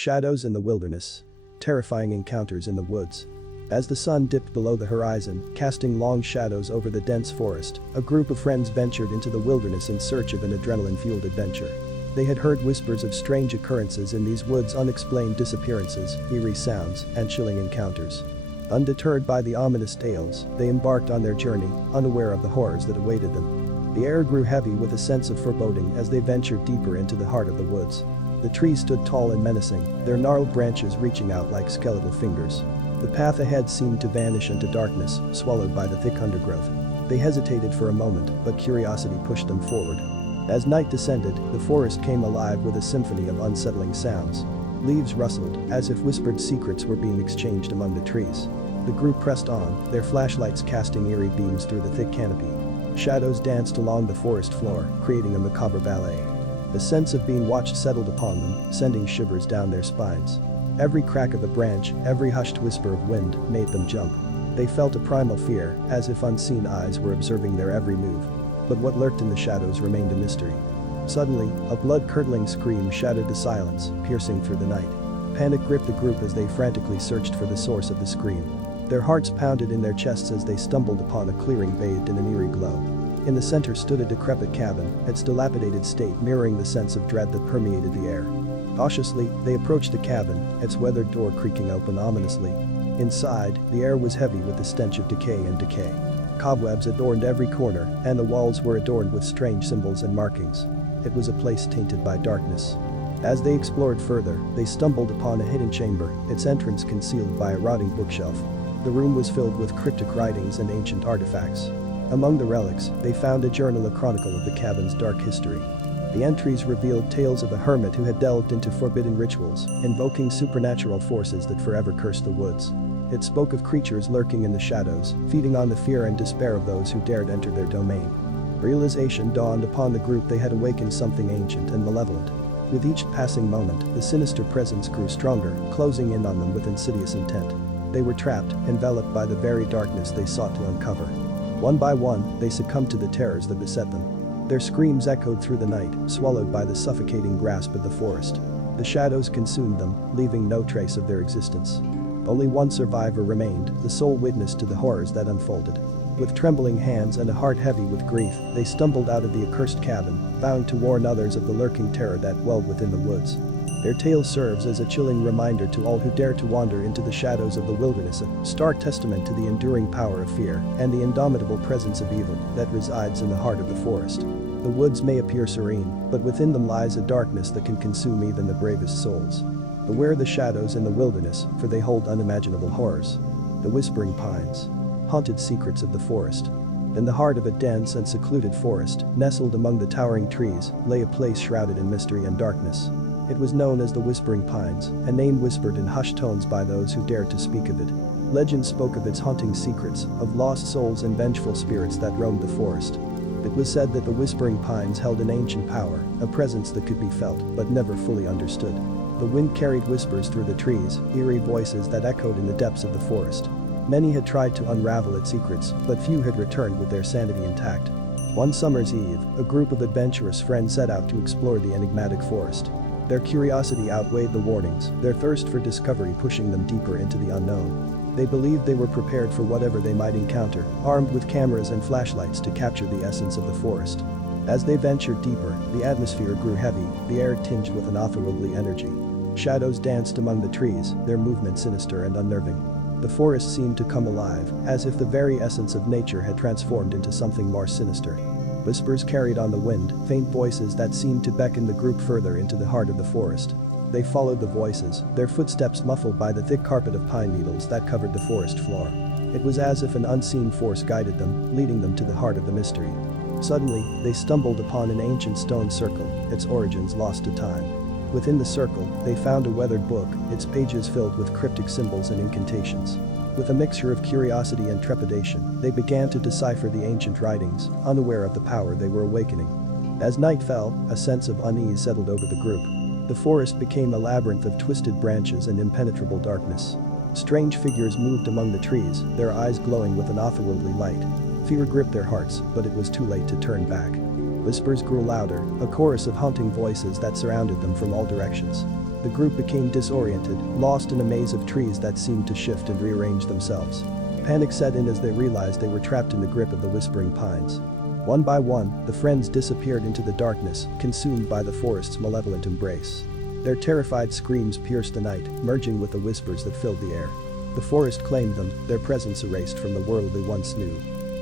Shadows in the wilderness. Terrifying encounters in the woods. As the sun dipped below the horizon, casting long shadows over the dense forest, a group of friends ventured into the wilderness in search of an adrenaline-fueled adventure. They had heard whispers of strange occurrences in these woods, unexplained disappearances, eerie sounds, and chilling encounters. Undeterred by the ominous tales, they embarked on their journey, unaware of the horrors that awaited them. The air grew heavy with a sense of foreboding as they ventured deeper into the heart of the woods. The trees stood tall and menacing, their gnarled branches reaching out like skeletal fingers. The path ahead seemed to vanish into darkness, swallowed by the thick undergrowth. They hesitated for a moment, but curiosity pushed them forward. As night descended, the forest came alive with a symphony of unsettling sounds. Leaves rustled, as if whispered secrets were being exchanged among the trees. The group pressed on, their flashlights casting eerie beams through the thick canopy. Shadows danced along the forest floor, creating a macabre ballet. A sense of being watched settled upon them, sending shivers down their spines. Every crack of a branch, every hushed whisper of wind, made them jump. They felt a primal fear, as if unseen eyes were observing their every move. But what lurked in the shadows remained a mystery. Suddenly, a blood-curdling scream shattered the silence, piercing through the night. Panic gripped the group as they frantically searched for the source of the scream. Their hearts pounded in their chests as they stumbled upon a clearing bathed in an eerie glow. In the center stood a decrepit cabin, its dilapidated state mirroring the sense of dread that permeated the air. Cautiously, they approached the cabin, its weathered door creaking open ominously. Inside, the air was heavy with the stench of decay and decay. Cobwebs adorned every corner, and the walls were adorned with strange symbols and markings. It was a place tainted by darkness. As they explored further, they stumbled upon a hidden chamber, its entrance concealed by a rotting bookshelf. The room was filled with cryptic writings and ancient artifacts. Among the relics, they found a journal, a chronicle of the cabin's dark history. The entries revealed tales of a hermit who had delved into forbidden rituals, invoking supernatural forces that forever cursed the woods. It spoke of creatures lurking in the shadows, feeding on the fear and despair of those who dared enter their domain. Realization dawned upon the group they had awakened something ancient and malevolent. With each passing moment, the sinister presence grew stronger, closing in on them with insidious intent. They were trapped, enveloped by the very darkness they sought to uncover. One by one, they succumbed to the terrors that beset them. Their screams echoed through the night, swallowed by the suffocating grasp of the forest. The shadows consumed them, leaving no trace of their existence. Only one survivor remained, the sole witness to the horrors that unfolded. With trembling hands and a heart heavy with grief, they stumbled out of the accursed cabin, vowing to warn others of the lurking terror that dwelled within the woods. Their tale serves as a chilling reminder to all who dare to wander into the shadows of the wilderness, a stark testament to the enduring power of fear and the indomitable presence of evil that resides in the heart of the forest. The woods may appear serene, but within them lies a darkness that can consume even the bravest souls. Beware the shadows in the wilderness, for they hold unimaginable horrors. The whispering pines. Haunted secrets of the forest. In the heart of a dense and secluded forest, nestled among the towering trees, lay a place shrouded in mystery and darkness. It was known as the Whispering Pines, a name whispered in hushed tones by those who dared to speak of it. Legend spoke of its haunting secrets, of lost souls and vengeful spirits that roamed the forest. It was said that the Whispering Pines held an ancient power, a presence that could be felt but never fully understood. The wind carried whispers through the trees, eerie voices that echoed in the depths of the forest. Many had tried to unravel its secrets, but few had returned with their sanity intact. One summer's eve, a group of adventurous friends set out to explore the enigmatic forest. Their curiosity outweighed the warnings, their thirst for discovery pushing them deeper into the unknown. They believed they were prepared for whatever they might encounter, armed with cameras and flashlights to capture the essence of the forest. As they ventured deeper, the atmosphere grew heavy, the air tinged with an otherworldly energy. Shadows danced among the trees, their movement sinister and unnerving. The forest seemed to come alive, as if the very essence of nature had transformed into something more sinister. Whispers carried on the wind, faint voices that seemed to beckon the group further into the heart of the forest. They followed the voices, their footsteps muffled by the thick carpet of pine needles that covered the forest floor. It was as if an unseen force guided them, leading them to the heart of the mystery. Suddenly, they stumbled upon an ancient stone circle, its origins lost to time. Within the circle, they found a weathered book, its pages filled with cryptic symbols and incantations. With a mixture of curiosity and trepidation, they began to decipher the ancient writings, unaware of the power they were awakening. As night fell, a sense of unease settled over the group. The forest became a labyrinth of twisted branches and impenetrable darkness. Strange figures moved among the trees, their eyes glowing with an otherworldly light. Fear gripped their hearts, but it was too late to turn back. Whispers grew louder, a chorus of haunting voices that surrounded them from all directions. the group became disoriented, lost in a maze of trees that seemed to shift and rearrange themselves. Panic set in as they realized they were trapped in the grip of the whispering pines. One by one, the friends disappeared into the darkness, consumed by the forest's malevolent embrace. Their terrified screams pierced the night, merging with the whispers that filled the air. The forest claimed them, their presence erased from the world they once knew.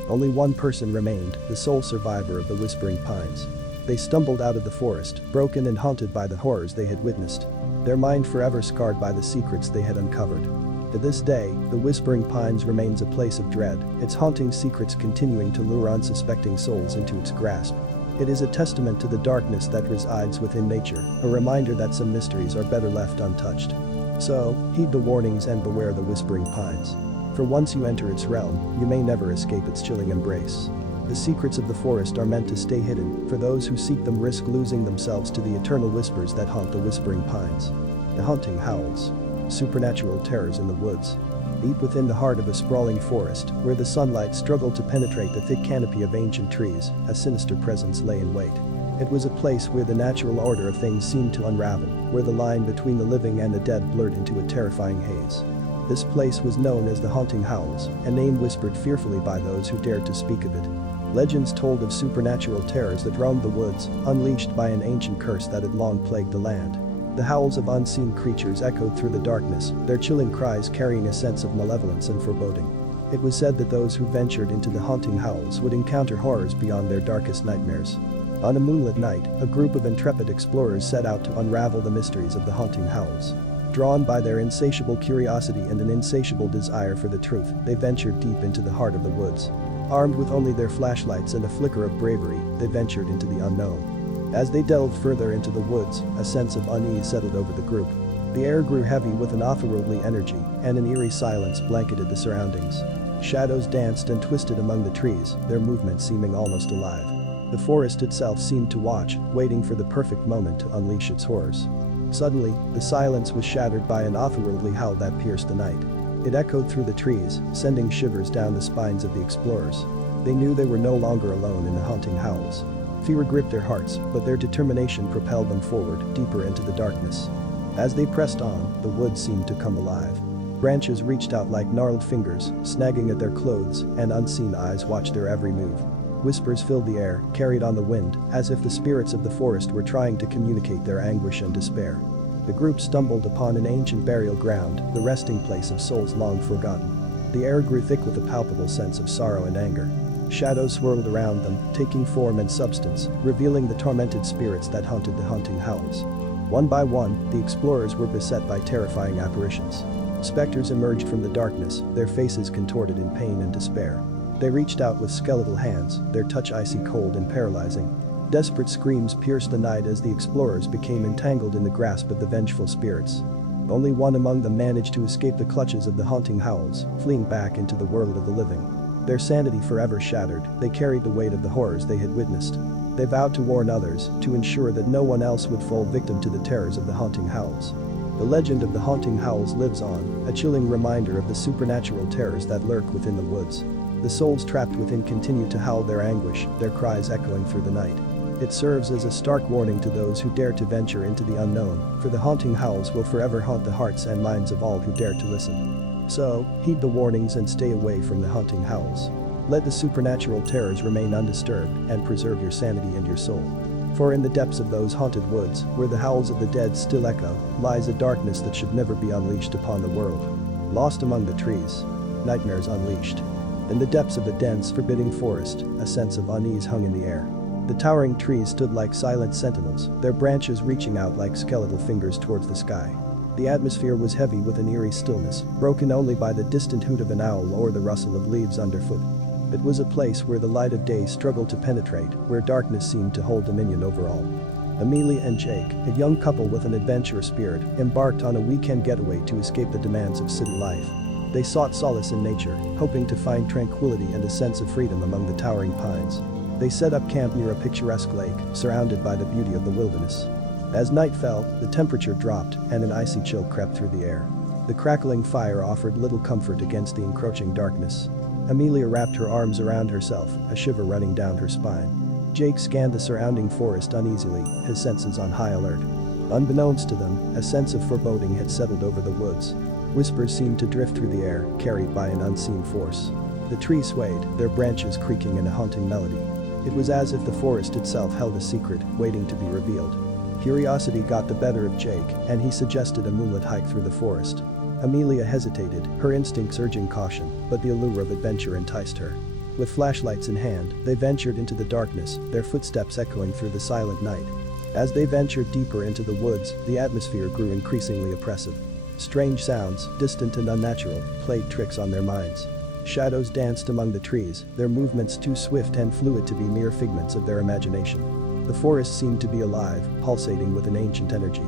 Only one person remained, the sole survivor of the whispering pines. They stumbled out of the forest, broken and haunted by the horrors they had witnessed. Their mind forever scarred by the secrets they had uncovered. To this day, the Whispering Pines remains a place of dread, its haunting secrets continuing to lure unsuspecting souls into its grasp. It is a testament to the darkness that resides within nature, a reminder that some mysteries are better left untouched. So, heed the warnings and beware the Whispering Pines. For once you enter its realm, you may never escape its chilling embrace. The secrets of the forest are meant to stay hidden, for those who seek them risk losing themselves to the eternal whispers that haunt the Whispering Pines. The haunting howls. Supernatural terrors in the woods. Deep within the heart of a sprawling forest, where the sunlight struggled to penetrate the thick canopy of ancient trees, a sinister presence lay in wait. It was a place where the natural order of things seemed to unravel, where the line between the living and the dead blurred into a terrifying haze. This place was known as the Haunting Howls, a name whispered fearfully by those who dared to speak of it. Legends told of supernatural terrors that roamed the woods, unleashed by an ancient curse that had long plagued the land. The howls of unseen creatures echoed through the darkness, their chilling cries carrying a sense of malevolence and foreboding. It was said that those who ventured into the haunting howls would encounter horrors beyond their darkest nightmares. On a moonlit night, a group of intrepid explorers set out to unravel the mysteries of the haunting howls. Drawn by their insatiable curiosity and an insatiable desire for the truth, they ventured deep into the heart of the woods. Armed with only their flashlights and a flicker of bravery, they ventured into the unknown. As they delved further into the woods, a sense of unease settled over the group. The air grew heavy with an otherworldly energy, and an eerie silence blanketed the surroundings. Shadows danced and twisted among the trees, their movements seeming almost alive. The forest itself seemed to watch, waiting for the perfect moment to unleash its horrors. Suddenly, the silence was shattered by an otherworldly howl that pierced the night. It echoed through the trees, sending shivers down the spines of the explorers. They knew they were no longer alone in the haunting howls. Fear gripped their hearts, but their determination propelled them forward, deeper into the darkness. As they pressed on, the woods seemed to come alive. Branches reached out like gnarled fingers, snagging at their clothes, and unseen eyes watched their every move. Whispers filled the air, carried on the wind, as if the spirits of the forest were trying to communicate their anguish and despair. The group stumbled upon an ancient burial ground, the resting place of souls long forgotten. The air grew thick with a palpable sense of sorrow and anger. Shadows swirled around them, taking form and substance, revealing the tormented spirits that haunted the haunting howls. One by one, the explorers were beset by terrifying apparitions. Specters emerged from the darkness, their faces contorted in pain and despair. They reached out with skeletal hands, their touch icy cold and paralyzing. Desperate screams pierced the night as the explorers became entangled in the grasp of the vengeful spirits. Only one among them managed to escape the clutches of the haunting howls, fleeing back into the world of the living. Their sanity forever shattered, they carried the weight of the horrors they had witnessed. They vowed to warn others, to ensure that no one else would fall victim to the terrors of the haunting howls. The legend of the haunting howls lives on, a chilling reminder of the supernatural terrors that lurk within the woods. The souls trapped within continue to howl their anguish, their cries echoing through the night. It serves as a stark warning to those who dare to venture into the unknown, for the haunting howls will forever haunt the hearts and minds of all who dare to listen. So, heed the warnings and stay away from the haunting howls. Let the supernatural terrors remain undisturbed and preserve your sanity and your soul. For in the depths of those haunted woods, where the howls of the dead still echo, lies a darkness that should never be unleashed upon the world. Lost among the trees. Nightmares unleashed. In the depths of a dense, forbidding forest, a sense of unease hung in the air. The towering trees stood like silent sentinels, their branches reaching out like skeletal fingers towards the sky. The atmosphere was heavy with an eerie stillness, broken only by the distant hoot of an owl or the rustle of leaves underfoot. It was a place where the light of day struggled to penetrate, where darkness seemed to hold dominion over all. Amelia and Jake, a young couple with an adventurous spirit, embarked on a weekend getaway to escape the demands of city life. They sought solace in nature, hoping to find tranquility and a sense of freedom among the towering pines. They set up camp near a picturesque lake, surrounded by the beauty of the wilderness. As night fell, the temperature dropped, and an icy chill crept through the air. The crackling fire offered little comfort against the encroaching darkness. Amelia wrapped her arms around herself, a shiver running down her spine. Jake scanned the surrounding forest uneasily, his senses on high alert. Unbeknownst to them, a sense of foreboding had settled over the woods. Whispers seemed to drift through the air, carried by an unseen force. The trees swayed, their branches creaking in a haunting melody. It was as if the forest itself held a secret, waiting to be revealed. Curiosity got the better of Jake, and he suggested a moonlit hike through the forest. Amelia hesitated, her instincts urging caution, but the allure of adventure enticed her. With flashlights in hand, they ventured into the darkness, their footsteps echoing through the silent night. As they ventured deeper into the woods, the atmosphere grew increasingly oppressive. Strange sounds, distant and unnatural, played tricks on their minds. Shadows danced among the trees, their movements too swift and fluid to be mere figments of their imagination. The forest seemed to be alive, pulsating with an ancient energy.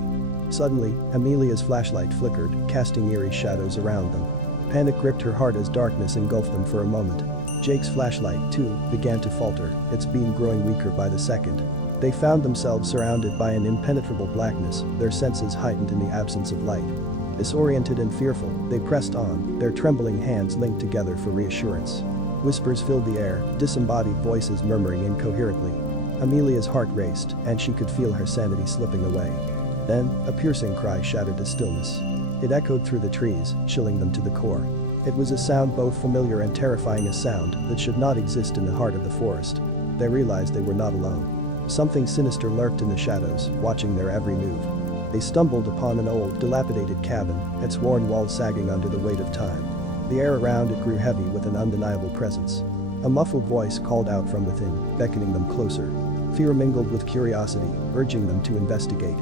Suddenly, Amelia's flashlight flickered, casting eerie shadows around them. Panic gripped her heart as darkness engulfed them for a moment. Jake's flashlight, too, began to falter, its beam growing weaker by the second. They found themselves surrounded by an impenetrable blackness, their senses heightened in the absence of light. Disoriented and fearful, they pressed on, their trembling hands linked together for reassurance. Whispers filled the air, disembodied voices murmuring incoherently. Amelia's heart raced, and she could feel her sanity slipping away. Then, a piercing cry shattered the stillness. It echoed through the trees, chilling them to the core. It was a sound both familiar and terrifying, a sound that should not exist in the heart of the forest. They realized they were not alone. Something sinister lurked in the shadows, watching their every move. They stumbled upon an old, dilapidated cabin, its worn walls sagging under the weight of time. The air around it grew heavy with an undeniable presence. A muffled voice called out from within, beckoning them closer. Fear mingled with curiosity, urging them to investigate.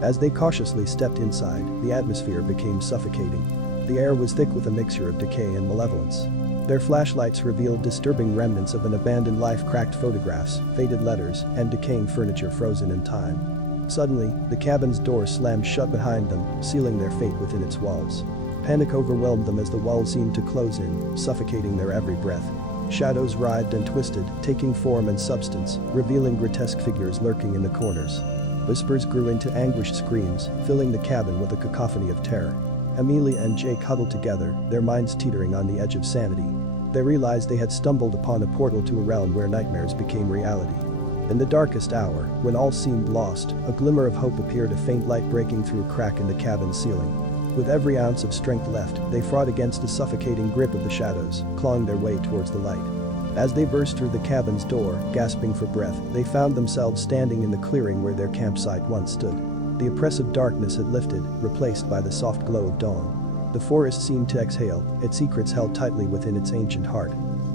As they cautiously stepped inside, the atmosphere became suffocating. The air was thick with a mixture of decay and malevolence. Their flashlights revealed disturbing remnants of an abandoned life, cracked photographs, faded letters, and decaying furniture frozen in time. Suddenly, the cabin's door slammed shut behind them, sealing their fate within its walls. Panic overwhelmed them as the walls seemed to close in, suffocating their every breath. Shadows writhed and twisted, taking form and substance, revealing grotesque figures lurking in the corners. Whispers grew into anguished screams, filling the cabin with a cacophony of terror. Amelia and Jake huddled together, their minds teetering on the edge of sanity. They realized they had stumbled upon a portal to a realm where nightmares became reality. In the darkest hour, when all seemed lost, a glimmer of hope appeared, a faint light breaking through a crack in the cabin's ceiling. With every ounce of strength left, they fought against the suffocating grip of the shadows, clawing their way towards the light. As they burst through the cabin's door, gasping for breath, they found themselves standing in the clearing where their campsite once stood. The oppressive darkness had lifted, replaced by the soft glow of dawn. The forest seemed to exhale, its secrets held tightly within its ancient heart.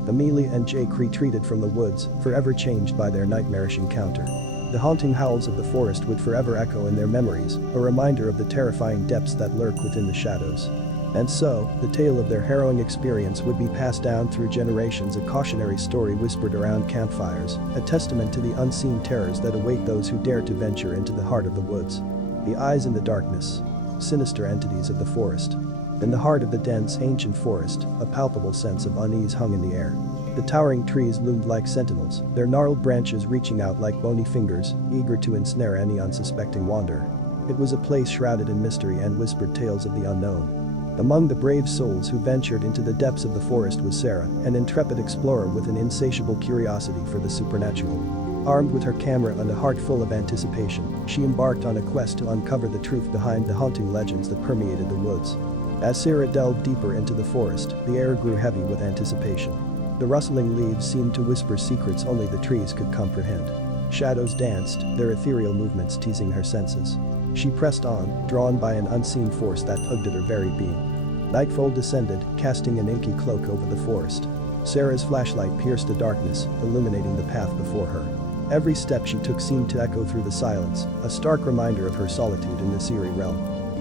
Amelia and Jake retreated from the woods, forever changed by their nightmarish encounter. The haunting howls of the forest would forever echo in their memories, a reminder of the terrifying depths that lurk within the shadows. And so, the tale of their harrowing experience would be passed down through generations, a cautionary story whispered around campfires, a testament to the unseen terrors that await those who dare to venture into the heart of the woods. The eyes in the darkness. Sinister entities of the forest. In the heart of the dense, ancient forest, a palpable sense of unease hung in the air. The towering trees loomed like sentinels, their gnarled branches reaching out like bony fingers, eager to ensnare any unsuspecting wanderer. It was a place shrouded in mystery and whispered tales of the unknown. Among the brave souls who ventured into the depths of the forest was Sarah, an intrepid explorer with an insatiable curiosity for the supernatural. Armed with her camera and a heart full of anticipation, she embarked on a quest to uncover the truth behind the haunting legends that permeated the woods. As Sarah delved deeper into the forest, the air grew heavy with anticipation. The rustling leaves seemed to whisper secrets only the trees could comprehend. Shadows danced, their ethereal movements teasing her senses. She pressed on, drawn by an unseen force that tugged at her very being. Nightfall descended, casting an inky cloak over the forest. Sarah's flashlight pierced the darkness, illuminating the path before her. Every step she took seemed to echo through the silence, a stark reminder of her solitude in this eerie realm.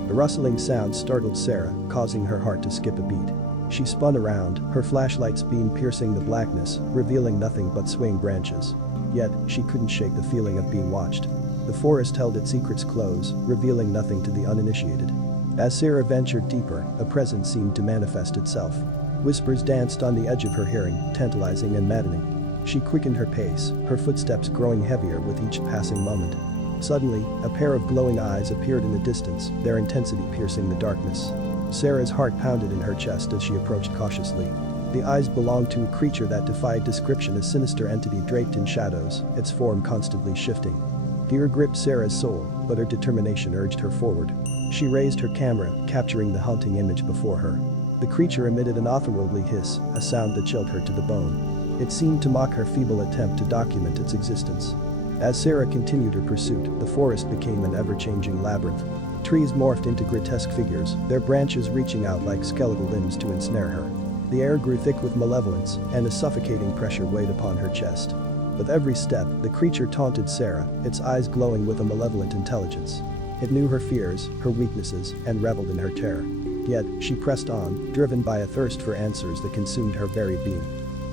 The rustling sound startled Sarah, causing her heart to skip a beat. She spun around, her flashlight's beam piercing the blackness, revealing nothing but swaying branches. Yet, she couldn't shake the feeling of being watched. The forest held its secrets close, revealing nothing to the uninitiated. As Sarah ventured deeper, a presence seemed to manifest itself. Whispers danced on the edge of her hearing, tantalizing and maddening. She quickened her pace, her footsteps growing heavier with each passing moment. Suddenly, a pair of glowing eyes appeared in the distance, their intensity piercing the darkness. Sarah's heart pounded in her chest as she approached cautiously. The eyes belonged to a creature that defied description, a sinister entity draped in shadows, its form constantly shifting. Fear gripped Sarah's soul, but her determination urged her forward. She raised her camera, capturing the haunting image before her. The creature emitted an otherworldly hiss, a sound that chilled her to the bone. It seemed to mock her feeble attempt to document its existence. As Sarah continued her pursuit, the forest became an ever-changing labyrinth. Trees morphed into grotesque figures, their branches reaching out like skeletal limbs to ensnare her. The air grew thick with malevolence, and a suffocating pressure weighed upon her chest. With every step, the creature taunted Sarah, its eyes glowing with a malevolent intelligence. It knew her fears, her weaknesses, and reveled in her terror. Yet, she pressed on, driven by a thirst for answers that consumed her very being.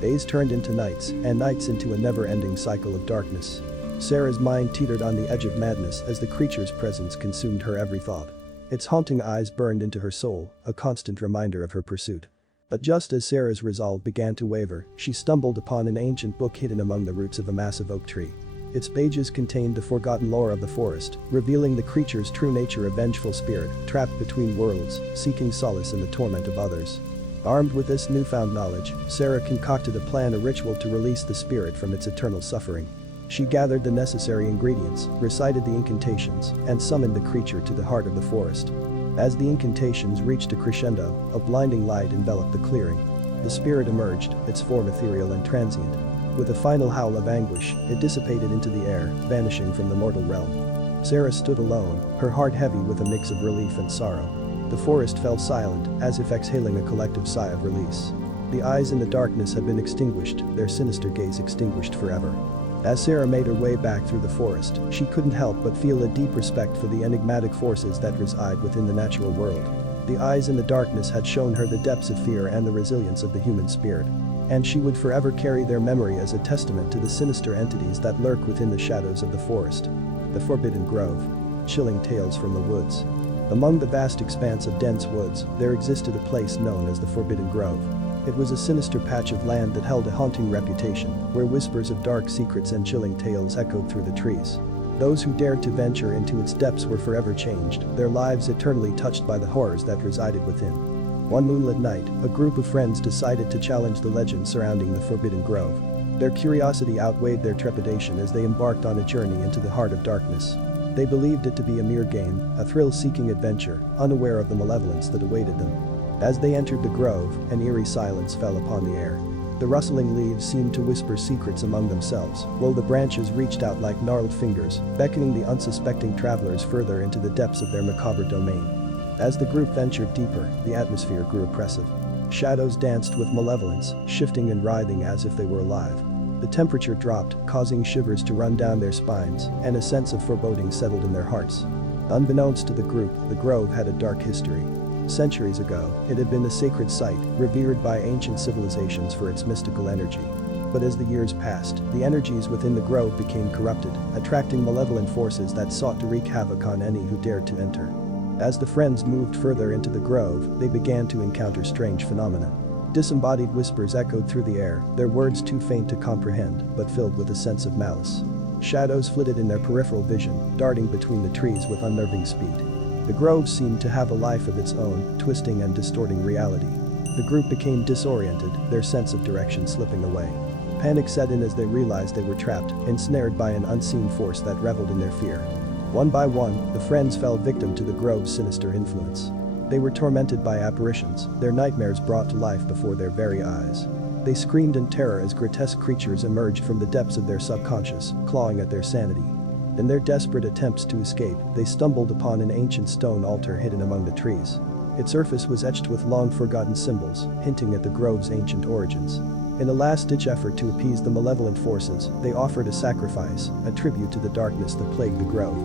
Days turned into nights, and nights into a never-ending cycle of darkness. Sarah's mind teetered on the edge of madness as the creature's presence consumed her every thought. Its haunting eyes burned into her soul, a constant reminder of her pursuit. But just as Sarah's resolve began to waver, she stumbled upon an ancient book hidden among the roots of a massive oak tree. Its pages contained the forgotten lore of the forest, revealing the creature's true nature, a vengeful spirit, trapped between worlds, seeking solace in the torment of others. Armed with this newfound knowledge, Sarah concocted a plan, a ritual to release the spirit from its eternal suffering. She gathered the necessary ingredients, recited the incantations, and summoned the creature to the heart of the forest. As the incantations reached a crescendo, a blinding light enveloped the clearing. The spirit emerged, its form ethereal and transient. With a final howl of anguish, it dissipated into the air, vanishing from the mortal realm. Sarah stood alone, her heart heavy with a mix of relief and sorrow. The forest fell silent, as if exhaling a collective sigh of release. The eyes in the darkness had been extinguished, their sinister gaze extinguished forever. As Sarah made her way back through the forest, she couldn't help but feel a deep respect for the enigmatic forces that reside within the natural world. The eyes in the darkness had shown her the depths of fear and the resilience of the human spirit. And she would forever carry their memory as a testament to the sinister entities that lurk within the shadows of the forest. The Forbidden Grove. Chilling tales from the woods. Among the vast expanse of dense woods, there existed a place known as the Forbidden Grove. It was a sinister patch of land that held a haunting reputation, where whispers of dark secrets and chilling tales echoed through the trees. Those who dared to venture into its depths were forever changed, their lives eternally touched by the horrors that resided within. One moonlit night, a group of friends decided to challenge the legend surrounding the Forbidden Grove. Their curiosity outweighed their trepidation as they embarked on a journey into the heart of darkness. They believed it to be a mere game, a thrill-seeking adventure, unaware of the malevolence that awaited them. As they entered the grove, an eerie silence fell upon the air. The rustling leaves seemed to whisper secrets among themselves, while the branches reached out like gnarled fingers, beckoning the unsuspecting travelers further into the depths of their macabre domain. As the group ventured deeper, the atmosphere grew oppressive. Shadows danced with malevolence, shifting and writhing as if they were alive. The temperature dropped, causing shivers to run down their spines, and a sense of foreboding settled in their hearts. Unbeknownst to the group, the grove had a dark history. Centuries ago, it had been a sacred site, revered by ancient civilizations for its mystical energy. But as the years passed, the energies within the grove became corrupted, attracting malevolent forces that sought to wreak havoc on any who dared to enter. As the friends moved further into the grove, they began to encounter strange phenomena. Disembodied whispers echoed through the air, their words too faint to comprehend, but filled with a sense of malice. Shadows flitted in their peripheral vision, darting between the trees with unnerving speed. The grove seemed to have a life of its own, twisting and distorting reality. The group became disoriented, their sense of direction slipping away. Panic set in as they realized they were trapped, ensnared by an unseen force that reveled in their fear. One by one, the friends fell victim to the grove's sinister influence. They were tormented by apparitions, their nightmares brought to life before their very eyes. They screamed in terror as grotesque creatures emerged from the depths of their subconscious, clawing at their sanity. In their desperate attempts to escape, they stumbled upon an ancient stone altar hidden among the trees. Its surface was etched with long-forgotten symbols, hinting at the grove's ancient origins. In a last-ditch effort to appease the malevolent forces, they offered a sacrifice, a tribute to the darkness that plagued the grove.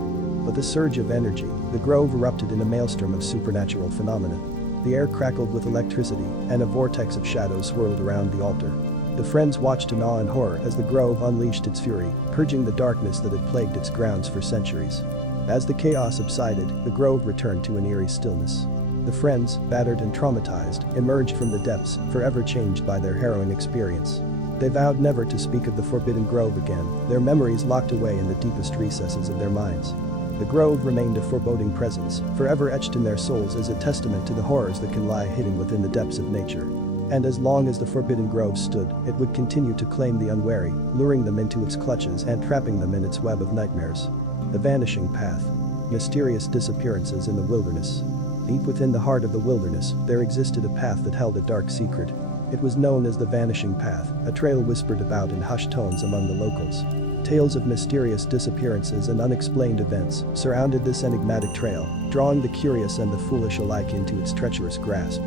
With a surge of energy, the grove erupted in a maelstrom of supernatural phenomena. The air crackled with electricity, and a vortex of shadows swirled around the altar. The friends watched in awe and horror as the grove unleashed its fury, purging the darkness that had plagued its grounds for centuries. As the chaos subsided, the grove returned to an eerie stillness. The friends, battered and traumatized, emerged from the depths, forever changed by their harrowing experience. They vowed never to speak of the Forbidden Grove again, their memories locked away in the deepest recesses of their minds. The grove remained a foreboding presence, forever etched in their souls as a testament to the horrors that can lie hidden within the depths of nature. And as long as the Forbidden Grove stood, it would continue to claim the unwary, luring them into its clutches and trapping them in its web of nightmares. The Vanishing Path. Mysterious disappearances in the wilderness. Deep within the heart of the wilderness, there existed a path that held a dark secret. It was known as the Vanishing Path, a trail whispered about in hushed tones among the locals. Tales of mysterious disappearances and unexplained events surrounded this enigmatic trail, drawing the curious and the foolish alike into its treacherous grasp.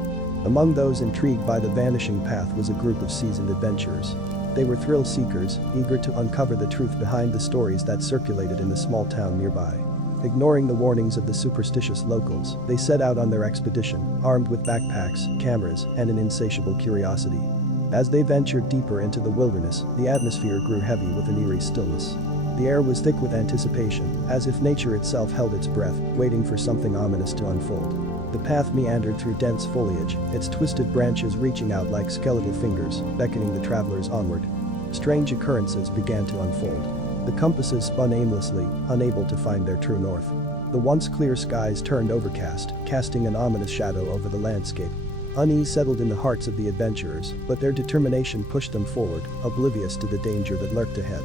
Among those intrigued by the Vanishing Path was a group of seasoned adventurers. They were thrill seekers, eager to uncover the truth behind the stories that circulated in the small town nearby. Ignoring the warnings of the superstitious locals, they set out on their expedition, armed with backpacks, cameras, and an insatiable curiosity. As they ventured deeper into the wilderness, the atmosphere grew heavy with an eerie stillness. The air was thick with anticipation, as if nature itself held its breath, waiting for something ominous to unfold. The path meandered through dense foliage, its twisted branches reaching out like skeletal fingers, beckoning the travelers onward. Strange occurrences began to unfold. The compasses spun aimlessly, unable to find their true north. The once clear skies turned overcast, casting an ominous shadow over the landscape. Unease settled in the hearts of the adventurers, but their determination pushed them forward, oblivious to the danger that lurked ahead.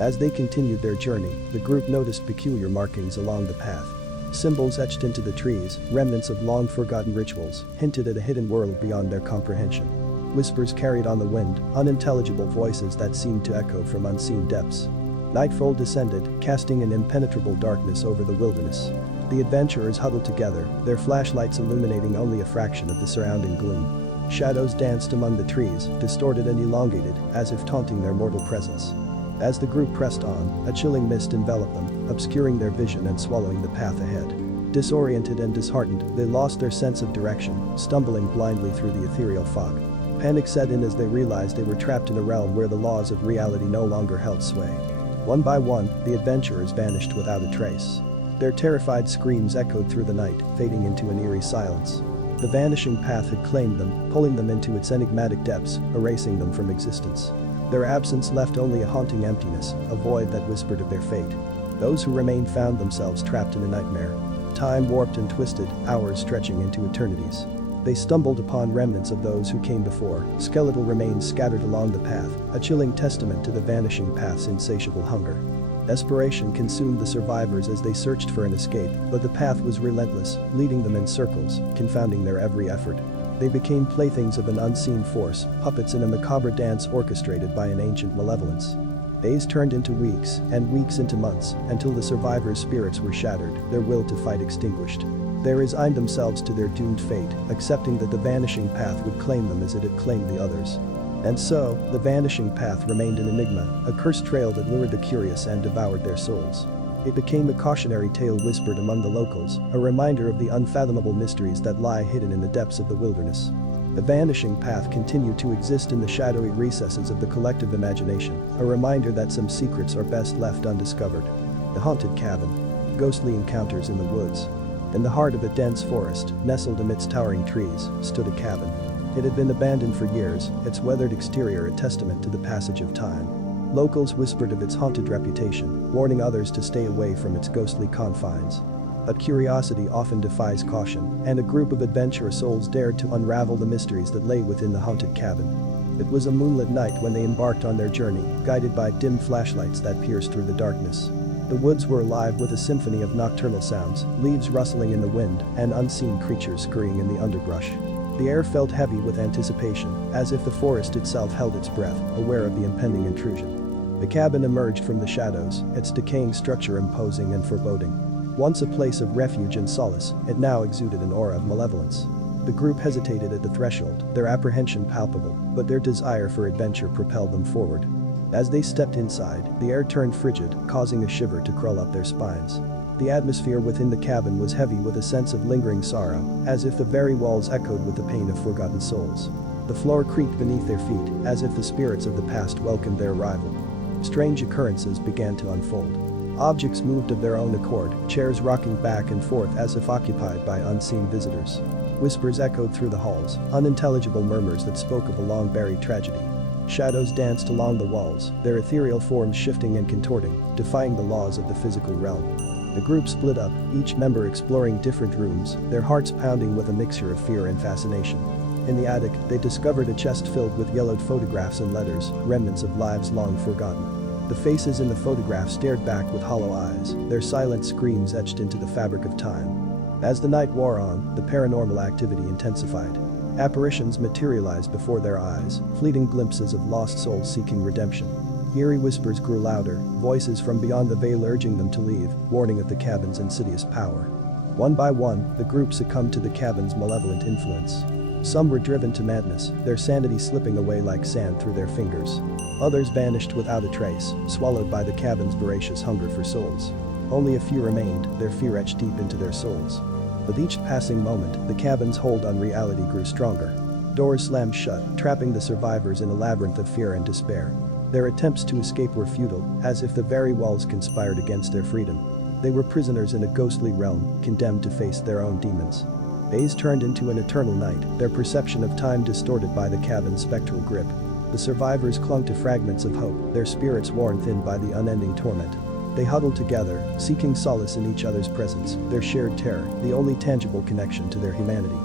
As they continued their journey, the group noticed peculiar markings along the path. Symbols etched into the trees, remnants of long-forgotten rituals, hinted at a hidden world beyond their comprehension. Whispers carried on the wind, unintelligible voices that seemed to echo from unseen depths. Nightfall descended, casting an impenetrable darkness over the wilderness. The adventurers huddled together, their flashlights illuminating only a fraction of the surrounding gloom. Shadows danced among the trees, distorted and elongated, as if taunting their mortal presence. As the group pressed on, a chilling mist enveloped them, obscuring their vision and swallowing the path ahead. Disoriented and disheartened, they lost their sense of direction, stumbling blindly through the ethereal fog. Panic set in as they realized they were trapped in a realm where the laws of reality no longer held sway. One by one, the adventurers vanished without a trace. Their terrified screams echoed through the night, fading into an eerie silence. The Vanishing Path had claimed them, pulling them into its enigmatic depths, erasing them from existence. Their absence left only a haunting emptiness, a void that whispered of their fate. Those who remained found themselves trapped in a nightmare. Time warped and twisted, hours stretching into eternities. They stumbled upon remnants of those who came before, skeletal remains scattered along the path, a chilling testament to the Vanishing Path's insatiable hunger. Desperation consumed the survivors as they searched for an escape, but the path was relentless, leading them in circles, confounding their every effort. They became playthings of an unseen force, puppets in a macabre dance orchestrated by an ancient malevolence. Days turned into weeks, and weeks into months, until the survivors' spirits were shattered, their will to fight extinguished. They resigned themselves to their doomed fate, accepting that the Vanishing Path would claim them as it had claimed the others. And so, the Vanishing Path remained an enigma, a cursed trail that lured the curious and devoured their souls. It became a cautionary tale whispered among the locals, a reminder of the unfathomable mysteries that lie hidden in the depths of the wilderness. The Vanishing Path continued to exist in the shadowy recesses of the collective imagination, a reminder that some secrets are best left undiscovered. The Haunted Cabin. Ghostly encounters in the woods. In the heart of a dense forest, nestled amidst towering trees, stood a cabin. It had been abandoned for years, its weathered exterior a testament to the passage of time. Locals whispered of its haunted reputation, warning others to stay away from its ghostly confines. But curiosity often defies caution, and a group of adventurous souls dared to unravel the mysteries that lay within the haunted cabin. It was a moonlit night when they embarked on their journey, guided by dim flashlights that pierced through the darkness. The woods were alive with a symphony of nocturnal sounds, leaves rustling in the wind, and unseen creatures scurrying in the underbrush. The air felt heavy with anticipation, as if the forest itself held its breath, aware of the impending intrusion. The cabin emerged from the shadows, its decaying structure imposing and foreboding. Once a place of refuge and solace, it now exuded an aura of malevolence. The group hesitated at the threshold, their apprehension palpable, but their desire for adventure propelled them forward. As they stepped inside, the air turned frigid, causing a shiver to crawl up their spines. The atmosphere within the cabin was heavy with a sense of lingering sorrow, as if the very walls echoed with the pain of forgotten souls. The floor creaked beneath their feet, as if the spirits of the past welcomed their arrival. Strange occurrences began to unfold. Objects moved of their own accord, chairs rocking back and forth as if occupied by unseen visitors. Whispers echoed through the halls, unintelligible murmurs that spoke of a long-buried tragedy. Shadows danced along the walls, their ethereal forms shifting and contorting, defying the laws of the physical realm. The group split up, each member exploring different rooms, their hearts pounding with a mixture of fear and fascination. In the attic, they discovered a chest filled with yellowed photographs and letters, remnants of lives long forgotten. The faces in the photograph stared back with hollow eyes, their silent screams etched into the fabric of time. As the night wore on, the paranormal activity intensified. Apparitions materialized before their eyes, fleeting glimpses of lost souls seeking redemption. Eerie whispers grew louder, voices from beyond the veil urging them to leave, warning of the cabin's insidious power. One by one, the group succumbed to the cabin's malevolent influence. Some were driven to madness, their sanity slipping away like sand through their fingers. Others vanished without a trace, swallowed by the cabin's voracious hunger for souls. Only a few remained, their fear etched deep into their souls. With each passing moment, the cabin's hold on reality grew stronger. Doors slammed shut, trapping the survivors in a labyrinth of fear and despair. Their attempts to escape were futile, as if the very walls conspired against their freedom. They were prisoners in a ghostly realm, condemned to face their own demons. Days turned into an eternal night, their perception of time distorted by the cabin's spectral grip. The survivors clung to fragments of hope, their spirits worn thin by the unending torment. They huddled together, seeking solace in each other's presence, their shared terror, the only tangible connection to their humanity.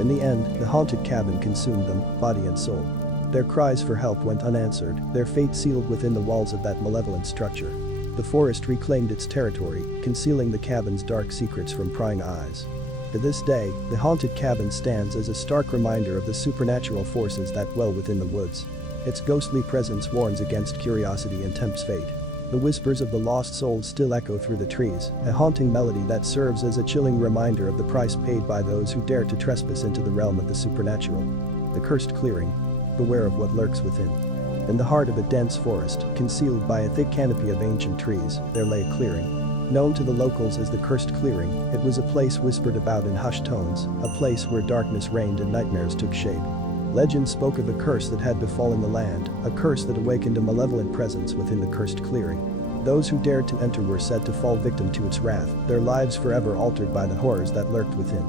In the end, the haunted cabin consumed them, body and soul. Their cries for help went unanswered, their fate sealed within the walls of that malevolent structure. The forest reclaimed its territory, concealing the cabin's dark secrets from prying eyes. To this day, the haunted cabin stands as a stark reminder of the supernatural forces that dwell within the woods. Its ghostly presence warns against curiosity and tempts fate. The whispers of the lost souls still echo through the trees, a haunting melody that serves as a chilling reminder of the price paid by those who dare to trespass into the realm of the supernatural. The cursed clearing. Beware of what lurks within. In the heart of a dense forest, concealed by a thick canopy of ancient trees, there lay a clearing. Known to the locals as the Cursed Clearing, it was a place whispered about in hushed tones, a place where darkness reigned and nightmares took shape. Legend spoke of a curse that had befallen the land, a curse that awakened a malevolent presence within the Cursed Clearing. Those who dared to enter were said to fall victim to its wrath, their lives forever altered by the horrors that lurked within.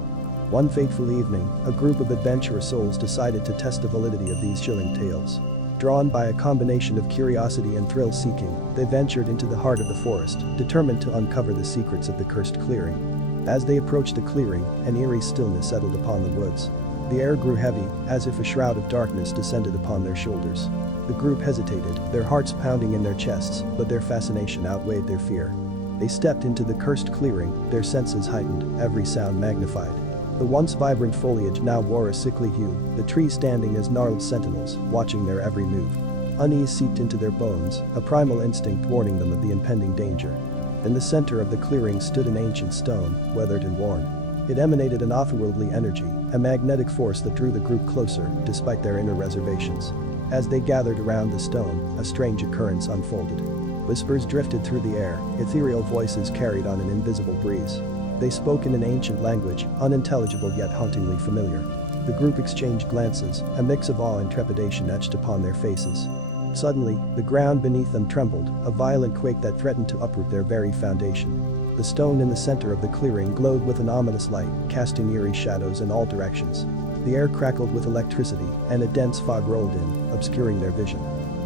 One fateful evening, a group of adventurous souls decided to test the validity of these chilling tales. Drawn by a combination of curiosity and thrill-seeking, they ventured into the heart of the forest, determined to uncover the secrets of the Cursed Clearing. As they approached the clearing, an eerie stillness settled upon the woods. The air grew heavy, as if a shroud of darkness descended upon their shoulders. The group hesitated, their hearts pounding in their chests, but their fascination outweighed their fear. They stepped into the Cursed Clearing, their senses heightened, every sound magnified. The once vibrant foliage now wore a sickly hue, the trees standing as gnarled sentinels, watching their every move. Unease seeped into their bones, a primal instinct warning them of the impending danger. In the center of the clearing stood an ancient stone, weathered and worn. It emanated an otherworldly energy, a magnetic force that drew the group closer, despite their inner reservations. As they gathered around the stone, a strange occurrence unfolded. Whispers drifted through the air, ethereal voices carried on an invisible breeze. They spoke in an ancient language, unintelligible yet hauntingly familiar. The group exchanged glances, a mix of awe and trepidation etched upon their faces. Suddenly, the ground beneath them trembled, a violent quake that threatened to uproot their very foundation. The stone in the center of the clearing glowed with an ominous light, casting eerie shadows in all directions. The air crackled with electricity, and a dense fog rolled in, obscuring their vision.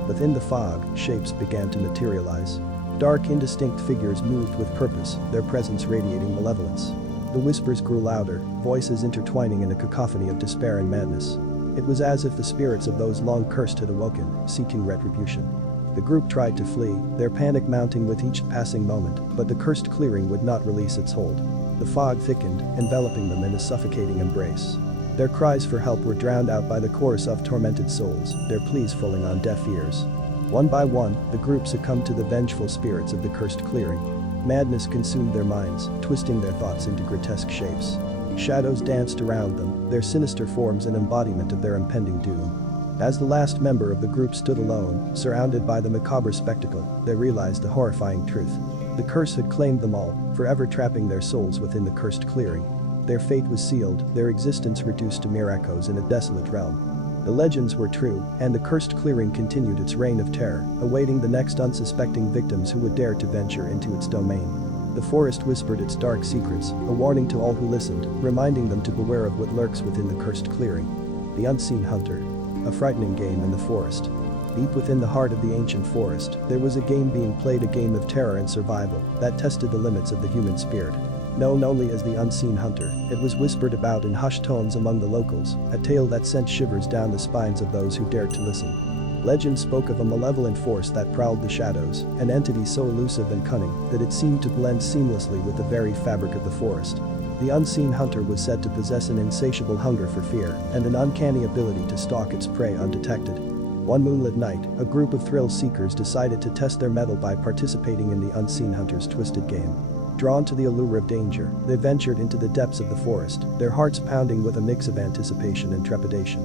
Within the fog, shapes began to materialize. Dark, indistinct figures moved with purpose, their presence radiating malevolence. The whispers grew louder, voices intertwining in a cacophony of despair and madness. It was as if the spirits of those long cursed had awoken, seeking retribution. The group tried to flee, their panic mounting with each passing moment, but the Cursed Clearing would not release its hold. The fog thickened, enveloping them in a suffocating embrace. Their cries for help were drowned out by the chorus of tormented souls, their pleas falling on deaf ears. One by one, the group succumbed to the vengeful spirits of the Cursed Clearing. Madness consumed their minds, twisting their thoughts into grotesque shapes. Shadows danced around them, their sinister forms an embodiment of their impending doom. As the last member of the group stood alone, surrounded by the macabre spectacle, they realized the horrifying truth. The curse had claimed them all, forever trapping their souls within the Cursed Clearing. Their fate was sealed, their existence reduced to mere echoes in a desolate realm. The legends were true, and the Cursed Clearing continued its reign of terror, awaiting the next unsuspecting victims who would dare to venture into its domain. The forest whispered its dark secrets, a warning to all who listened, reminding them to beware of what lurks within the Cursed Clearing. The Unseen Hunter. A frightening game in the forest. Deep within the heart of the ancient forest, there was a game being played, a game of terror and survival, that tested the limits of the human spirit. Known only as the Unseen Hunter, it was whispered about in hushed tones among the locals, a tale that sent shivers down the spines of those who dared to listen. Legend spoke of a malevolent force that prowled the shadows, an entity so elusive and cunning that it seemed to blend seamlessly with the very fabric of the forest. The unseen hunter was said to possess an insatiable hunger for fear and an uncanny ability to stalk its prey undetected. One moonlit night, a group of thrill seekers decided to test their mettle by participating in the unseen hunter's twisted game. Drawn to the allure of danger, they ventured into the depths of the forest, their hearts pounding with a mix of anticipation and trepidation.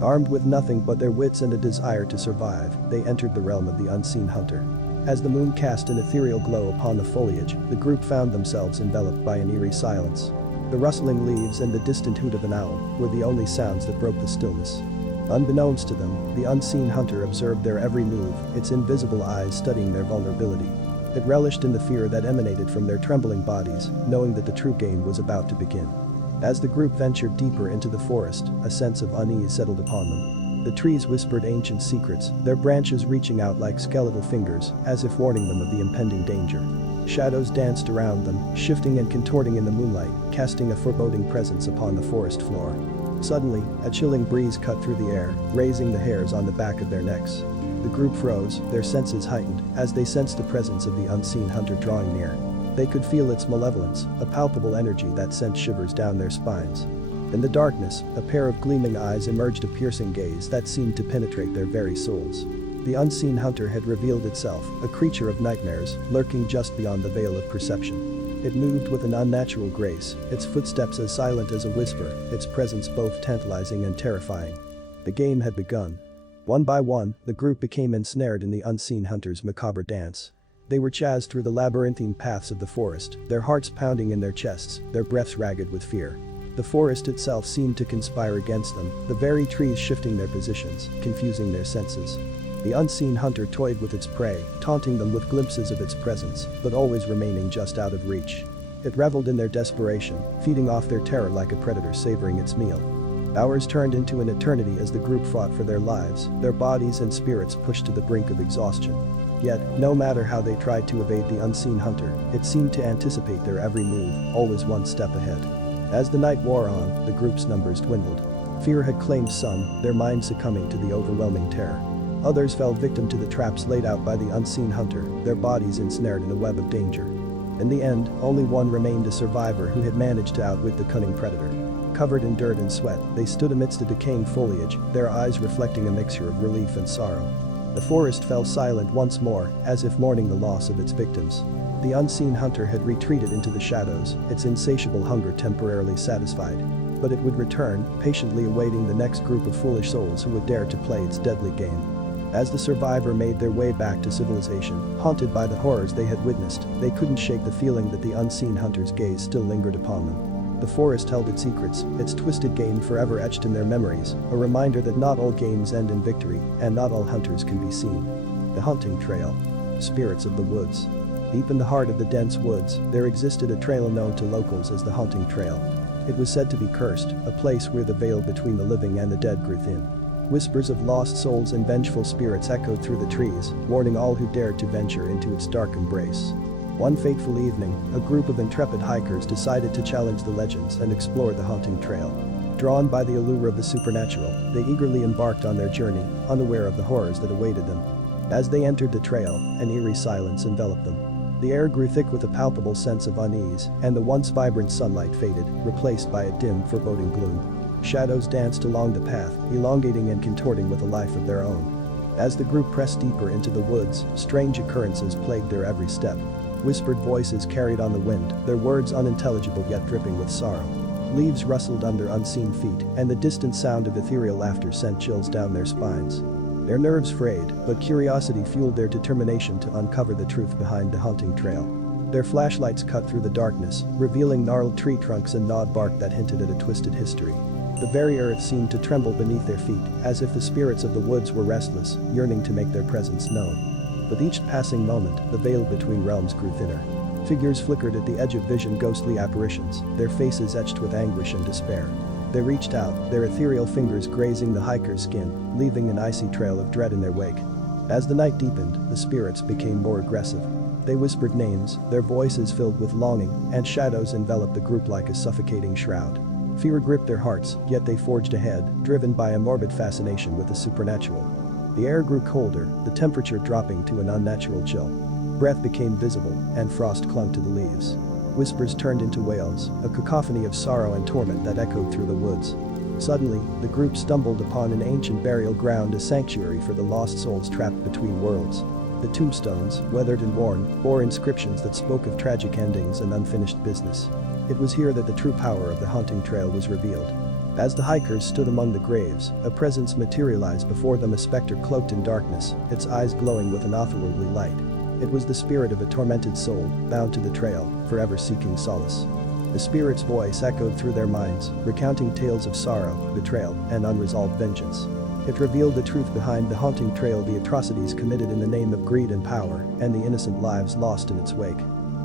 Armed with nothing but their wits and a desire to survive, they entered the realm of the unseen hunter. As the moon cast an ethereal glow upon the foliage, the group found themselves enveloped by an eerie silence. The rustling leaves and the distant hoot of an owl were the only sounds that broke the stillness. Unbeknownst to them, the unseen hunter observed their every move, its invisible eyes studying their vulnerability. It relished in the fear that emanated from their trembling bodies, knowing that the true game was about to begin. As the group ventured deeper into the forest, a sense of unease settled upon them. The trees whispered ancient secrets, their branches reaching out like skeletal fingers, as if warning them of the impending danger. Shadows danced around them, shifting and contorting in the moonlight, casting a foreboding presence upon the forest floor. Suddenly, a chilling breeze cut through the air, raising the hairs on the back of their necks. The group froze, their senses heightened, as they sensed the presence of the unseen hunter drawing near. They could feel its malevolence, a palpable energy that sent shivers down their spines. In the darkness, a pair of gleaming eyes emerged, a piercing gaze that seemed to penetrate their very souls. The unseen hunter had revealed itself, a creature of nightmares, lurking just beyond the veil of perception. It moved with an unnatural grace, its footsteps as silent as a whisper, its presence both tantalizing and terrifying. The game had begun. One by one, the group became ensnared in the unseen hunter's macabre dance. They were chased through the labyrinthine paths of the forest, their hearts pounding in their chests, their breaths ragged with fear. The forest itself seemed to conspire against them, the very trees shifting their positions, confusing their senses. The unseen hunter toyed with its prey, taunting them with glimpses of its presence, but always remaining just out of reach. It reveled in their desperation, feeding off their terror like a predator savoring its meal. Hours turned into an eternity as the group fought for their lives, their bodies and spirits pushed to the brink of exhaustion. Yet, no matter how they tried to evade the unseen hunter, it seemed to anticipate their every move, always one step ahead. As the night wore on, the group's numbers dwindled. Fear had claimed some, their minds succumbing to the overwhelming terror. Others fell victim to the traps laid out by the unseen hunter, their bodies ensnared in a web of danger. In the end, only one remained, a survivor who had managed to outwit the cunning predator. Covered in dirt and sweat, they stood amidst the decaying foliage, their eyes reflecting a mixture of relief and sorrow. The forest fell silent once more, as if mourning the loss of its victims. The unseen hunter had retreated into the shadows, its insatiable hunger temporarily satisfied. But it would return, patiently awaiting the next group of foolish souls who would dare to play its deadly game. As the survivor made their way back to civilization, haunted by the horrors they had witnessed, they couldn't shake the feeling that the unseen hunter's gaze still lingered upon them. The forest held its secrets, its twisted game forever etched in their memories, a reminder that not all games end in victory, and not all hunters can be seen. The hunting trail. Spirits of the woods. Deep in the heart of the dense woods, there existed a trail known to locals as the Hunting Trail. It was said to be cursed, a place where the veil between the living and the dead grew thin. Whispers of lost souls and vengeful spirits echoed through the trees, warning all who dared to venture into its dark embrace. One fateful evening, a group of intrepid hikers decided to challenge the legends and explore the Hunting Trail. Drawn by the allure of the supernatural, they eagerly embarked on their journey, unaware of the horrors that awaited them. As they entered the trail, an eerie silence enveloped them. The air grew thick with a palpable sense of unease, and the once vibrant sunlight faded, replaced by a dim, foreboding gloom. Shadows danced along the path, elongating and contorting with a life of their own. As the group pressed deeper into the woods, strange occurrences plagued their every step. Whispered voices carried on the wind, their words unintelligible yet dripping with sorrow. Leaves rustled under unseen feet, and the distant sound of ethereal laughter sent chills down their spines. Their nerves frayed, but curiosity fueled their determination to uncover the truth behind the Hunting Trail. Their flashlights cut through the darkness, revealing gnarled tree trunks and gnawed bark that hinted at a twisted history. The very earth seemed to tremble beneath their feet, as if the spirits of the woods were restless, yearning to make their presence known. With each passing moment, the veil between realms grew thinner. Figures flickered at the edge of vision, ghostly apparitions, their faces etched with anguish and despair. They reached out, their ethereal fingers grazing the hiker's skin, leaving an icy trail of dread in their wake. As the night deepened, the spirits became more aggressive. They whispered names, their voices filled with longing, and shadows enveloped the group like a suffocating shroud. Fear gripped their hearts, yet they forged ahead, driven by a morbid fascination with the supernatural. The air grew colder, the temperature dropping to an unnatural chill. Breath became visible, and frost clung to the leaves. Whispers turned into wails, a cacophony of sorrow and torment that echoed through the woods. Suddenly, the group stumbled upon an ancient burial ground, a sanctuary for the lost souls trapped between worlds. The tombstones, weathered and worn, bore inscriptions that spoke of tragic endings and unfinished business. It was here that the true power of the haunting trail was revealed. As the hikers stood among the graves, a presence materialized before them, a specter cloaked in darkness, its eyes glowing with an otherworldly light. It was the spirit of a tormented soul, bound to the trail, forever seeking solace. The spirit's voice echoed through their minds, recounting tales of sorrow, betrayal, and unresolved vengeance. It revealed the truth behind the haunting trail, the atrocities committed in the name of greed and power, and the innocent lives lost in its wake.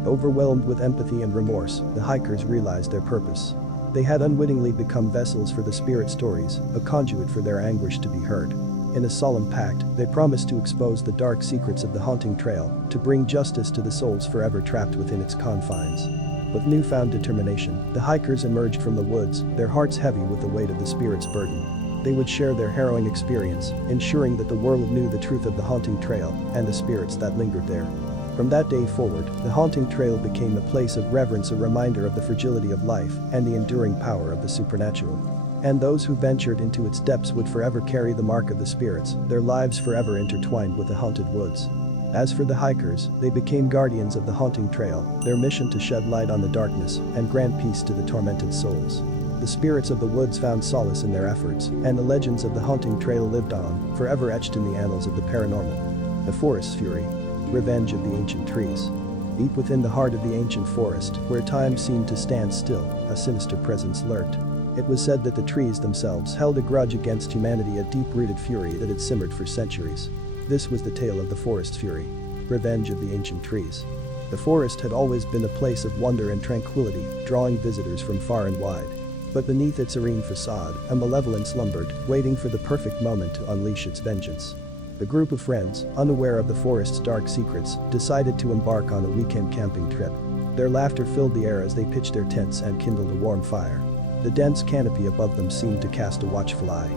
Overwhelmed with empathy and remorse, the hikers realized their purpose. They had unwittingly become vessels for the spirit stories, a conduit for their anguish to be heard. In a solemn pact, they promised to expose the dark secrets of the haunting trail, to bring justice to the souls forever trapped within its confines. With newfound determination, the hikers emerged from the woods, their hearts heavy with the weight of the spirit's burden. They would share their harrowing experience, ensuring that the world knew the truth of the haunting trail and the spirits that lingered there. From that day forward, the haunting trail became a place of reverence, a reminder of the fragility of life and the enduring power of the supernatural. And those who ventured into its depths would forever carry the mark of the spirits, their lives forever intertwined with the haunted woods. As for the hikers, they became guardians of the haunting trail, their mission to shed light on the darkness and grant peace to the tormented souls. The spirits of the woods found solace in their efforts, and the legends of the haunting trail lived on, forever etched in the annals of the paranormal. The forest's fury. Revenge of the ancient trees. Deep within the heart of the ancient forest, where time seemed to stand still, a sinister presence lurked. It was said that the trees themselves held a grudge against humanity, a deep-rooted fury that had simmered for centuries. This was the tale of the forest's fury. Revenge of the ancient trees. The forest had always been a place of wonder and tranquility, drawing visitors from far and wide. But beneath its serene facade, a malevolence slumbered, waiting for the perfect moment to unleash its vengeance. The group of friends, unaware of the forest's dark secrets, decided to embark on a weekend camping trip. Their laughter filled the air as they pitched their tents and kindled a warm fire. The dense canopy above them seemed to cast a watchful eye.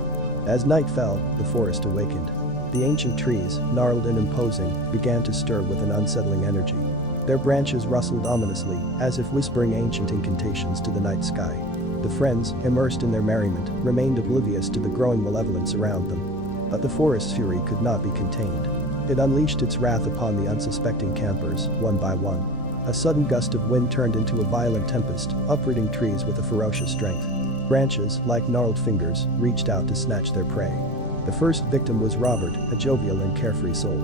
As night fell, the forest awakened. The ancient trees, gnarled and imposing, began to stir with an unsettling energy. Their branches rustled ominously, as if whispering ancient incantations to the night sky. The friends, immersed in their merriment, remained oblivious to the growing malevolence around them. But the forest's fury could not be contained. It unleashed its wrath upon the unsuspecting campers, one by one. A sudden gust of wind turned into a violent tempest, uprooting trees with a ferocious strength. Branches, like gnarled fingers, reached out to snatch their prey. The first victim was Robert, a jovial and carefree soul.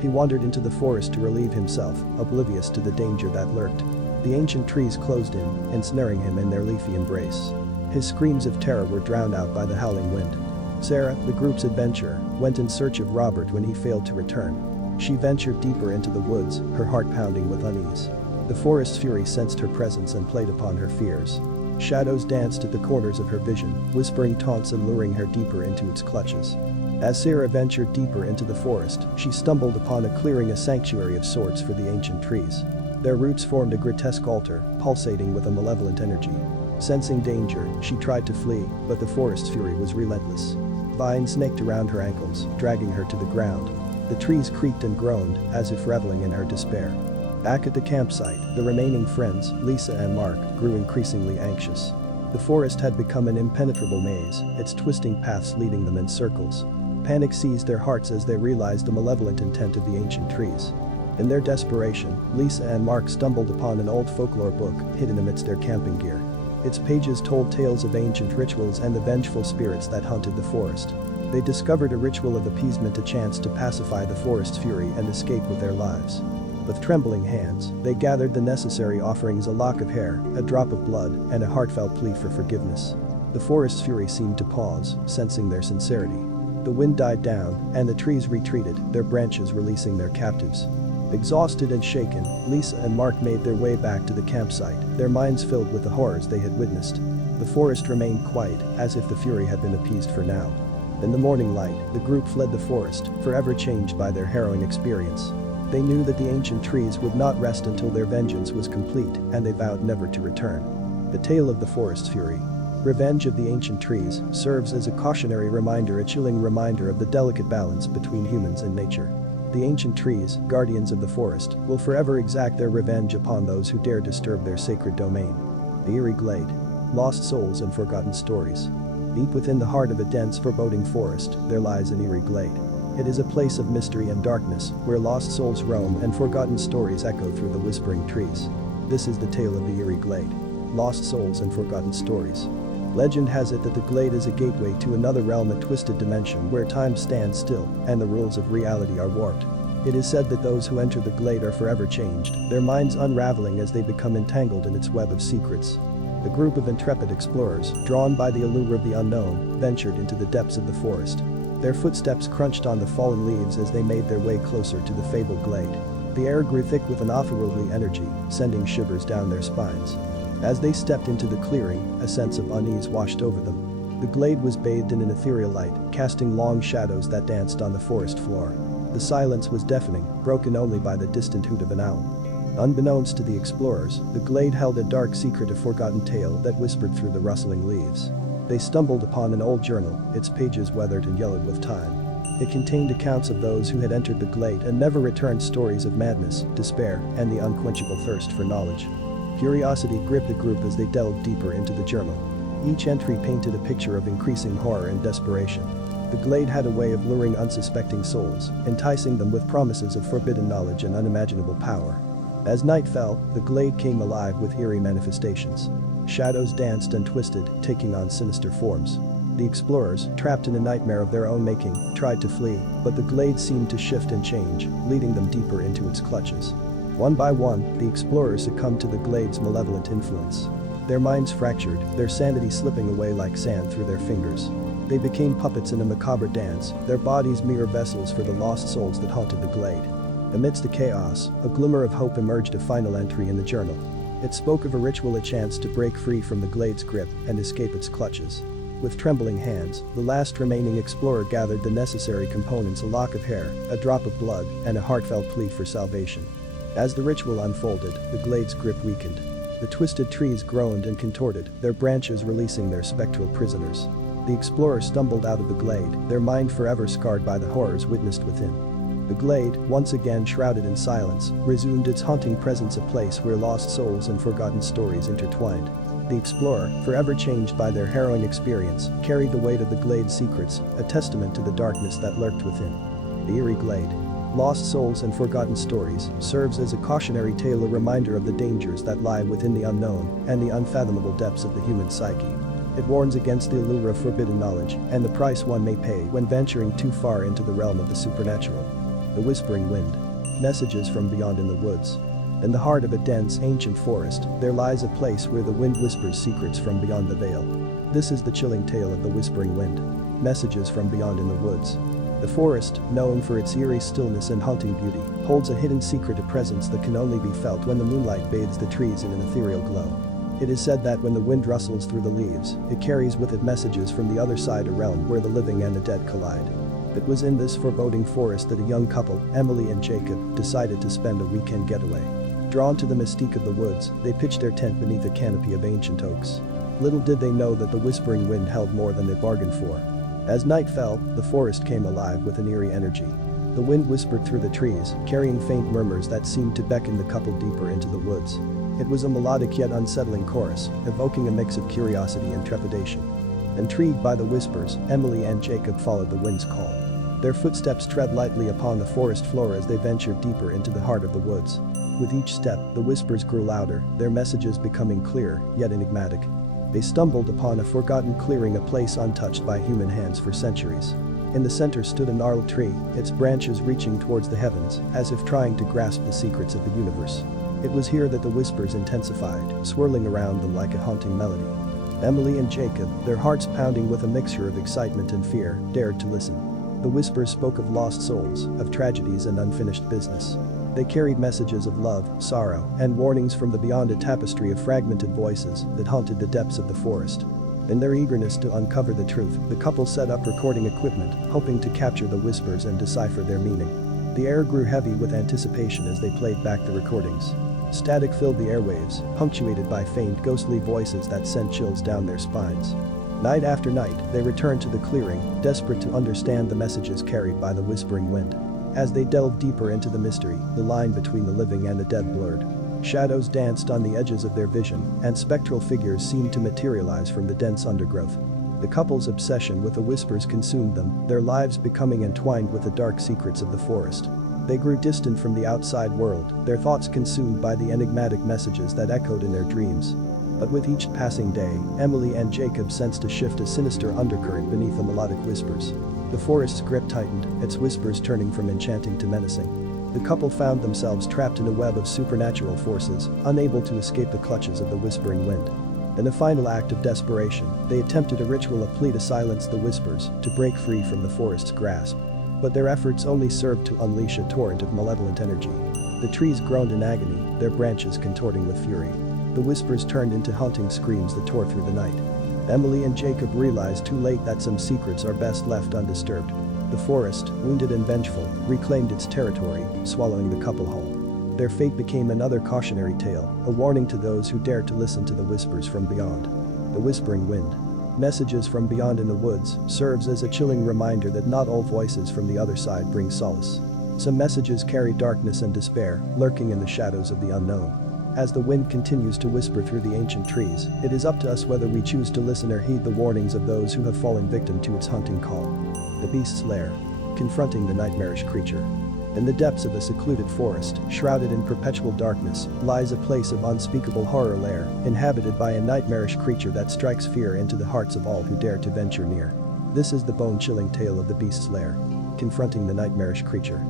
He wandered into the forest to relieve himself, oblivious to the danger that lurked. The ancient trees closed in, ensnaring him in their leafy embrace. His screams of terror were drowned out by the howling wind. Sarah, the group's adventurer, went in search of Robert when he failed to return. She ventured deeper into the woods, her heart pounding with unease. The forest's fury sensed her presence and played upon her fears. Shadows danced at the corners of her vision, whispering taunts and luring her deeper into its clutches. As Sarah ventured deeper into the forest, she stumbled upon a clearing, a sanctuary of sorts for the ancient trees. Their roots formed a grotesque altar, pulsating with a malevolent energy. Sensing danger, she tried to flee, but the forest's fury was relentless. Vines snaked around her ankles, dragging her to the ground. The trees creaked and groaned, as if reveling in her despair. Back at the campsite, the remaining friends, Lisa and Mark, grew increasingly anxious. The forest had become an impenetrable maze, its twisting paths leading them in circles. Panic seized their hearts as they realized the malevolent intent of the ancient trees. In their desperation, Lisa and Mark stumbled upon an old folklore book hidden amidst their camping gear. Its pages told tales of ancient rituals and the vengeful spirits that haunted the forest. They discovered a ritual of appeasement, a chance to pacify the forest's fury and escape with their lives. With trembling hands, they gathered the necessary offerings: a lock of hair, a drop of blood, and a heartfelt plea for forgiveness. The forest's fury seemed to pause, sensing their sincerity. The wind died down, and the trees retreated, their branches releasing their captives. Exhausted and shaken, Lisa and Mark made their way back to the campsite, their minds filled with the horrors they had witnessed. The forest remained quiet, as if the fury had been appeased for now. In the morning light, the group fled the forest, forever changed by their harrowing experience. They knew that the ancient trees would not rest until their vengeance was complete, and they vowed never to return. The tale of the forest's fury. Revenge of the Ancient Trees serves as a cautionary reminder, a chilling reminder of the delicate balance between humans and nature. The ancient trees, guardians of the forest, will forever exact their revenge upon those who dare disturb their sacred domain. The eerie glade. Lost souls and forgotten stories. Deep within the heart of a dense, foreboding forest, there lies an eerie glade. It is a place of mystery and darkness, where lost souls roam and forgotten stories echo through the whispering trees. This is the tale of the eerie glade. Lost souls and forgotten stories. Legend has it that the glade is a gateway to another realm, a twisted dimension where time stands still and the rules of reality are warped. It is said that those who enter the glade are forever changed, their minds unraveling as they become entangled in its web of secrets. A group of intrepid explorers, drawn by the allure of the unknown, ventured into the depths of the forest. Their footsteps crunched on the fallen leaves as they made their way closer to the fabled glade. The air grew thick with an otherworldly energy, sending shivers down their spines. As they stepped into the clearing, a sense of unease washed over them. The glade was bathed in an ethereal light, casting long shadows that danced on the forest floor. The silence was deafening, broken only by the distant hoot of an owl. Unbeknownst to the explorers, the glade held a dark secret, a forgotten tale that whispered through the rustling leaves. They stumbled upon an old journal, its pages weathered and yellowed with time. It contained accounts of those who had entered the glade and never returned, stories of madness, despair, and the unquenchable thirst for knowledge. Curiosity gripped the group as they delved deeper into the journal. Each entry painted a picture of increasing horror and desperation. The glade had a way of luring unsuspecting souls, enticing them with promises of forbidden knowledge and unimaginable power. As night fell, the glade came alive with eerie manifestations. Shadows danced and twisted, taking on sinister forms. The explorers, trapped in a nightmare of their own making, tried to flee, but the glade seemed to shift and change, leading them deeper into its clutches. One by one, the explorers succumbed to the glade's malevolent influence. Their minds fractured, their sanity slipping away like sand through their fingers. They became puppets in a macabre dance, their bodies mere vessels for the lost souls that haunted the glade. Amidst the chaos, a glimmer of hope emerged, a final entry in the journal. It spoke of a ritual, a chance to break free from the glade's grip and escape its clutches. With trembling hands, the last remaining explorer gathered the necessary components: a lock of hair, a drop of blood, and a heartfelt plea for salvation. As the ritual unfolded, the glade's grip weakened. The twisted trees groaned and contorted, their branches releasing their spectral prisoners. The explorer stumbled out of the glade, their mind forever scarred by the horrors witnessed within. The glade, once again shrouded in silence, resumed its haunting presence, a place where lost souls and forgotten stories intertwined. The explorer, forever changed by their harrowing experience, carried the weight of the glade's secrets, a testament to the darkness that lurked within. The eerie glade. Lost souls and forgotten stories serves as a cautionary tale, a reminder of the dangers that lie within the unknown and the unfathomable depths of the human psyche. It warns against the allure of forbidden knowledge and the price one may pay when venturing too far into the realm of the supernatural. The whispering wind. Messages from beyond in the woods. In the heart of a dense, ancient forest, there lies a place where the wind whispers secrets from beyond the veil. This is the chilling tale of the whispering wind. Messages from beyond in the woods. The forest, known for its eerie stillness and haunting beauty, holds a hidden secret, a presence that can only be felt when the moonlight bathes the trees in an ethereal glow. It is said that when the wind rustles through the leaves, it carries with it messages from the other side, a realm where the living and the dead collide. It was in this foreboding forest that a young couple, Emily and Jacob, decided to spend a weekend getaway. Drawn to the mystique of the woods, they pitched their tent beneath a canopy of ancient oaks. Little did they know that the whispering wind held more than they bargained for. As night fell, the forest came alive with an eerie energy. The wind whispered through the trees, carrying faint murmurs that seemed to beckon the couple deeper into the woods. It was a melodic yet unsettling chorus, evoking a mix of curiosity and trepidation. Intrigued by the whispers, Emily and Jacob followed the wind's call. Their footsteps tread lightly upon the forest floor as they ventured deeper into the heart of the woods. With each step, the whispers grew louder, their messages becoming clearer, yet enigmatic. They stumbled upon a forgotten clearing, a place untouched by human hands for centuries. In the center stood a gnarled tree, its branches reaching towards the heavens, as if trying to grasp the secrets of the universe. It was here that the whispers intensified, swirling around them like a haunting melody. Emily and Jacob, their hearts pounding with a mixture of excitement and fear, dared to listen. The whispers spoke of lost souls, of tragedies and unfinished business. They carried messages of love, sorrow, and warnings from the beyond, a tapestry of fragmented voices that haunted the depths of the forest. In their eagerness to uncover the truth, the couple set up recording equipment, hoping to capture the whispers and decipher their meaning. The air grew heavy with anticipation as they played back the recordings. Static filled the airwaves, punctuated by faint ghostly voices that sent chills down their spines. Night after night, they returned to the clearing, desperate to understand the messages carried by the whispering wind. As they delved deeper into the mystery, the line between the living and the dead blurred. Shadows danced on the edges of their vision, and spectral figures seemed to materialize from the dense undergrowth. The couple's obsession with the whispers consumed them, their lives becoming entwined with the dark secrets of the forest. They grew distant from the outside world, their thoughts consumed by the enigmatic messages that echoed in their dreams. But with each passing day, Emily and Jacob sensed a shift, a sinister undercurrent beneath the melodic whispers. The forest's grip tightened, its whispers turning from enchanting to menacing. The couple found themselves trapped in a web of supernatural forces, unable to escape the clutches of the whispering wind. In a final act of desperation, they attempted a ritual, a plea to silence the whispers, to break free from the forest's grasp. But their efforts only served to unleash a torrent of malevolent energy. The trees groaned in agony, their branches contorting with fury. The whispers turned into haunting screams that tore through the night. Emily and Jacob realized too late that some secrets are best left undisturbed. The forest, wounded and vengeful, reclaimed its territory, swallowing the couple whole. Their fate became another cautionary tale, a warning to those who dared to listen to the whispers from beyond. The whispering wind. Messages from beyond in the woods serves as a chilling reminder that not all voices from the other side bring solace. Some messages carry darkness and despair, lurking in the shadows of the unknown. As the wind continues to whisper through the ancient trees, it is up to us whether we choose to listen or heed the warnings of those who have fallen victim to its haunting call. The beast's lair. Confronting the nightmarish creature. In the depths of a secluded forest, shrouded in perpetual darkness, lies a place of unspeakable horror, lair, inhabited by a nightmarish creature that strikes fear into the hearts of all who dare to venture near. This is the bone-chilling tale of the beast's lair. Confronting the nightmarish creature.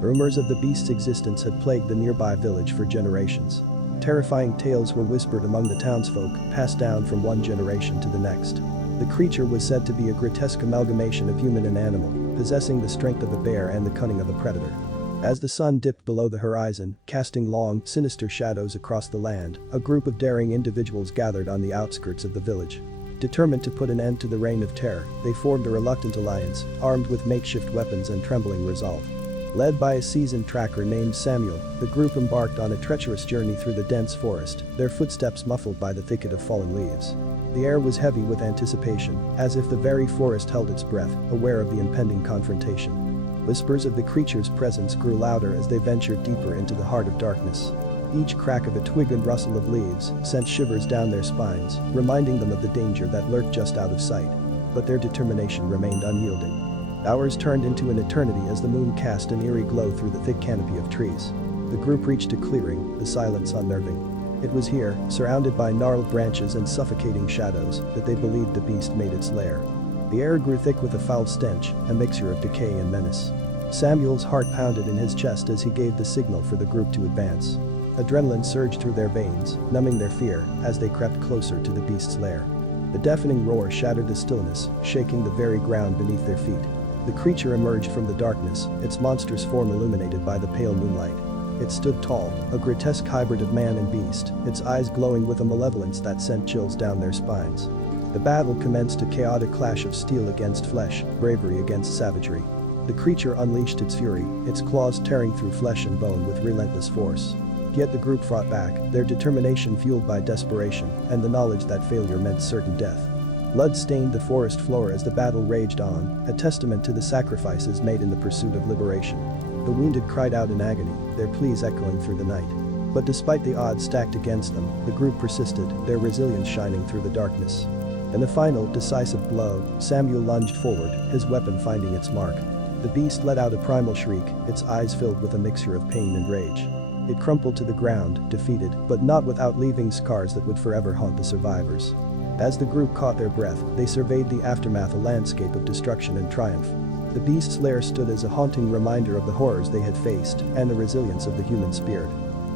Rumors of the beast's existence had plagued the nearby village for generations. Terrifying tales were whispered among the townsfolk, passed down from one generation to the next. The creature was said to be a grotesque amalgamation of human and animal, possessing the strength of a bear and the cunning of a predator. As the sun dipped below the horizon, casting long, sinister shadows across the land, a group of daring individuals gathered on the outskirts of the village. Determined to put an end to the reign of terror, they formed a reluctant alliance, armed with makeshift weapons and trembling resolve. Led by a seasoned tracker named Samuel, the group embarked on a treacherous journey through the dense forest, their footsteps muffled by the thicket of fallen leaves. The air was heavy with anticipation, as if the very forest held its breath, aware of the impending confrontation. Whispers of the creature's presence grew louder as they ventured deeper into the heart of darkness. Each crack of a twig and rustle of leaves sent shivers down their spines, reminding them of the danger that lurked just out of sight. But their determination remained unyielding. Hours turned into an eternity as the moon cast an eerie glow through the thick canopy of trees. The group reached a clearing, the silence unnerving. It was here, surrounded by gnarled branches and suffocating shadows, that they believed the beast made its lair. The air grew thick with a foul stench, a mixture of decay and menace. Samuel's heart pounded in his chest as he gave the signal for the group to advance. Adrenaline surged through their veins, numbing their fear as they crept closer to the beast's lair. The deafening roar shattered the stillness, shaking the very ground beneath their feet. The creature emerged from the darkness, its monstrous form illuminated by the pale moonlight. It stood tall, a grotesque hybrid of man and beast, its eyes glowing with a malevolence that sent chills down their spines. The battle commenced, a chaotic clash of steel against flesh, bravery against savagery. The creature unleashed its fury, its claws tearing through flesh and bone with relentless force. Yet the group fought back, their determination fueled by desperation and the knowledge that failure meant certain death. Blood stained the forest floor as the battle raged on, a testament to the sacrifices made in the pursuit of liberation. The wounded cried out in agony, their pleas echoing through the night. But despite the odds stacked against them, the group persisted, their resilience shining through the darkness. In the final, decisive blow, Samuel lunged forward, his weapon finding its mark. The beast let out a primal shriek, its eyes filled with a mixture of pain and rage. It crumpled to the ground, defeated, but not without leaving scars that would forever haunt the survivors. As the group caught their breath, they surveyed the aftermath, a landscape of destruction and triumph. The beast's lair stood as a haunting reminder of the horrors they had faced and the resilience of the human spirit.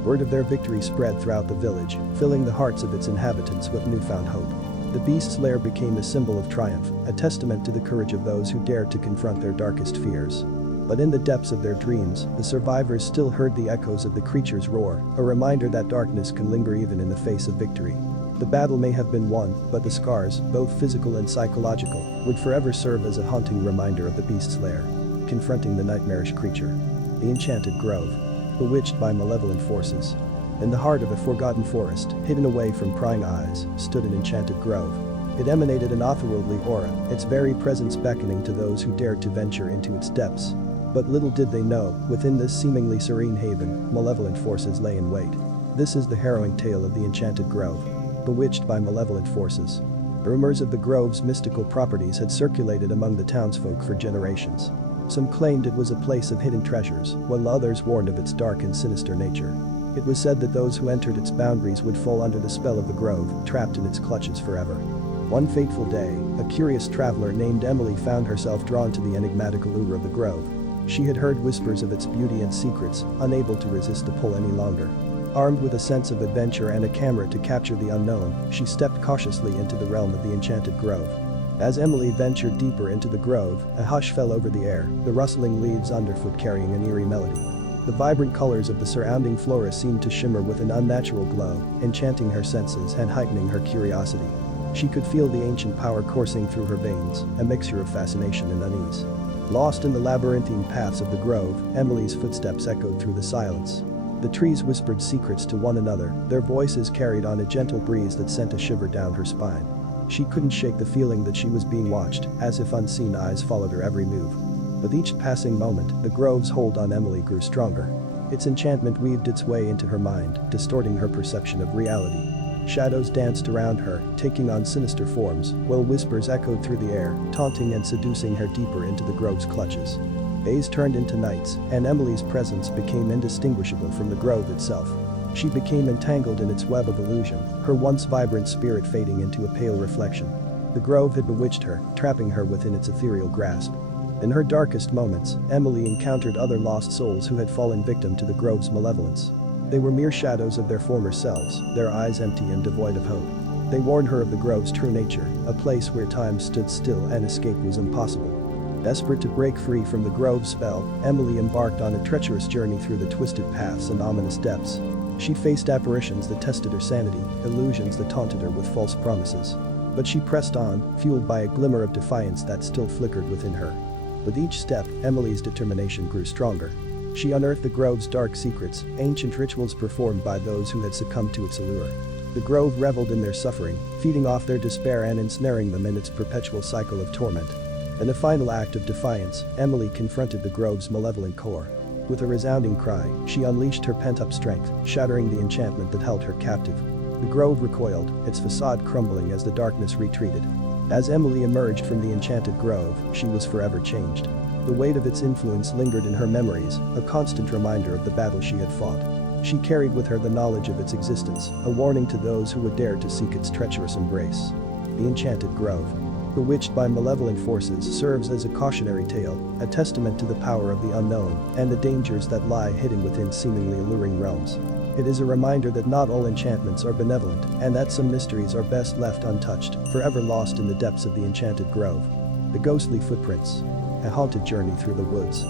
Word of their victory spread throughout the village, filling the hearts of its inhabitants with newfound hope. The beast's lair became a symbol of triumph, a testament to the courage of those who dared to confront their darkest fears. But in the depths of their dreams, the survivors still heard the echoes of the creature's roar, a reminder that darkness can linger even in the face of victory. The battle may have been won, but the scars, both physical and psychological, would forever serve as a haunting reminder of the beast's lair. Confronting the nightmarish creature. The enchanted grove. Bewitched by malevolent forces. In the heart of a forgotten forest, hidden away from prying eyes, stood an enchanted grove. It emanated an otherworldly aura, its very presence beckoning to those who dared to venture into its depths. But little did they know, within this seemingly serene haven, malevolent forces lay in wait. This is the harrowing tale of the enchanted grove. Bewitched by malevolent forces. Rumors of the grove's mystical properties had circulated among the townsfolk for generations. Some claimed it was a place of hidden treasures, while others warned of its dark and sinister nature. It was said that those who entered its boundaries would fall under the spell of the grove, trapped in its clutches forever. One fateful day, a curious traveler named Emily found herself drawn to the enigmatic allure of the grove. She had heard whispers of its beauty and secrets, unable to resist the pull any longer. Armed with a sense of adventure and a camera to capture the unknown, she stepped cautiously into the realm of the enchanted grove. As Emily ventured deeper into the grove, a hush fell over the air, the rustling leaves underfoot carrying an eerie melody. The vibrant colors of the surrounding flora seemed to shimmer with an unnatural glow, enchanting her senses and heightening her curiosity. She could feel the ancient power coursing through her veins, a mixture of fascination and unease. Lost in the labyrinthine paths of the grove, Emily's footsteps echoed through the silence. The trees whispered secrets to one another, their voices carried on a gentle breeze that sent a shiver down her spine. She couldn't shake the feeling that she was being watched, as if unseen eyes followed her every move. With each passing moment, the grove's hold on Emily grew stronger. Its enchantment weaved its way into her mind, distorting her perception of reality. Shadows danced around her, taking on sinister forms, while whispers echoed through the air, taunting and seducing her deeper into the grove's clutches. Days turned into nights, and Emily's presence became indistinguishable from the grove itself. She became entangled in its web of illusion, her once vibrant spirit fading into a pale reflection. The grove had bewitched her, trapping her within its ethereal grasp. In her darkest moments, Emily encountered other lost souls who had fallen victim to the grove's malevolence. They were mere shadows of their former selves, their eyes empty and devoid of hope. They warned her of the grove's true nature, a place where time stood still and escape was impossible. Desperate to break free from the grove's spell, Emily embarked on a treacherous journey through the twisted paths and ominous depths. She faced apparitions that tested her sanity, illusions that taunted her with false promises. But she pressed on, fueled by a glimmer of defiance that still flickered within her. With each step, Emily's determination grew stronger. She unearthed the grove's dark secrets, ancient rituals performed by those who had succumbed to its allure. The grove reveled in their suffering, feeding off their despair and ensnaring them in its perpetual cycle of torment. In a final act of defiance, Emily confronted the grove's malevolent core. With a resounding cry, she unleashed her pent-up strength, shattering the enchantment that held her captive. The grove recoiled, its facade crumbling as the darkness retreated. As Emily emerged from the enchanted grove, she was forever changed. The weight of its influence lingered in her memories, a constant reminder of the battle she had fought. She carried with her the knowledge of its existence, a warning to those who would dare to seek its treacherous embrace. The enchanted grove, bewitched by malevolent forces, serves as a cautionary tale, a testament to the power of the unknown and the dangers that lie hidden within seemingly alluring realms. It is a reminder that not all enchantments are benevolent and that some mysteries are best left untouched, forever lost in the depths of the enchanted grove. The ghostly footprints. A haunted journey through the woods.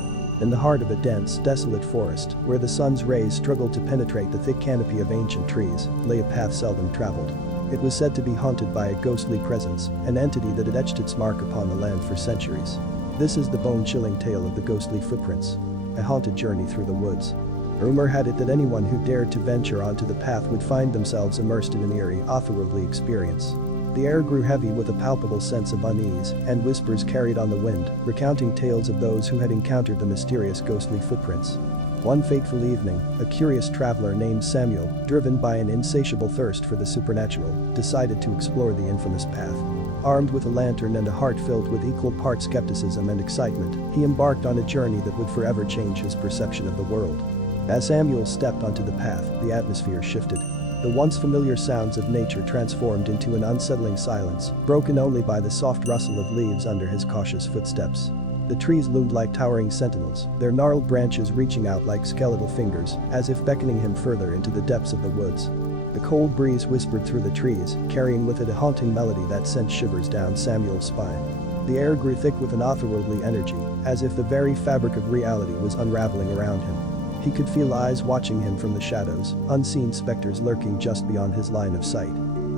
In the heart of a dense, desolate forest, where the sun's rays struggled to penetrate the thick canopy of ancient trees, lay a path seldom traveled. It was said to be haunted by a ghostly presence, an entity that had etched its mark upon the land for centuries. This is the bone-chilling tale of the ghostly footprints. A haunted journey through the woods. Rumor had it that anyone who dared to venture onto the path would find themselves immersed in an eerie, otherworldly experience. The air grew heavy with a palpable sense of unease, and whispers carried on the wind, recounting tales of those who had encountered the mysterious ghostly footprints. One fateful evening, a curious traveler named Samuel, driven by an insatiable thirst for the supernatural, decided to explore the infamous path. Armed with a lantern and a heart filled with equal parts skepticism and excitement, he embarked on a journey that would forever change his perception of the world. As Samuel stepped onto the path, the atmosphere shifted. The once familiar sounds of nature transformed into an unsettling silence, broken only by the soft rustle of leaves under his cautious footsteps. The trees loomed like towering sentinels, their gnarled branches reaching out like skeletal fingers, as if beckoning him further into the depths of the woods. The cold breeze whispered through the trees, carrying with it a haunting melody that sent shivers down Samuel's spine. The air grew thick with an otherworldly energy, as if the very fabric of reality was unraveling around him. He could feel eyes watching him from the shadows, unseen specters lurking just beyond his line of sight.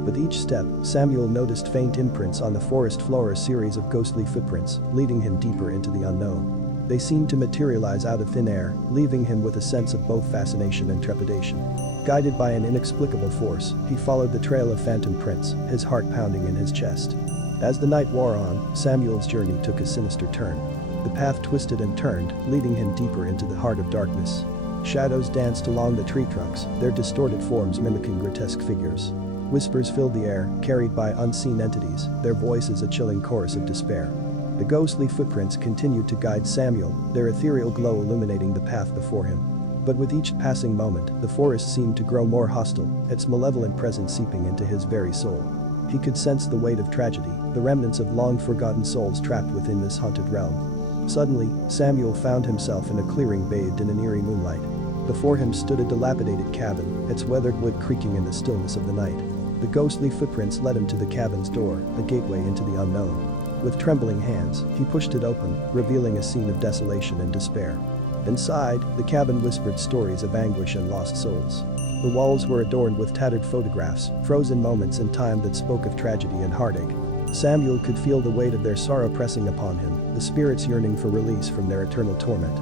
With each step, Samuel noticed faint imprints on the forest floor, a series of ghostly footprints, leading him deeper into the unknown. They seemed to materialize out of thin air, leaving him with a sense of both fascination and trepidation. Guided by an inexplicable force, he followed the trail of phantom prints, his heart pounding in his chest. As the night wore on, Samuel's journey took a sinister turn. The path twisted and turned, leading him deeper into the heart of darkness. Shadows danced along the tree trunks, their distorted forms mimicking grotesque figures. Whispers filled the air, carried by unseen entities, their voices a chilling chorus of despair. The ghostly footprints continued to guide Samuel, their ethereal glow illuminating the path before him. But with each passing moment, the forest seemed to grow more hostile, its malevolent presence seeping into his very soul. He could sense the weight of tragedy, the remnants of long-forgotten souls trapped within this haunted realm. Suddenly, Samuel found himself in a clearing bathed in an eerie moonlight. Before him stood a dilapidated cabin, its weathered wood creaking in the stillness of the night. The ghostly footprints led him to the cabin's door, a gateway into the unknown. With trembling hands, he pushed it open, revealing a scene of desolation and despair. Inside, the cabin whispered stories of anguish and lost souls. The walls were adorned with tattered photographs, frozen moments in time that spoke of tragedy and heartache. Samuel could feel the weight of their sorrow pressing upon him, the spirits yearning for release from their eternal torment.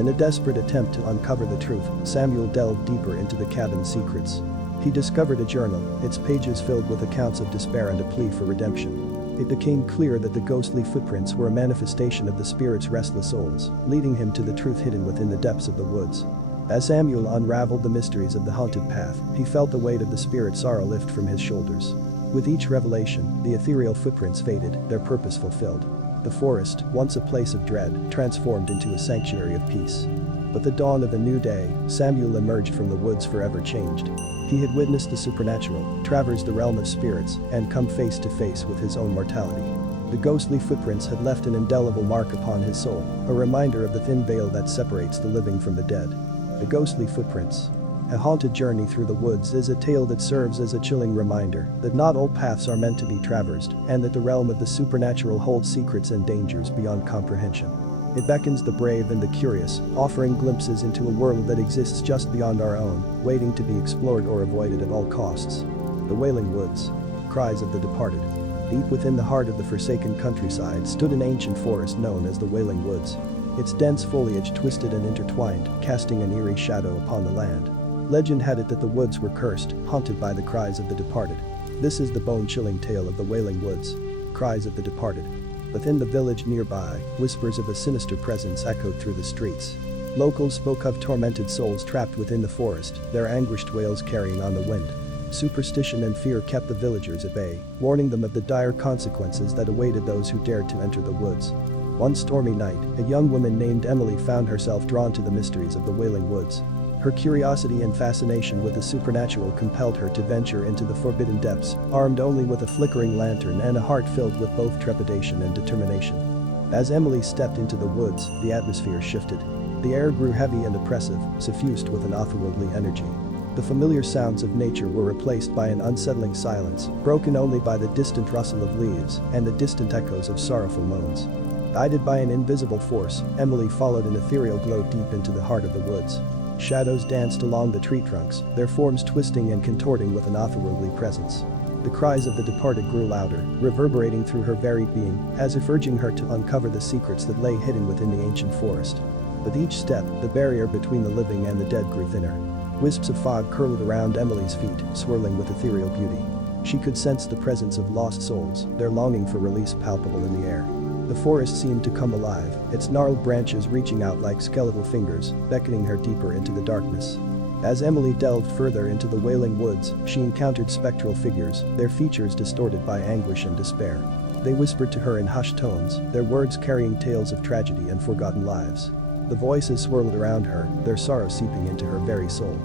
In a desperate attempt to uncover the truth, Samuel delved deeper into the cabin's secrets. He discovered a journal, its pages filled with accounts of despair and a plea for redemption. It became clear that the ghostly footprints were a manifestation of the spirit's restless souls, leading him to the truth hidden within the depths of the woods. As Samuel unraveled the mysteries of the haunted path, he felt the weight of the spirit's sorrow lift from his shoulders. With each revelation, the ethereal footprints faded, their purpose fulfilled. The forest, once a place of dread, transformed into a sanctuary of peace. With the dawn of a new day, Samuel emerged from the woods forever changed. He had witnessed the supernatural, traversed the realm of spirits, and come face to face with his own mortality. The ghostly footprints had left an indelible mark upon his soul, a reminder of the thin veil that separates the living from the dead. The ghostly footprints. A haunted journey through the woods is a tale that serves as a chilling reminder that not all paths are meant to be traversed, and that the realm of the supernatural holds secrets and dangers beyond comprehension. It beckons the brave and the curious, offering glimpses into a world that exists just beyond our own, waiting to be explored or avoided at all costs. The Wailing Woods. Cries of the departed. Deep within the heart of the forsaken countryside stood an ancient forest known as the Wailing Woods. Its dense foliage twisted and intertwined, casting an eerie shadow upon the land. Legend had it that the woods were cursed, haunted by the cries of the departed. This is the bone-chilling tale of the Wailing Woods. Cries of the departed. Within the village nearby, whispers of a sinister presence echoed through the streets. Locals spoke of tormented souls trapped within the forest, their anguished wails carrying on the wind. Superstition and fear kept the villagers at bay, warning them of the dire consequences that awaited those who dared to enter the woods. One stormy night, a young woman named Emily found herself drawn to the mysteries of the Wailing Woods. Her curiosity and fascination with the supernatural compelled her to venture into the forbidden depths, armed only with a flickering lantern and a heart filled with both trepidation and determination. As Emily stepped into the woods, the atmosphere shifted. The air grew heavy and oppressive, suffused with an otherworldly energy. The familiar sounds of nature were replaced by an unsettling silence, broken only by the distant rustle of leaves and the distant echoes of sorrowful moans. Guided by an invisible force, Emily followed an ethereal glow deep into the heart of the woods. Shadows danced along the tree trunks, their forms twisting and contorting with an otherworldly presence. The cries of the departed grew louder, reverberating through her very being, as if urging her to uncover the secrets that lay hidden within the ancient forest. With each step, the barrier between the living and the dead grew thinner. Wisps of fog curled around Emily's feet, swirling with ethereal beauty. She could sense the presence of lost souls, their longing for release palpable in the air. The forest seemed to come alive, its gnarled branches reaching out like skeletal fingers, beckoning her deeper into the darkness. As Emily delved further into the Wailing Woods, she encountered spectral figures, their features distorted by anguish and despair. They whispered to her in hushed tones, their words carrying tales of tragedy and forgotten lives. The voices swirled around her, their sorrow seeping into her very soul.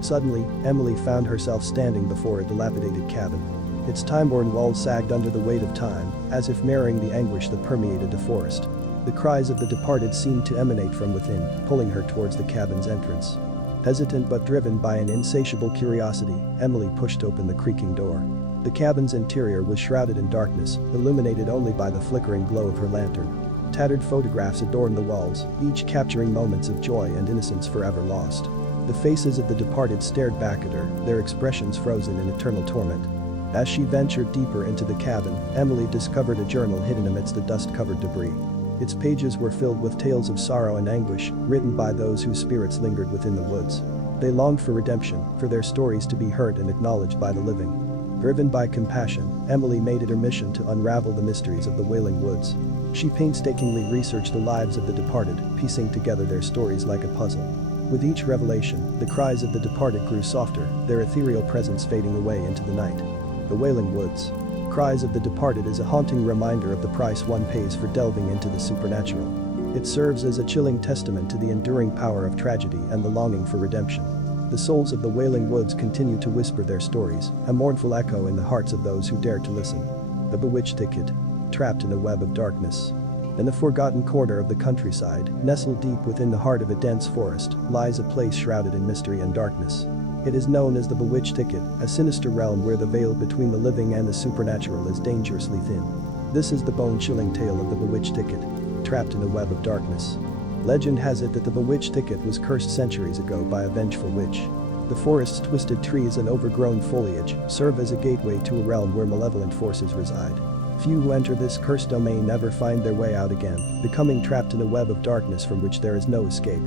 Suddenly, Emily found herself standing before a dilapidated cabin. Its time-worn walls sagged under the weight of time, as if mirroring the anguish that permeated the forest. The cries of the departed seemed to emanate from within, pulling her towards the cabin's entrance. Hesitant but driven by an insatiable curiosity, Emily pushed open the creaking door. The cabin's interior was shrouded in darkness, illuminated only by the flickering glow of her lantern. Tattered photographs adorned the walls, each capturing moments of joy and innocence forever lost. The faces of the departed stared back at her, their expressions frozen in eternal torment. As she ventured deeper into the cabin, Emily discovered a journal hidden amidst the dust-covered debris. Its pages were filled with tales of sorrow and anguish, written by those whose spirits lingered within the woods. They longed for redemption, for their stories to be heard and acknowledged by the living. Driven by compassion, Emily made it her mission to unravel the mysteries of the Wailing Woods. She painstakingly researched the lives of the departed, piecing together their stories like a puzzle. With each revelation, the cries of the departed grew softer, their ethereal presence fading away into the night. The Wailing Woods. Cries of the departed is a haunting reminder of the price one pays for delving into the supernatural. It serves as a chilling testament to the enduring power of tragedy and the longing for redemption. The souls of the Wailing Woods continue to whisper their stories, a mournful echo in the hearts of those who dare to listen. The bewitched thicket. Trapped in a web of darkness. In the forgotten corner of the countryside, nestled deep within the heart of a dense forest, lies a place shrouded in mystery and darkness. It is known as the bewitched thicket, a sinister realm where the veil between the living and the supernatural is dangerously thin. This is the bone-chilling tale of the bewitched thicket. Trapped in a web of darkness. Legend has it that the bewitched thicket was cursed centuries ago by a vengeful witch. The forest's twisted trees and overgrown foliage serve as a gateway to a realm where malevolent forces reside. Few who enter this cursed domain never find their way out again, becoming trapped in a web of darkness from which there is no escape.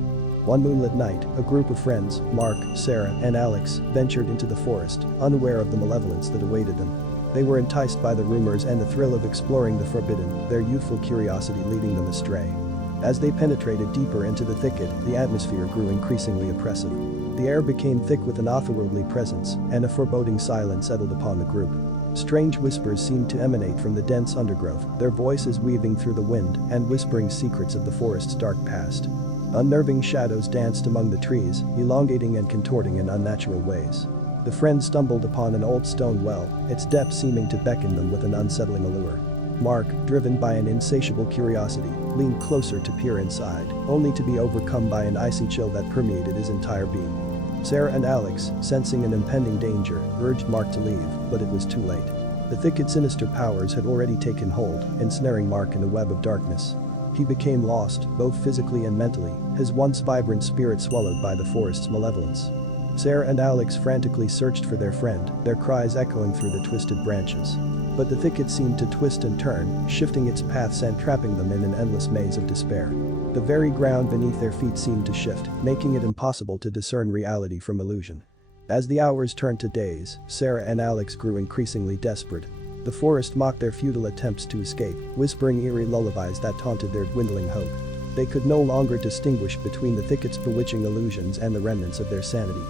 One moonlit night, a group of friends, Mark, Sarah, and Alex, ventured into the forest, unaware of the malevolence that awaited them. They were enticed by the rumors and the thrill of exploring the forbidden, their youthful curiosity leading them astray. As they penetrated deeper into the thicket, the atmosphere grew increasingly oppressive. The air became thick with an otherworldly presence, and a foreboding silence settled upon the group. Strange whispers seemed to emanate from the dense undergrowth, their voices weaving through the wind and whispering secrets of the forest's dark past. Unnerving shadows danced among the trees, elongating and contorting in unnatural ways. The friends stumbled upon an old stone well, its depths seeming to beckon them with an unsettling allure. Mark, driven by an insatiable curiosity, leaned closer to peer inside, only to be overcome by an icy chill that permeated his entire being. Sarah and Alex, sensing an impending danger, urged Mark to leave, but it was too late. The thicket's sinister powers had already taken hold, ensnaring Mark in a web of darkness. He became lost, both physically and mentally, his once vibrant spirit swallowed by the forest's malevolence. Sarah and Alex frantically searched for their friend, their cries echoing through the twisted branches. But the thicket seemed to twist and turn, shifting its paths and trapping them in an endless maze of despair. The very ground beneath their feet seemed to shift, making it impossible to discern reality from illusion. As the hours turned to days, Sarah and Alex grew increasingly desperate. The forest mocked their futile attempts to escape, whispering eerie lullabies that taunted their dwindling hope. They could no longer distinguish between the thicket's bewitching illusions and the remnants of their sanity.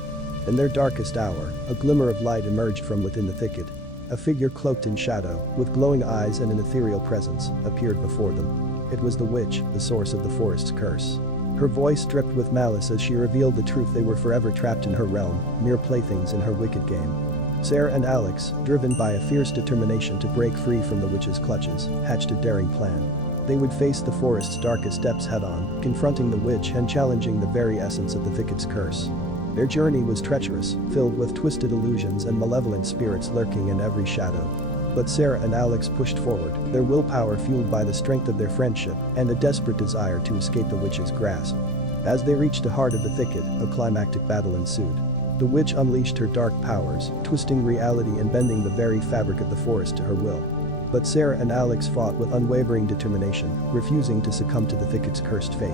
In their darkest hour, a glimmer of light emerged from within the thicket. A figure cloaked in shadow, with glowing eyes and an ethereal presence, appeared before them. It was the witch, the source of the forest's curse. Her voice dripped with malice as she revealed the truth: they were forever trapped in her realm, mere playthings in her wicked game. Sarah and Alex, driven by a fierce determination to break free from the witch's clutches, hatched a daring plan. They would face the forest's darkest depths head-on, confronting the witch and challenging the very essence of the thicket's curse. Their journey was treacherous, filled with twisted illusions and malevolent spirits lurking in every shadow. But Sarah and Alex pushed forward, their willpower fueled by the strength of their friendship and a desperate desire to escape the witch's grasp. As they reached the heart of the thicket, a climactic battle ensued. The witch unleashed her dark powers, twisting reality and bending the very fabric of the forest to her will. But Sarah and Alex fought with unwavering determination, refusing to succumb to the thicket's cursed fate.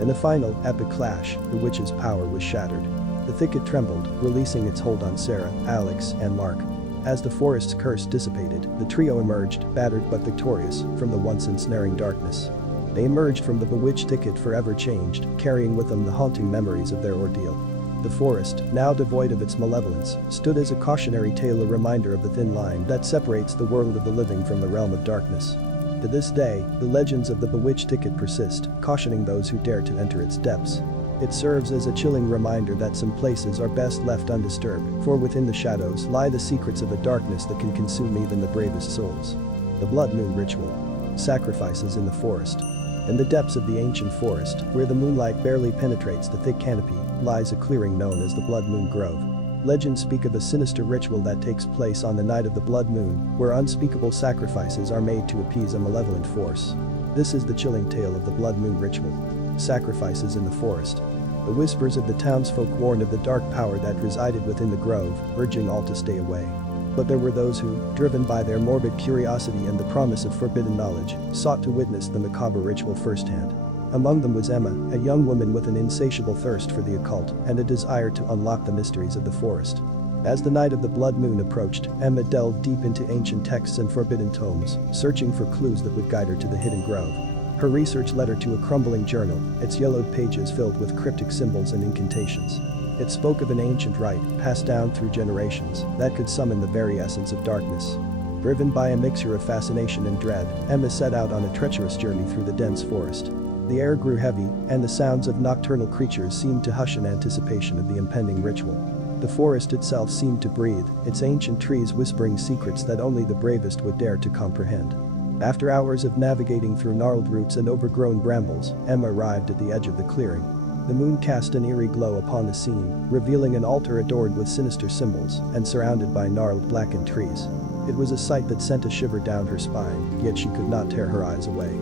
In a final, epic clash, the witch's power was shattered. The thicket trembled, releasing its hold on Sarah, Alex, and Mark. As the forest's curse dissipated, the trio emerged, battered but victorious, from the once ensnaring darkness. They emerged from the bewitched thicket forever changed, carrying with them the haunting memories of their ordeal. The forest, now devoid of its malevolence, stood as a cautionary tale, a reminder of the thin line that separates the world of the living from the realm of darkness. To this day, the legends of the bewitched thicket persist, cautioning those who dare to enter its depths. It serves as a chilling reminder that some places are best left undisturbed, for within the shadows lie the secrets of a darkness that can consume even the bravest souls. The Blood Moon Ritual. Sacrifices in the forest. In the depths of the ancient forest, where the moonlight barely penetrates the thick canopy, lies a clearing known as the Blood Moon Grove. Legends speak of a sinister ritual that takes place on the night of the blood moon, where unspeakable sacrifices are made to appease a malevolent force. This is the chilling tale of the Blood Moon Ritual. Sacrifices in the forest. The whispers of the townsfolk warned of the dark power that resided within the grove, urging all to stay away. But there were those who, driven by their morbid curiosity and the promise of forbidden knowledge, sought to witness the macabre ritual firsthand. Among them was Emma, a young woman with an insatiable thirst for the occult and a desire to unlock the mysteries of the forest. As the night of the blood moon approached, Emma delved deep into ancient texts and forbidden tomes, searching for clues that would guide her to the hidden grove. Her research led her to a crumbling journal, its yellowed pages filled with cryptic symbols and incantations. It spoke of an ancient rite, passed down through generations, that could summon the very essence of darkness. Driven by a mixture of fascination and dread, Emma set out on a treacherous journey through the dense forest. The air grew heavy, and the sounds of nocturnal creatures seemed to hush in anticipation of the impending ritual. The forest itself seemed to breathe, its ancient trees whispering secrets that only the bravest would dare to comprehend. After hours of navigating through gnarled roots and overgrown brambles, Emma arrived at the edge of the clearing. The moon cast an eerie glow upon the scene, revealing an altar adorned with sinister symbols and surrounded by gnarled blackened trees. It was a sight that sent a shiver down her spine, yet she could not tear her eyes away.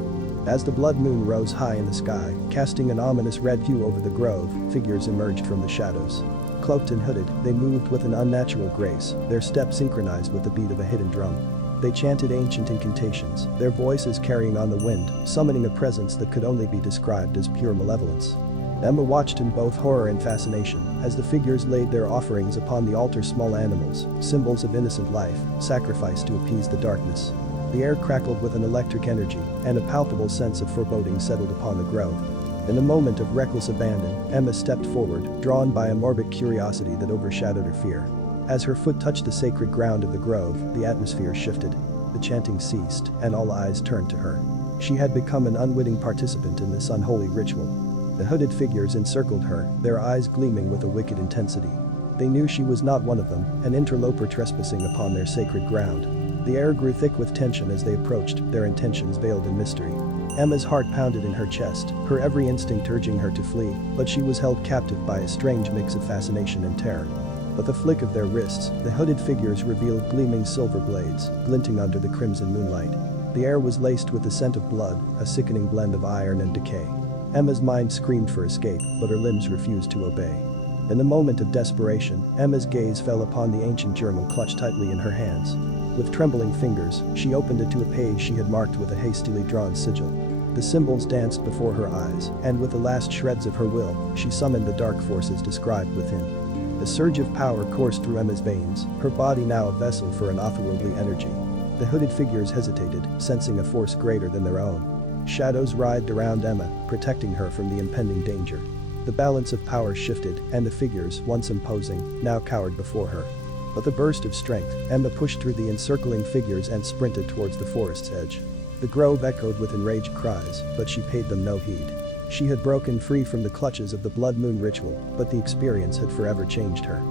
As the blood moon rose high in the sky, casting an ominous red hue over the grove, figures emerged from the shadows. Cloaked and hooded, they moved with an unnatural grace, their steps synchronized with the beat of a hidden drum. They chanted ancient incantations, their voices carrying on the wind, summoning a presence that could only be described as pure malevolence. Emma watched in both horror and fascination as the figures laid their offerings upon the altar, small animals, symbols of innocent life, sacrificed to appease the darkness. The air crackled with an electric energy, and a palpable sense of foreboding settled upon the grove. In a moment of reckless abandon, Emma stepped forward, drawn by a morbid curiosity that overshadowed her fear. As her foot touched the sacred ground of the grove, the atmosphere shifted. The chanting ceased, and all eyes turned to her. She had become an unwitting participant in this unholy ritual. The hooded figures encircled her, their eyes gleaming with a wicked intensity. They knew she was not one of them, an interloper trespassing upon their sacred ground. The air grew thick with tension as they approached, their intentions veiled in mystery. Emma's heart pounded in her chest, her every instinct urging her to flee, but she was held captive by a strange mix of fascination and terror. With a flick of their wrists, the hooded figures revealed gleaming silver blades, glinting under the crimson moonlight. The air was laced with the scent of blood, a sickening blend of iron and decay. Emma's mind screamed for escape, but her limbs refused to obey. In a moment of desperation, Emma's gaze fell upon the ancient journal clutched tightly in her hands. With trembling fingers, she opened it to a page she had marked with a hastily drawn sigil. The symbols danced before her eyes, and with the last shreds of her will, she summoned the dark forces described within. A surge of power coursed through Emma's veins, her body now a vessel for an otherworldly energy. The hooded figures hesitated, sensing a force greater than their own. Shadows writhed around Emma, protecting her from the impending danger. The balance of power shifted, and the figures, once imposing, now cowered before her. With a burst of strength, Emma pushed through the encircling figures and sprinted towards the forest's edge. The grove echoed with enraged cries, but she paid them no heed. She had broken free from the clutches of the blood moon ritual, but the experience had forever changed her.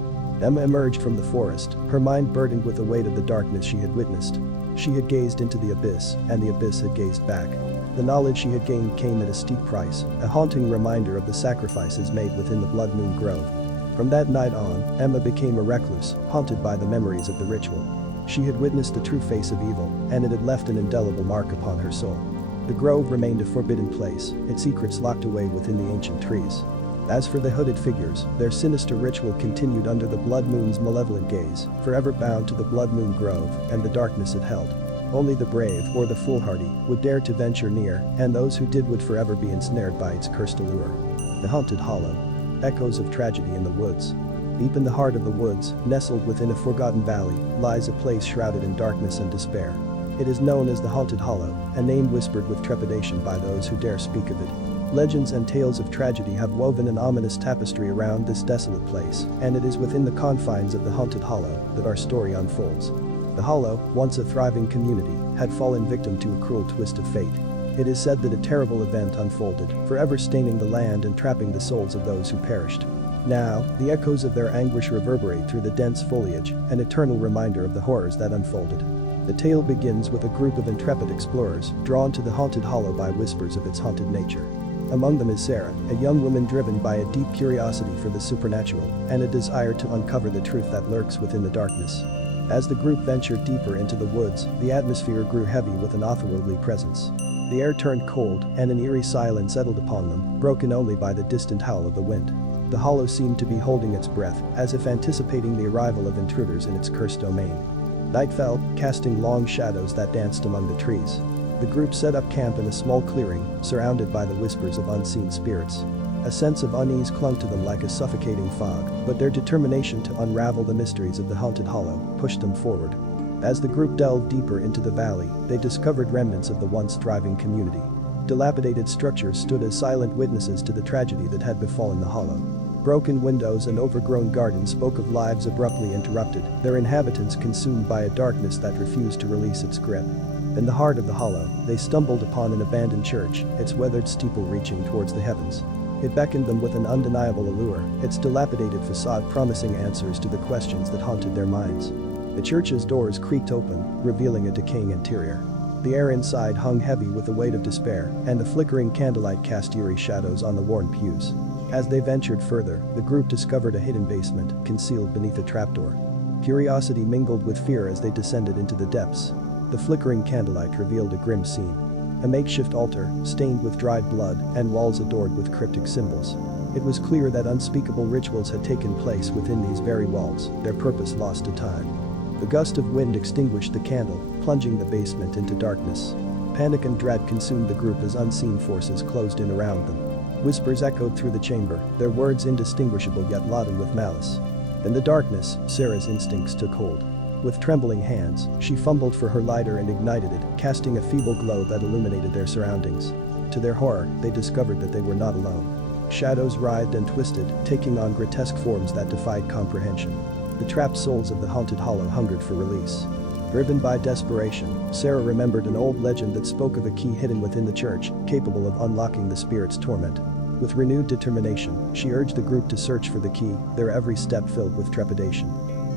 Emma emerged from the forest, her mind burdened with the weight of the darkness she had witnessed. She had gazed into the abyss, and the abyss had gazed back. The knowledge she had gained came at a steep price, a haunting reminder of the sacrifices made within the blood moon grove. From that night on, Emma became a recluse, haunted by the memories of the ritual. She had witnessed the true face of evil, and it had left an indelible mark upon her soul. The grove remained a forbidden place, its secrets locked away within the ancient trees. As for the hooded figures, their sinister ritual continued under the blood moon's malevolent gaze, forever bound to the blood moon grove and the darkness it held. Only the brave or the foolhardy would dare to venture near, and those who did would forever be ensnared by its cursed allure. The Haunted Hollow. Echoes of tragedy in the woods. Deep in the heart of the woods, nestled within a forgotten valley, lies a place shrouded in darkness and despair. It is known as the Haunted Hollow, a name whispered with trepidation by those who dare speak of it. Legends and tales of tragedy have woven an ominous tapestry around this desolate place, and it is within the confines of the Haunted Hollow that our story unfolds. The Hollow, once a thriving community, had fallen victim to a cruel twist of fate. It is said that a terrible event unfolded, forever staining the land and trapping the souls of those who perished. Now, the echoes of their anguish reverberate through the dense foliage, an eternal reminder of the horrors that unfolded. The tale begins with a group of intrepid explorers, drawn to the Haunted Hollow by whispers of its haunted nature. Among them is Sarah, a young woman driven by a deep curiosity for the supernatural and a desire to uncover the truth that lurks within the darkness. As the group ventured deeper into the woods, the atmosphere grew heavy with an otherworldly presence. The air turned cold, and an eerie silence settled upon them, broken only by the distant howl of the wind. The hollow seemed to be holding its breath, as if anticipating the arrival of intruders in its cursed domain. Night fell, casting long shadows that danced among the trees. The group set up camp in a small clearing, surrounded by the whispers of unseen spirits. A sense of unease clung to them like a suffocating fog, but their determination to unravel the mysteries of the haunted hollow pushed them forward. As the group delved deeper into the valley, they discovered remnants of the once thriving community. Dilapidated structures stood as silent witnesses to the tragedy that had befallen the hollow. Broken windows and overgrown gardens spoke of lives abruptly interrupted, their inhabitants consumed by a darkness that refused to release its grip. In the heart of the hollow, they stumbled upon an abandoned church, its weathered steeple reaching towards the heavens. It beckoned them with an undeniable allure, its dilapidated facade promising answers to the questions that haunted their minds. The church's doors creaked open, revealing a decaying interior. The air inside hung heavy with the weight of despair, and the flickering candlelight cast eerie shadows on the worn pews. As they ventured further, the group discovered a hidden basement, concealed beneath a trapdoor. Curiosity mingled with fear as they descended into the depths. The flickering candlelight revealed a grim scene. A makeshift altar, stained with dried blood, and walls adored with cryptic symbols. It was clear that unspeakable rituals had taken place within these very walls, their purpose lost to time. The gust of wind extinguished the candle, plunging the basement into darkness. Panic and dread consumed the group as unseen forces closed in around them. Whispers echoed through the chamber, their words indistinguishable yet laden with malice. In the darkness, Sarah's instincts took hold. With trembling hands, she fumbled for her lighter and ignited it, casting a feeble glow that illuminated their surroundings. To their horror, they discovered that they were not alone. Shadows writhed and twisted, taking on grotesque forms that defied comprehension. The trapped souls of the haunted hollow hungered for release. Driven by desperation, Sarah remembered an old legend that spoke of a key hidden within the church, capable of unlocking the spirit's torment. With renewed determination, she urged the group to search for the key, their every step filled with trepidation.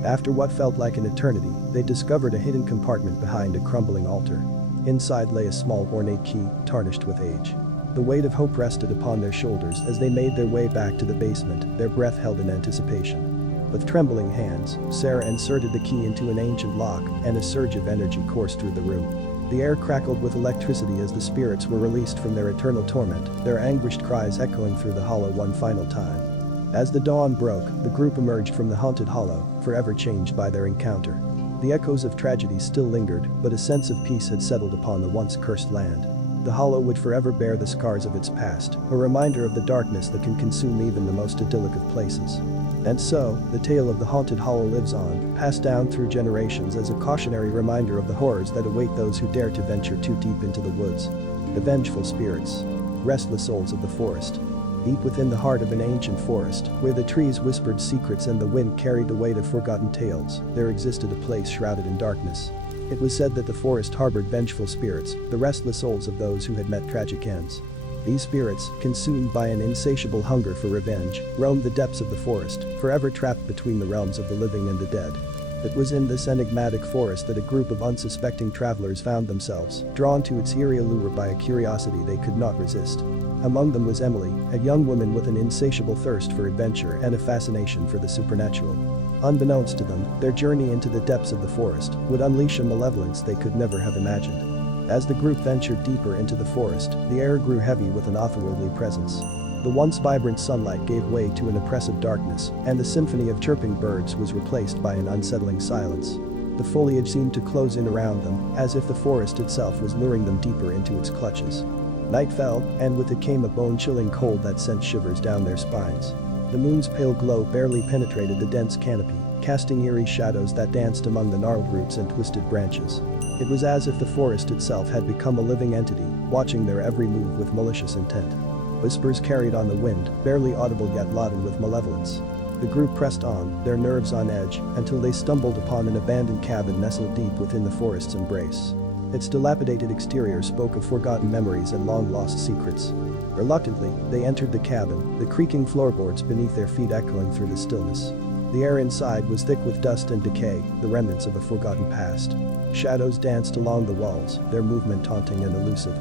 After what felt like an eternity, they discovered a hidden compartment behind a crumbling altar. Inside lay a small ornate key, tarnished with age. The weight of hope rested upon their shoulders as they made their way back to the basement, their breath held in anticipation. With trembling hands, Sarah inserted the key into an ancient lock, and a surge of energy coursed through the room. The air crackled with electricity as the spirits were released from their eternal torment, their anguished cries echoing through the hollow one final time. As the dawn broke, the group emerged from the haunted hollow, forever changed by their encounter. The echoes of tragedy still lingered, but a sense of peace had settled upon the once cursed land. The hollow would forever bear the scars of its past, a reminder of the darkness that can consume even the most idyllic of places. And so, the tale of the haunted hollow lives on, passed down through generations as a cautionary reminder of the horrors that await those who dare to venture too deep into the woods. The vengeful spirits. Restless souls of the forest. Deep within the heart of an ancient forest, where the trees whispered secrets and the wind carried the weight of forgotten tales, there existed a place shrouded in darkness. It was said that the forest harbored vengeful spirits, the restless souls of those who had met tragic ends. These spirits, consumed by an insatiable hunger for revenge, roamed the depths of the forest, forever trapped between the realms of the living and the dead. It was in this enigmatic forest that a group of unsuspecting travelers found themselves, drawn to its eerie allure by a curiosity they could not resist. Among them was Emily, a young woman with an insatiable thirst for adventure and a fascination for the supernatural. Unbeknownst to them, their journey into the depths of the forest would unleash a malevolence they could never have imagined. As the group ventured deeper into the forest, the air grew heavy with an otherworldly presence. The once vibrant sunlight gave way to an oppressive darkness, and the symphony of chirping birds was replaced by an unsettling silence. The foliage seemed to close in around them, as if the forest itself was luring them deeper into its clutches. Night fell, and with it came a bone-chilling cold that sent shivers down their spines. The moon's pale glow barely penetrated the dense canopy, casting eerie shadows that danced among the gnarled roots and twisted branches. It was as if the forest itself had become a living entity, watching their every move with malicious intent. Whispers carried on the wind, barely audible yet laden with malevolence. The group pressed on, their nerves on edge, until they stumbled upon an abandoned cabin nestled deep within the forest's embrace. Its dilapidated exterior spoke of forgotten memories and long-lost secrets. Reluctantly, they entered the cabin, the creaking floorboards beneath their feet echoing through the stillness. The air inside was thick with dust and decay, the remnants of a forgotten past. Shadows danced along the walls, their movement taunting and elusive.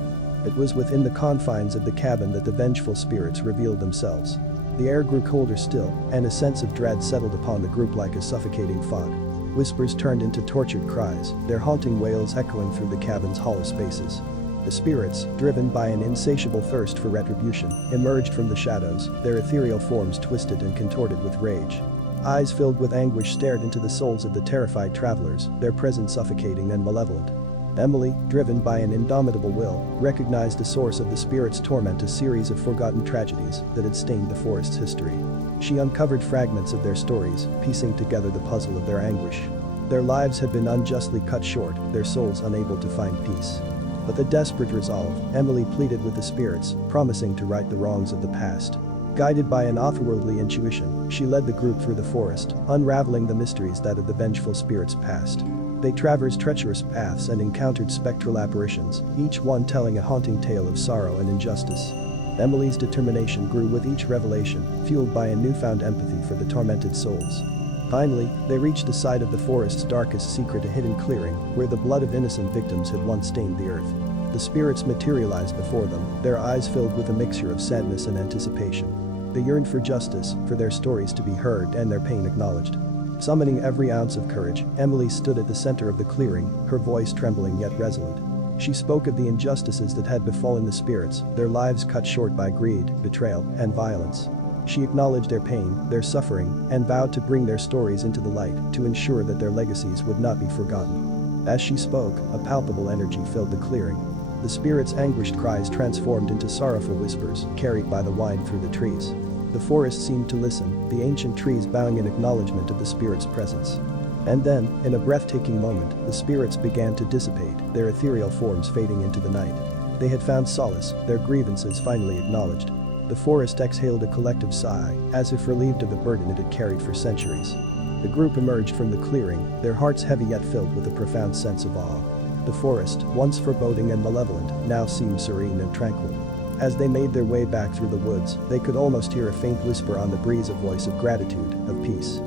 It was within the confines of the cabin that the vengeful spirits revealed themselves. The air grew colder still, and a sense of dread settled upon the group like a suffocating fog. Whispers turned into tortured cries, their haunting wails echoing through the cabin's hollow spaces. The spirits, driven by an insatiable thirst for retribution, emerged from the shadows, their ethereal forms twisted and contorted with rage. Eyes filled with anguish stared into the souls of the terrified travelers, their presence suffocating and malevolent. Emily, driven by an indomitable will, recognized the source of the spirit's torment, a series of forgotten tragedies that had stained the forest's history. She uncovered fragments of their stories, piecing together the puzzle of their anguish. Their lives had been unjustly cut short, their souls unable to find peace. With a desperate resolve, Emily pleaded with the spirits, promising to right the wrongs of the past. Guided by an otherworldly intuition, she led the group through the forest, unraveling the mysteries that of the vengeful spirit's past. They traversed treacherous paths and encountered spectral apparitions, each one telling a haunting tale of sorrow and injustice. Emily's determination grew with each revelation, fueled by a newfound empathy for the tormented souls. Finally, they reached the side of the forest's darkest secret, a hidden clearing, where the blood of innocent victims had once stained the earth. The spirits materialized before them, their eyes filled with a mixture of sadness and anticipation. They yearned for justice, for their stories to be heard and their pain acknowledged. Summoning every ounce of courage, Emily stood at the center of the clearing, her voice trembling yet resolute. She spoke of the injustices that had befallen the spirits, their lives cut short by greed, betrayal, and violence. She acknowledged their pain, their suffering, and vowed to bring their stories into the light to ensure that their legacies would not be forgotten. As she spoke, a palpable energy filled the clearing. The spirits' anguished cries transformed into sorrowful whispers, carried by the wind through the trees. The forest seemed to listen, the ancient trees bowing in acknowledgement of the spirits' presence. And then, in a breathtaking moment, the spirits began to dissipate, their ethereal forms fading into the night. They had found solace, their grievances finally acknowledged. The forest exhaled a collective sigh, as if relieved of the burden it had carried for centuries. The group emerged from the clearing, their hearts heavy yet filled with a profound sense of awe. The forest, once foreboding and malevolent, now seemed serene and tranquil. As they made their way back through the woods, they could almost hear a faint whisper on the breeze, a voice of gratitude, of peace.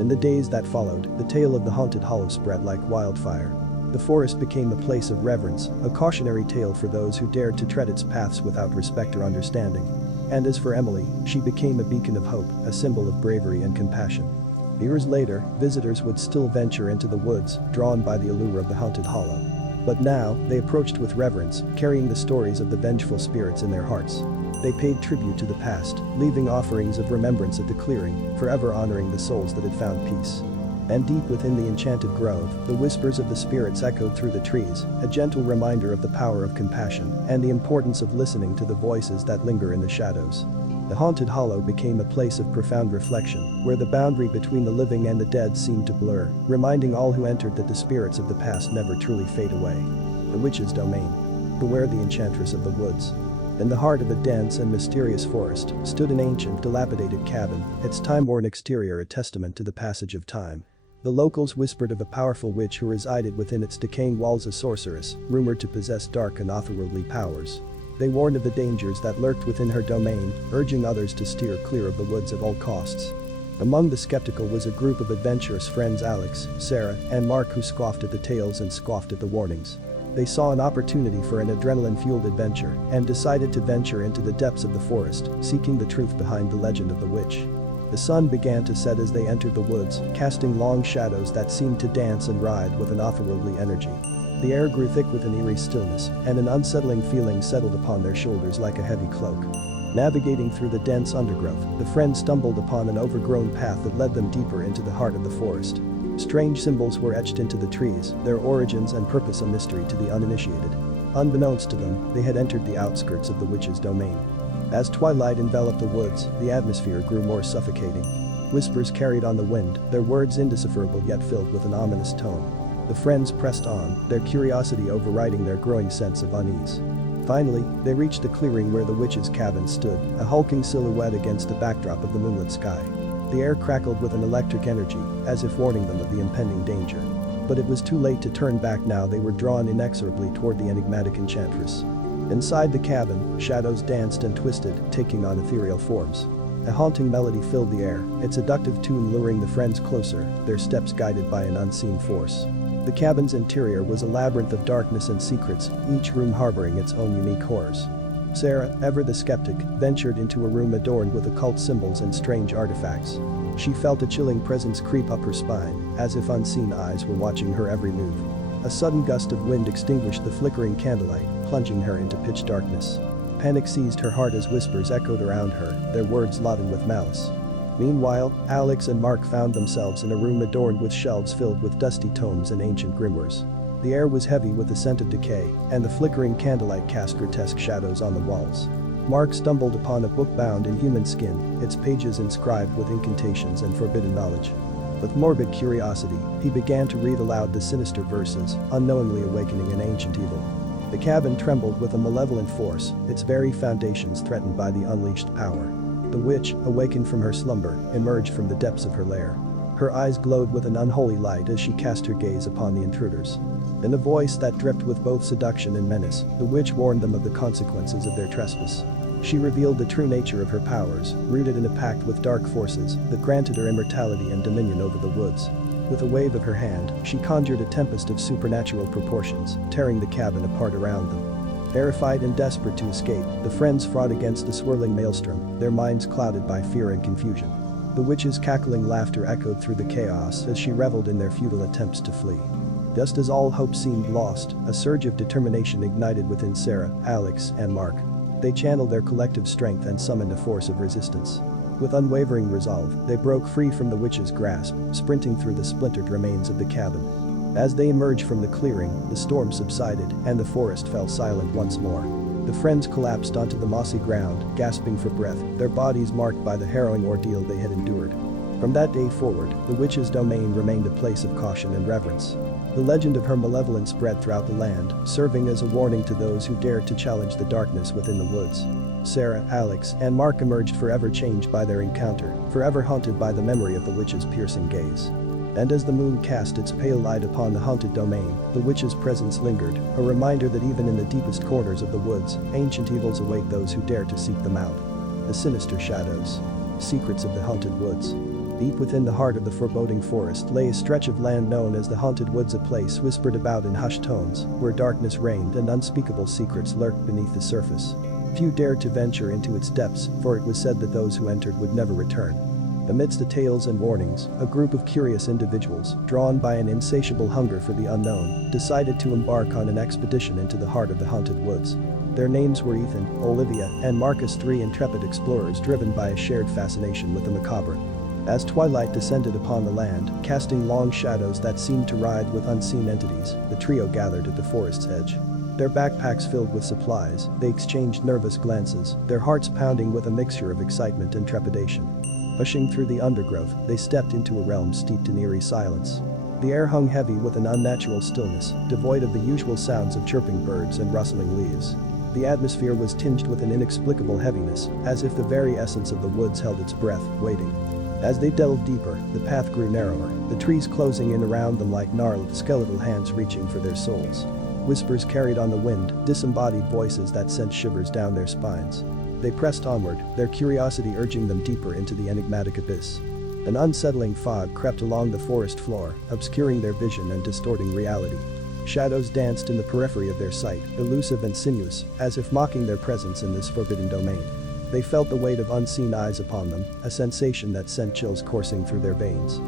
In the days that followed, the tale of the haunted hollow spread like wildfire. The forest became a place of reverence, a cautionary tale for those who dared to tread its paths without respect or understanding. And as for Emily, she became a beacon of hope, a symbol of bravery and compassion. Years later, visitors would still venture into the woods, drawn by the allure of the haunted hollow. But now, they approached with reverence, carrying the stories of the vengeful spirits in their hearts. They paid tribute to the past, leaving offerings of remembrance at the clearing, forever honoring the souls that had found peace. And deep within the enchanted grove, the whispers of the spirits echoed through the trees, a gentle reminder of the power of compassion and the importance of listening to the voices that linger in the shadows. The haunted hollow became a place of profound reflection, where the boundary between the living and the dead seemed to blur, reminding all who entered that the spirits of the past never truly fade away. The witch's domain. Beware the enchantress of the woods. In the heart of a dense and mysterious forest stood an ancient, dilapidated cabin, its time-worn exterior a testament to the passage of time. The locals whispered of a powerful witch who resided within its decaying walls, a sorceress, rumored to possess dark and otherworldly powers. They warned of the dangers that lurked within her domain, urging others to steer clear of the woods at all costs. Among the skeptical was a group of adventurous friends, Alex, Sarah, and Mark, who scoffed at the tales and scoffed at the warnings. They saw an opportunity for an adrenaline-fueled adventure and decided to venture into the depths of the forest, seeking the truth behind the legend of the witch. The sun began to set as they entered the woods, casting long shadows that seemed to dance and writhe with an otherworldly energy. The air grew thick with an eerie stillness, and an unsettling feeling settled upon their shoulders like a heavy cloak. Navigating through the dense undergrowth, the friends stumbled upon an overgrown path that led them deeper into the heart of the forest. Strange symbols were etched into the trees, their origins and purpose a mystery to the uninitiated. Unbeknownst to them, they had entered the outskirts of the witch's domain. As twilight enveloped the woods, the atmosphere grew more suffocating. Whispers carried on the wind, their words indecipherable yet filled with an ominous tone. The friends pressed on, their curiosity overriding their growing sense of unease. Finally, they reached the clearing where the witch's cabin stood, a hulking silhouette against the backdrop of the moonlit sky. The air crackled with an electric energy, as if warning them of the impending danger. But it was too late to turn back now. They were drawn inexorably toward the enigmatic enchantress. Inside the cabin, shadows danced and twisted, taking on ethereal forms. A haunting melody filled the air, its seductive tune luring the friends closer, their steps guided by an unseen force. The cabin's interior was a labyrinth of darkness and secrets, each room harboring its own unique horrors. Sarah, ever the skeptic, ventured into a room adorned with occult symbols and strange artifacts. She felt a chilling presence creep up her spine, as if unseen eyes were watching her every move. A sudden gust of wind extinguished the flickering candlelight, plunging her into pitch darkness. Panic seized her heart as whispers echoed around her, their words laden with malice. Meanwhile, Alex and Mark found themselves in a room adorned with shelves filled with dusty tomes and ancient grimoires. The air was heavy with the scent of decay, and the flickering candlelight cast grotesque shadows on the walls. Mark stumbled upon a book bound in human skin, its pages inscribed with incantations and forbidden knowledge. With morbid curiosity, he began to read aloud the sinister verses, unknowingly awakening an ancient evil. The cabin trembled with a malevolent force, its very foundations threatened by the unleashed power. The witch, awakened from her slumber, emerged from the depths of her lair. Her eyes glowed with an unholy light as she cast her gaze upon the intruders. In a voice that dripped with both seduction and menace, the witch warned them of the consequences of their trespass. She revealed the true nature of her powers, rooted in a pact with dark forces that granted her immortality and dominion over the woods. With a wave of her hand, she conjured a tempest of supernatural proportions, tearing the cabin apart around them. Terrified and desperate to escape, the friends fought against the swirling maelstrom, their minds clouded by fear and confusion. The witch's cackling laughter echoed through the chaos as she reveled in their futile attempts to flee. Just as all hope seemed lost, a surge of determination ignited within Sarah, Alex, and Mark. They channeled their collective strength and summoned a force of resistance. With unwavering resolve, they broke free from the witch's grasp, sprinting through the splintered remains of the cabin. As they emerged from the clearing, the storm subsided and the forest fell silent once more. The friends collapsed onto the mossy ground, gasping for breath, their bodies marked by the harrowing ordeal they had endured. From that day forward, the witch's domain remained a place of caution and reverence. The legend of her malevolence spread throughout the land, serving as a warning to those who dared to challenge the darkness within the woods. Sarah, Alex, and Mark emerged forever changed by their encounter, forever haunted by the memory of the witch's piercing gaze. And as the moon cast its pale light upon the haunted domain, the witch's presence lingered, a reminder that even in the deepest corners of the woods, ancient evils await those who dare to seek them out. The sinister shadows. Secrets of the haunted woods. Deep within the heart of the foreboding forest lay a stretch of land known as the Haunted Woods, a place whispered about in hushed tones, where darkness reigned and unspeakable secrets lurked beneath the surface. Few dared to venture into its depths, for it was said that those who entered would never return. Amidst the tales and warnings, a group of curious individuals, drawn by an insatiable hunger for the unknown, decided to embark on an expedition into the heart of the Haunted Woods. Their names were Ethan, Olivia, and Marcus, three intrepid explorers driven by a shared fascination with the macabre. As twilight descended upon the land, casting long shadows that seemed to ride with unseen entities, the trio gathered at the forest's edge. Their backpacks filled with supplies, they exchanged nervous glances, their hearts pounding with a mixture of excitement and trepidation. Pushing through the undergrowth, they stepped into a realm steeped in eerie silence. The air hung heavy with an unnatural stillness, devoid of the usual sounds of chirping birds and rustling leaves. The atmosphere was tinged with an inexplicable heaviness, as if the very essence of the woods held its breath, waiting. As they delved deeper, the path grew narrower, the trees closing in around them like gnarled, skeletal hands reaching for their souls. Whispers carried on the wind, disembodied voices that sent shivers down their spines. They pressed onward, their curiosity urging them deeper into the enigmatic abyss. An unsettling fog crept along the forest floor, obscuring their vision and distorting reality. Shadows danced in the periphery of their sight, elusive and sinuous, as if mocking their presence in this forbidden domain. They felt the weight of unseen eyes upon them, a sensation that sent chills coursing through their veins.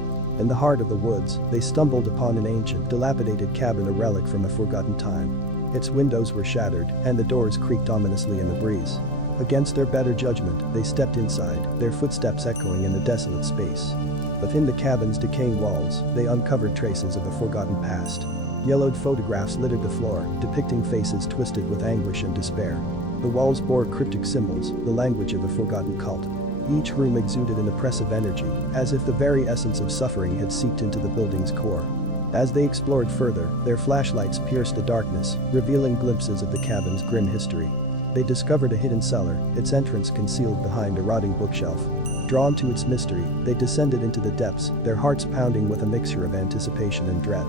In the heart of the woods, they stumbled upon an ancient, dilapidated cabin, a relic from a forgotten time. Its windows were shattered, and the doors creaked ominously in the breeze. Against their better judgment, they stepped inside, their footsteps echoing in the desolate space. Within the cabin's decaying walls, they uncovered traces of a forgotten past. Yellowed photographs littered the floor, depicting faces twisted with anguish and despair. The walls bore cryptic symbols, the language of a forgotten cult. Each room exuded an oppressive energy, as if the very essence of suffering had seeped into the building's core. As they explored further, their flashlights pierced the darkness, revealing glimpses of the cabin's grim history. They discovered a hidden cellar, its entrance concealed behind a rotting bookshelf. Drawn to its mystery, they descended into the depths, their hearts pounding with a mixture of anticipation and dread.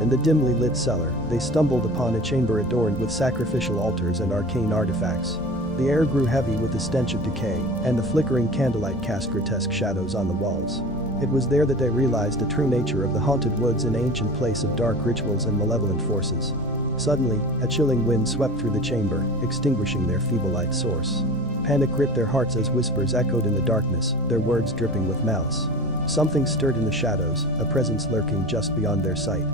In the dimly lit cellar, they stumbled upon a chamber adorned with sacrificial altars and arcane artifacts. The air grew heavy with the stench of decay, and the flickering candlelight cast grotesque shadows on the walls. It was there that they realized the true nature of the Haunted Woods, an ancient place of dark rituals and malevolent forces. Suddenly, a chilling wind swept through the chamber, extinguishing their feeble light source. Panic gripped their hearts as whispers echoed in the darkness, their words dripping with malice. Something stirred in the shadows, a presence lurking just beyond their sight.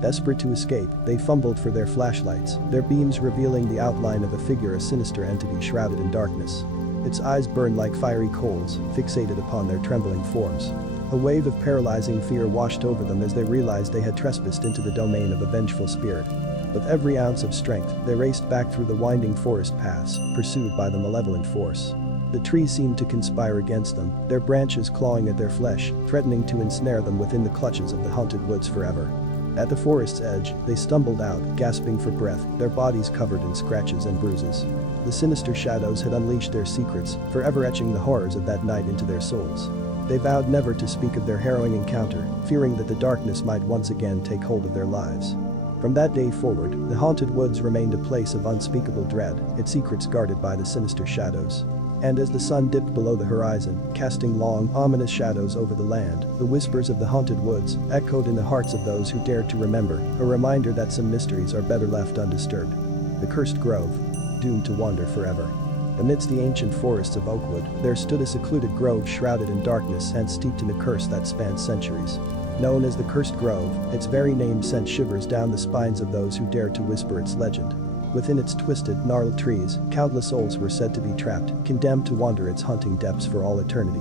Desperate to escape, they fumbled for their flashlights, their beams revealing the outline of a figure, a sinister entity shrouded in darkness. its eyes burned like fiery coals, fixated upon their trembling forms. A wave of paralyzing fear washed over them as they realized they had trespassed into the domain of a vengeful spirit. With every ounce of strength, they raced back through the winding forest paths, pursued by the malevolent force. The trees seemed to conspire against them, their branches clawing at their flesh, threatening to ensnare them within the clutches of the haunted woods forever. At the forest's edge, they stumbled out, gasping for breath, their bodies covered in scratches and bruises. The sinister shadows had unleashed their secrets, forever etching the horrors of that night into their souls. They vowed never to speak of their harrowing encounter, fearing that the darkness might once again take hold of their lives. From that day forward, the haunted woods remained a place of unspeakable dread, its secrets guarded by the sinister shadows. And as the sun dipped below the horizon, casting long, ominous shadows over the land, the whispers of the haunted woods echoed in the hearts of those who dared to remember, a reminder that some mysteries are better left undisturbed. The cursed grove, doomed to wander forever. Amidst the ancient forests of Oakwood, there stood a secluded grove shrouded in darkness and steeped in a curse that spanned centuries. Known as the Cursed Grove, its very name sent shivers down the spines of those who dared to whisper its legend. Within its twisted, gnarled trees, countless souls were said to be trapped, condemned to wander its haunting depths for all eternity.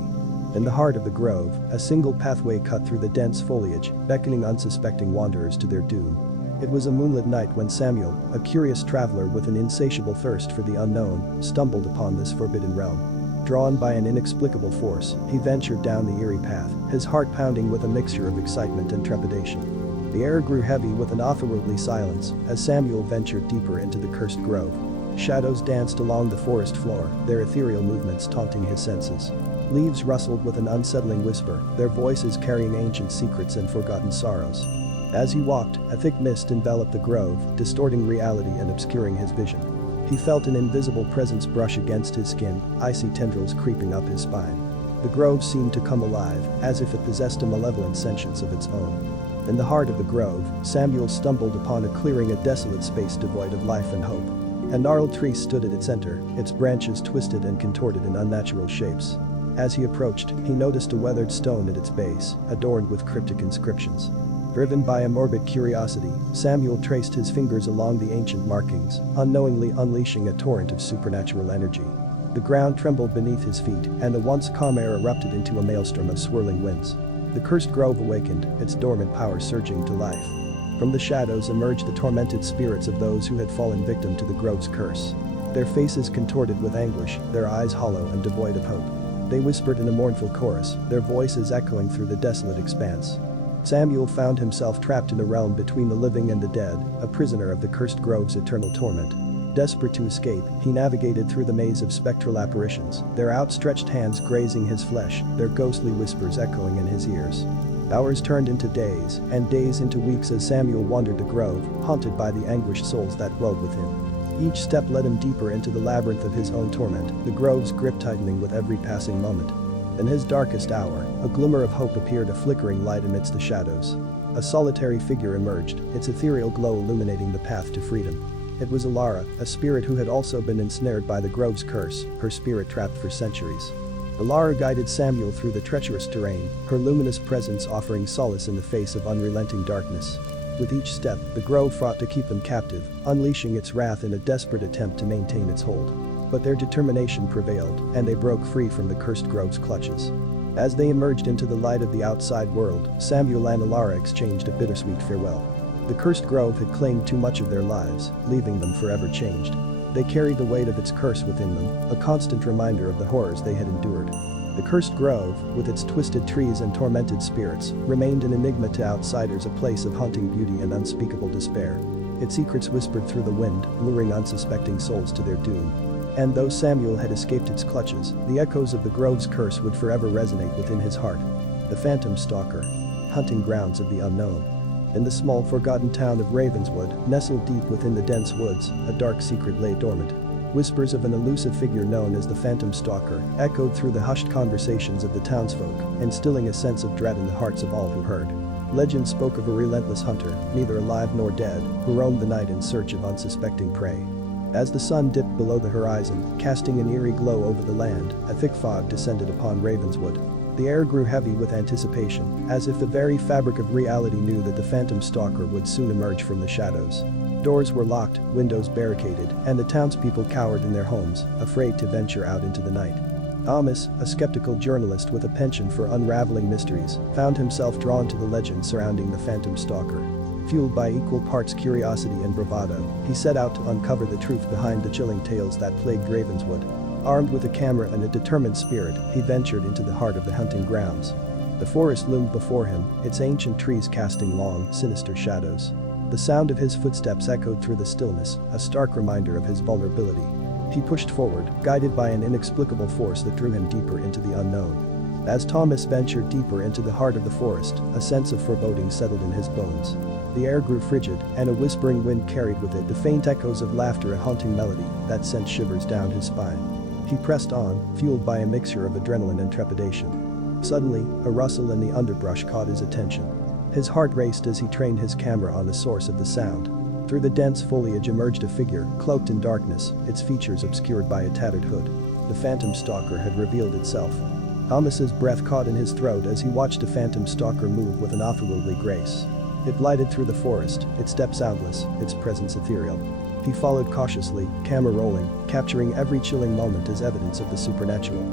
In the heart of the grove, a single pathway cut through the dense foliage, beckoning unsuspecting wanderers to their doom. It was a moonlit night when Samuel, a curious traveler with an insatiable thirst for the unknown, stumbled upon this forbidden realm. Drawn by an inexplicable force, he ventured down the eerie path, his heart pounding with a mixture of excitement and trepidation. The air grew heavy with an otherworldly silence as Samuel ventured deeper into the cursed grove. Shadows danced along the forest floor, their ethereal movements taunting his senses. Leaves rustled with an unsettling whisper, their voices carrying ancient secrets and forgotten sorrows. As he walked, a thick mist enveloped the grove, distorting reality and obscuring his vision. He felt an invisible presence brush against his skin, icy tendrils creeping up his spine. The grove seemed to come alive, as if it possessed a malevolent sentience of its own. In the heart of the grove, Samuel stumbled upon a clearing, a desolate space devoid of life and hope. A gnarled tree stood at its center, its branches twisted and contorted in unnatural shapes. As he approached, he noticed a weathered stone at its base, adorned with cryptic inscriptions. Driven by a morbid curiosity, Samuel traced his fingers along the ancient markings, unknowingly unleashing a torrent of supernatural energy. The ground trembled beneath his feet, and the once calm air erupted into a maelstrom of swirling winds. The cursed grove awakened, its dormant power surging to life. From the shadows emerged the tormented spirits of those who had fallen victim to the grove's curse. Their faces contorted with anguish, their eyes hollow and devoid of hope. They whispered in a mournful chorus, their voices echoing through the desolate expanse. Samuel found himself trapped in a realm between the living and the dead, a prisoner of the cursed grove's eternal torment. Desperate to escape, he navigated through the maze of spectral apparitions, their outstretched hands grazing his flesh, their ghostly whispers echoing in his ears. Hours turned into days, and days into weeks as Samuel wandered the grove, haunted by the anguished souls that dwelled within. Each step led him deeper into the labyrinth of his own torment, the grove's grip tightening with every passing moment. In his darkest hour, a glimmer of hope appeared, a flickering light amidst the shadows. A solitary figure emerged, its ethereal glow illuminating the path to freedom. It was Alara, a spirit who had also been ensnared by the grove's curse, her spirit trapped for centuries. Alara guided Samuel through the treacherous terrain, her luminous presence offering solace in the face of unrelenting darkness. With each step, the grove fought to keep them captive, unleashing its wrath in a desperate attempt to maintain its hold. But their determination prevailed, and they broke free from the cursed grove's clutches. As they emerged into the light of the outside world, Samuel and Alara exchanged a bittersweet farewell. The cursed grove had claimed too much of their lives, leaving them forever changed. They carried the weight of its curse within them, a constant reminder of the horrors they had endured. The cursed grove, with its twisted trees and tormented spirits, remained an enigma to outsiders, a place of haunting beauty and unspeakable despair. Its secrets whispered through the wind, luring unsuspecting souls to their doom. And though Samuel had escaped its clutches, the echoes of the grove's curse would forever resonate within his heart. The phantom stalker. Hunting grounds of the unknown. In the small forgotten town of Ravenswood, nestled deep within the dense woods, a dark secret lay dormant. Whispers of an elusive figure known as the Phantom Stalker echoed through the hushed conversations of the townsfolk, instilling a sense of dread in the hearts of all who heard. Legend spoke of a relentless hunter, neither alive nor dead, who roamed the night in search of unsuspecting prey. As the sun dipped below the horizon, casting an eerie glow over the land, a thick fog descended upon Ravenswood. The air grew heavy with anticipation, as if the very fabric of reality knew that the Phantom Stalker would soon emerge from the shadows. Doors were locked, windows barricaded, and the townspeople cowered in their homes, afraid to venture out into the night. Thomas, a skeptical journalist with a penchant for unraveling mysteries, found himself drawn to the legend surrounding the phantom stalker. Fueled by equal parts curiosity and bravado, he set out to uncover the truth behind the chilling tales that plagued Ravenswood. Armed with a camera and a determined spirit, he ventured into the heart of the hunting grounds. The forest loomed before him, its ancient trees casting long, sinister shadows. The sound of his footsteps echoed through the stillness, a stark reminder of his vulnerability. He pushed forward, guided by an inexplicable force that drew him deeper into the unknown. As Thomas ventured deeper into the heart of the forest, a sense of foreboding settled in his bones. The air grew frigid, and a whispering wind carried with it the faint echoes of laughter, a haunting melody that sent shivers down his spine. He pressed on, fueled by a mixture of adrenaline and trepidation. Suddenly, a rustle in the underbrush caught his attention. His heart raced as he trained his camera on the source of the sound. Through the dense foliage emerged a figure, cloaked in darkness, its features obscured by a tattered hood. The phantom stalker had revealed itself. Thomas's breath caught in his throat as he watched the phantom stalker move with an otherworldly grace. It glided through the forest, its step soundless, its presence ethereal. He followed cautiously, camera rolling, capturing every chilling moment as evidence of the supernatural.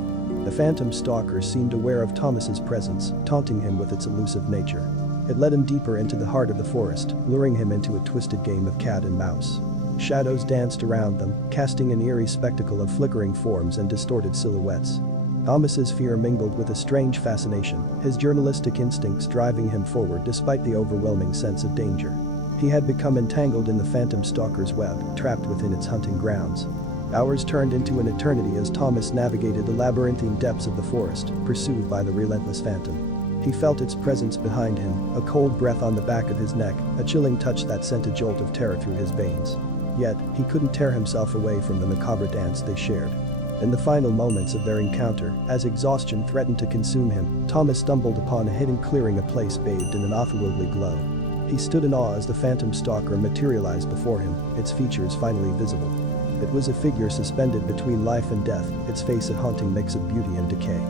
The phantom stalker seemed aware of Thomas's presence, taunting him with its elusive nature. It led him deeper into the heart of the forest, luring him into a twisted game of cat and mouse. Shadows danced around them, casting an eerie spectacle of flickering forms and distorted silhouettes. Thomas's fear mingled with a strange fascination, his journalistic instincts driving him forward despite the overwhelming sense of danger. He had become entangled in the phantom stalker's web, trapped within its hunting grounds. Hours turned into an eternity as Thomas navigated the labyrinthine depths of the forest, pursued by the relentless phantom. He felt its presence behind him, a cold breath on the back of his neck, a chilling touch that sent a jolt of terror through his veins. Yet, he couldn't tear himself away from the macabre dance they shared. In the final moments of their encounter, as exhaustion threatened to consume him, Thomas stumbled upon a hidden clearing, a place bathed in an otherworldly glow. He stood in awe as the phantom stalker materialized before him, its features finally visible. It was a figure suspended between life and death, its face a haunting mix of beauty and decay.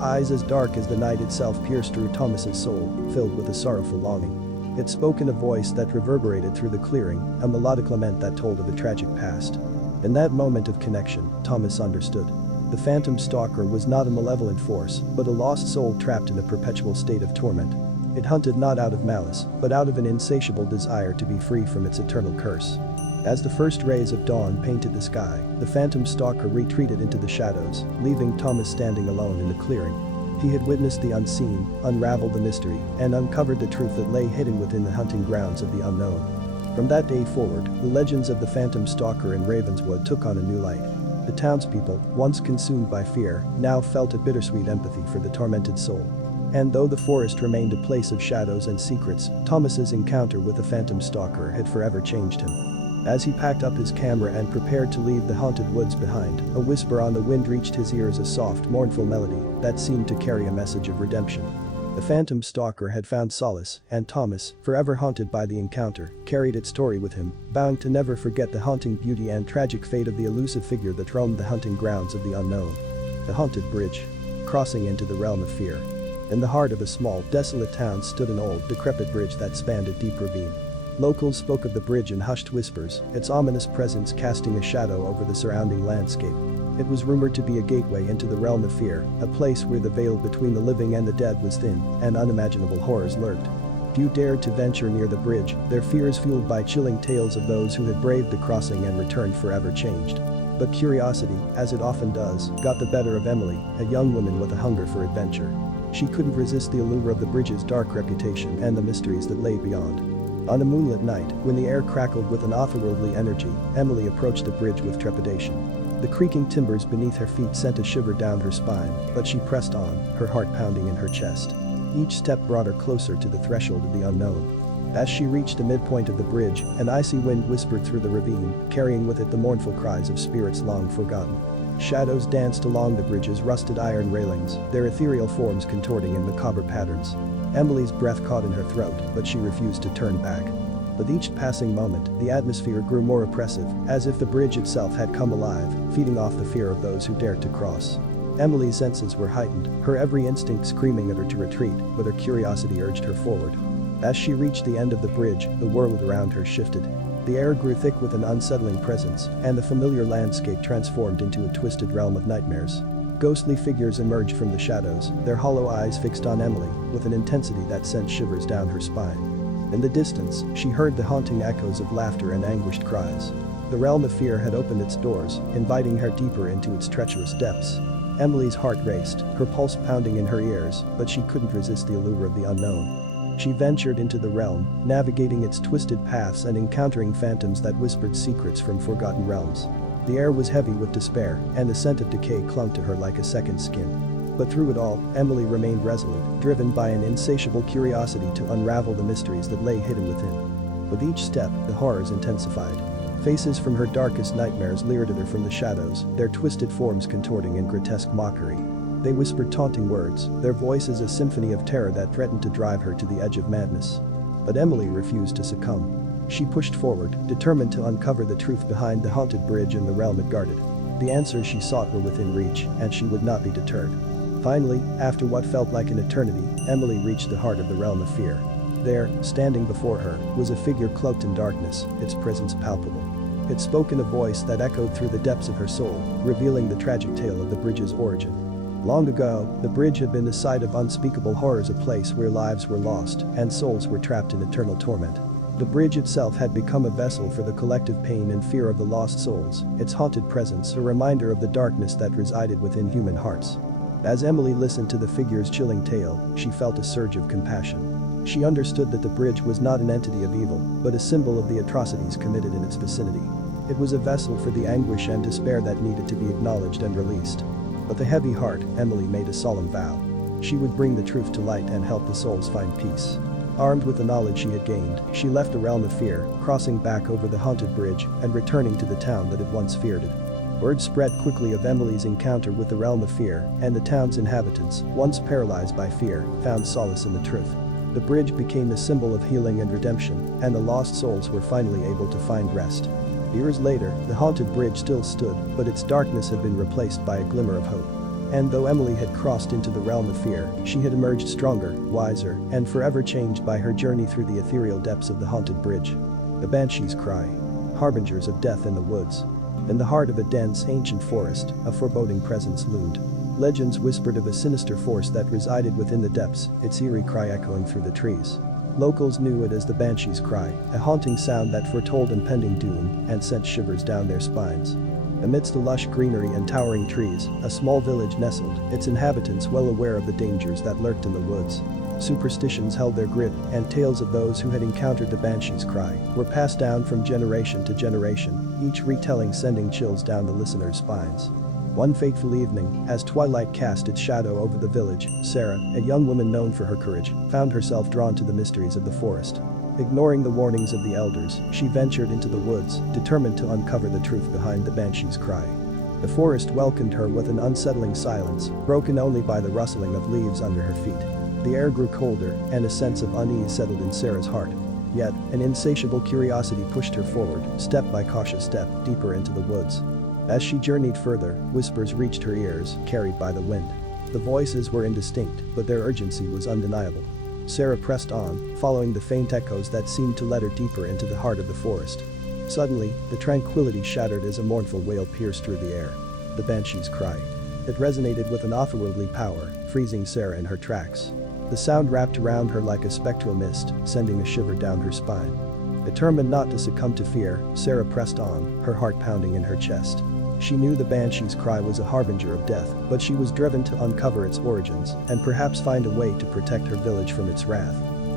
Eyes as dark as the night itself pierced through Thomas's soul, filled with a sorrowful longing. It spoke in a voice that reverberated through the clearing, a melodic lament that told of a tragic past. In that moment of connection, Thomas understood. The phantom stalker was not a malevolent force, but a lost soul trapped in a perpetual state of torment. It hunted not out of malice, but out of an insatiable desire to be free from its eternal curse. As the first rays of dawn painted the sky, the phantom stalker retreated into the shadows, leaving Thomas standing alone in the clearing. He had witnessed the unseen, unraveled the mystery, and uncovered the truth that lay hidden within the hunting grounds of the unknown. From that day forward, the legends of the phantom stalker in Ravenswood took on a new light. The townspeople, once consumed by fear, now felt a bittersweet empathy for the tormented soul. And though the forest remained a place of shadows and secrets, Thomas's encounter with the phantom stalker had forever changed him. As he packed up his camera and prepared to leave the haunted woods behind, a whisper on the wind reached his ears, a soft, mournful melody that seemed to carry a message of redemption. The phantom stalker had found solace, and Thomas, forever haunted by the encounter, carried its story with him, vowing to never forget the haunting beauty and tragic fate of the elusive figure that roamed the hunting grounds of the unknown. The haunted bridge. Crossing into the realm of fear. In the heart of a small, desolate town stood an old, decrepit bridge that spanned a deep ravine. Locals spoke of the bridge in hushed whispers, its ominous presence casting a shadow over the surrounding landscape. It was rumored to be a gateway into the realm of fear, a place where the veil between the living and the dead was thin, and unimaginable horrors lurked. Few dared to venture near the bridge, their fears fueled by chilling tales of those who had braved the crossing and returned forever changed. But curiosity, as it often does, got the better of Emily, a young woman with a hunger for adventure. She couldn't resist the allure of the bridge's dark reputation and the mysteries that lay beyond. On a moonlit night, when the air crackled with an otherworldly energy, Emily approached the bridge with trepidation. The creaking timbers beneath her feet sent a shiver down her spine, but she pressed on, her heart pounding in her chest. Each step brought her closer to the threshold of the unknown. As she reached the midpoint of the bridge, an icy wind whispered through the ravine, carrying with it the mournful cries of spirits long forgotten. Shadows danced along the bridge's rusted iron railings, their ethereal forms contorting in macabre patterns. Emily's breath caught in her throat, but she refused to turn back. With each passing moment, the atmosphere grew more oppressive, as if the bridge itself had come alive, feeding off the fear of those who dared to cross. Emily's senses were heightened, her every instinct screaming at her to retreat, but her curiosity urged her forward. As she reached the end of the bridge, the world around her shifted. The air grew thick with an unsettling presence, and the familiar landscape transformed into a twisted realm of nightmares. Ghostly figures emerged from the shadows, their hollow eyes fixed on Emily, with an intensity that sent shivers down her spine. In the distance, she heard the haunting echoes of laughter and anguished cries. The realm of fear had opened its doors, inviting her deeper into its treacherous depths. Emily's heart raced, her pulse pounding in her ears, but she couldn't resist the allure of the unknown. She ventured into the realm, navigating its twisted paths and encountering phantoms that whispered secrets from forgotten realms. The air was heavy with despair, and the scent of decay clung to her like a second skin. But through it all, Emily remained resolute, driven by an insatiable curiosity to unravel the mysteries that lay hidden within. With each step, the horrors intensified. Faces from her darkest nightmares leered at her from the shadows, their twisted forms contorting in grotesque mockery. They whispered taunting words, their voices a symphony of terror that threatened to drive her to the edge of madness. But Emily refused to succumb. She pushed forward, determined to uncover the truth behind the haunted bridge and the realm it guarded. The answers she sought were within reach, and she would not be deterred. Finally, after what felt like an eternity, Emily reached the heart of the realm of fear. There, standing before her, was a figure cloaked in darkness, its presence palpable. It spoke in a voice that echoed through the depths of her soul, revealing the tragic tale of the bridge's origin. Long ago, the bridge had been the site of unspeakable horrors, a place where lives were lost and souls were trapped in eternal torment. The bridge itself had become a vessel for the collective pain and fear of the lost souls, its haunted presence a reminder of the darkness that resided within human hearts. As Emily listened to the figure's chilling tale, she felt a surge of compassion. She understood that the bridge was not an entity of evil, but a symbol of the atrocities committed in its vicinity. It was a vessel for the anguish and despair that needed to be acknowledged and released. With a heavy heart, Emily made a solemn vow. She would bring the truth to light and help the souls find peace. Armed with the knowledge she had gained, she left the realm of fear, crossing back over the haunted bridge and returning to the town that had once feared it. Word spread quickly of Emily's encounter with the realm of fear, and the town's inhabitants, once paralyzed by fear, found solace in the truth. The bridge became a symbol of healing and redemption, and the lost souls were finally able to find rest. Years later, the haunted bridge still stood, but its darkness had been replaced by a glimmer of hope. And though Emily had crossed into the realm of fear, she had emerged stronger, wiser, and forever changed by her journey through the ethereal depths of the haunted bridge. The banshees cry, harbingers of death in the woods. In the heart of a dense, ancient forest, a foreboding presence loomed. Legends whispered of a sinister force that resided within the depths, its eerie cry echoing through the trees. Locals knew it as the banshee's cry, a haunting sound that foretold impending doom and sent shivers down their spines. Amidst the lush greenery and towering trees, a small village nestled, its inhabitants well aware of the dangers that lurked in the woods. Superstitions held their grip, and tales of those who had encountered the banshee's cry were passed down from generation to generation, each retelling sending chills down the listener's spines. One fateful evening, as twilight cast its shadow over the village, Sarah, a young woman known for her courage, found herself drawn to the mysteries of the forest. Ignoring the warnings of the elders, she ventured into the woods, determined to uncover the truth behind the banshee's cry. The forest welcomed her with an unsettling silence, broken only by the rustling of leaves under her feet. The air grew colder, and a sense of unease settled in Sarah's heart. Yet, an insatiable curiosity pushed her forward, step by cautious step, deeper into the woods. As she journeyed further, whispers reached her ears, carried by the wind. The voices were indistinct, but their urgency was undeniable. Sarah pressed on, following the faint echoes that seemed to lead her deeper into the heart of the forest. Suddenly, the tranquility shattered as a mournful wail pierced through the air. The banshee's cry. It resonated with an otherworldly power, freezing Sarah in her tracks. The sound wrapped around her like a spectral mist, sending a shiver down her spine. Determined not to succumb to fear, Sarah pressed on, her heart pounding in her chest. She knew the banshee's cry was a harbinger of death, but she was driven to uncover its origins and perhaps find a way to protect her village from its wrath.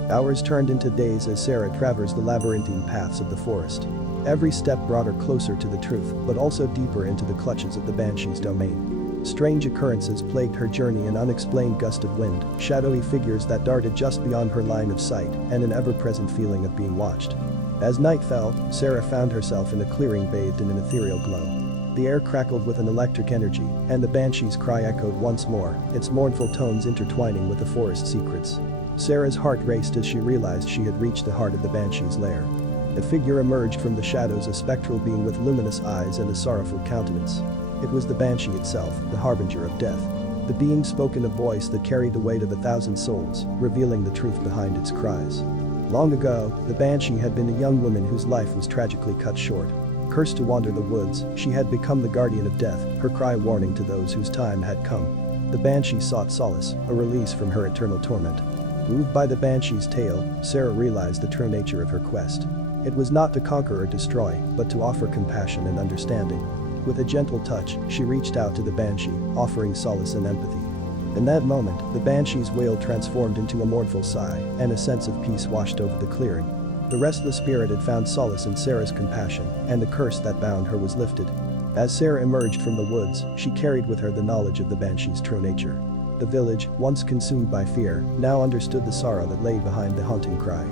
Hours turned into days as Sarah traversed the labyrinthine paths of the forest. Every step brought her closer to the truth, but also deeper into the clutches of the banshee's domain. Strange occurrences plagued her journey: an unexplained gust of wind, shadowy figures that darted just beyond her line of sight, and an ever-present feeling of being watched. As night fell, Sarah found herself in a clearing bathed in an ethereal glow. The air crackled with an electric energy, and the banshee's cry echoed once more, its mournful tones intertwining with the forest's secrets. Sarah's heart raced as she realized she had reached the heart of the banshee's lair. A figure emerged from the shadows, a spectral being with luminous eyes and a sorrowful countenance. It was the banshee itself, the harbinger of death. The being spoke in a voice that carried the weight of 1,000 souls, revealing the truth behind its cries. Long ago, the banshee had been a young woman whose life was tragically cut short. Cursed to wander the woods, she had become the guardian of death, her cry warning to those whose time had come. The banshee sought solace, a release from her eternal torment. Moved by the banshee's tale, Sarah realized the true nature of her quest. It was not to conquer or destroy, but to offer compassion and understanding. With a gentle touch, she reached out to the banshee, offering solace and empathy. In that moment, the banshee's wail transformed into a mournful sigh, and a sense of peace washed over the clearing. The restless spirit had found solace in Sarah's compassion, and the curse that bound her was lifted. As Sarah emerged from the woods, she carried with her the knowledge of the banshee's true nature. The village, once consumed by fear, now understood the sorrow that lay behind the haunting cry.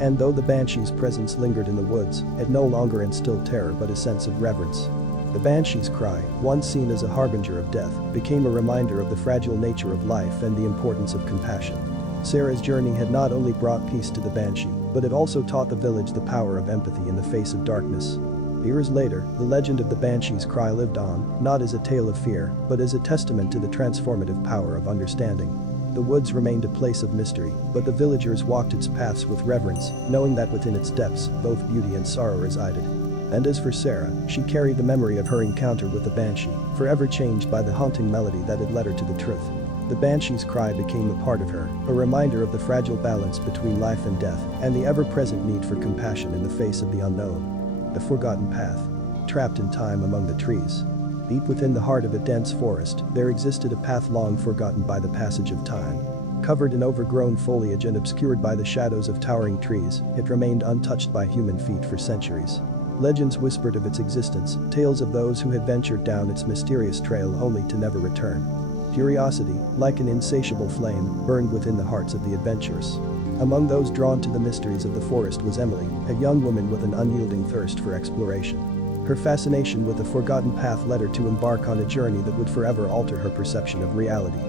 And though the banshee's presence lingered in the woods, it no longer instilled terror but a sense of reverence. The banshee's cry, once seen as a harbinger of death, became a reminder of the fragile nature of life and the importance of compassion. Sarah's journey had not only brought peace to the banshee, but it also taught the village the power of empathy in the face of darkness. Years later, the legend of the banshee's cry lived on, not as a tale of fear, but as a testament to the transformative power of understanding. The woods remained a place of mystery, but the villagers walked its paths with reverence, knowing that within its depths, both beauty and sorrow resided. And as for Sarah, she carried the memory of her encounter with the banshee, forever changed by the haunting melody that had led her to the truth. The banshee's cry became a part of her, a reminder of the fragile balance between life and death, and the ever-present need for compassion in the face of the unknown. The forgotten path. Trapped in time among the trees. Deep within the heart of a dense forest, there existed a path long forgotten by the passage of time. Covered in overgrown foliage and obscured by the shadows of towering trees, it remained untouched by human feet for centuries. Legends whispered of its existence, tales of those who had ventured down its mysterious trail only to never return. Curiosity, like an insatiable flame, burned within the hearts of the adventurous. Among those drawn to the mysteries of the forest was Emily, a young woman with an unyielding thirst for exploration. Her fascination with the forgotten path led her to embark on a journey that would forever alter her perception of reality.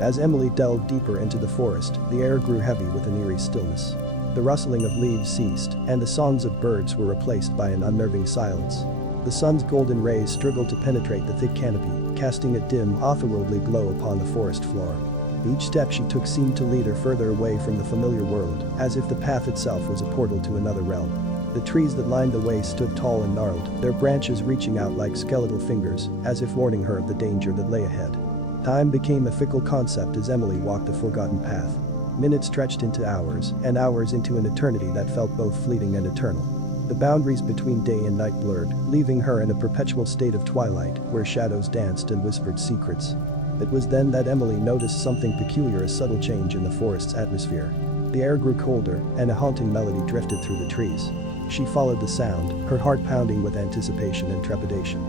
As Emily delved deeper into the forest, the air grew heavy with an eerie stillness. The rustling of leaves ceased, and the songs of birds were replaced by an unnerving silence. The sun's golden rays struggled to penetrate the thick canopy, casting a dim, otherworldly glow upon the forest floor. Each step she took seemed to lead her further away from the familiar world, as if the path itself was a portal to another realm. The trees that lined the way stood tall and gnarled, their branches reaching out like skeletal fingers, as if warning her of the danger that lay ahead. Time became a fickle concept as Emily walked the forgotten path. Minutes stretched into hours, and hours into an eternity that felt both fleeting and eternal. The boundaries between day and night blurred, leaving her in a perpetual state of twilight, where shadows danced and whispered secrets. It was then that Emily noticed something peculiar, a subtle change in the forest's atmosphere. The air grew colder, and a haunting melody drifted through the trees. She followed the sound, her heart pounding with anticipation and trepidation.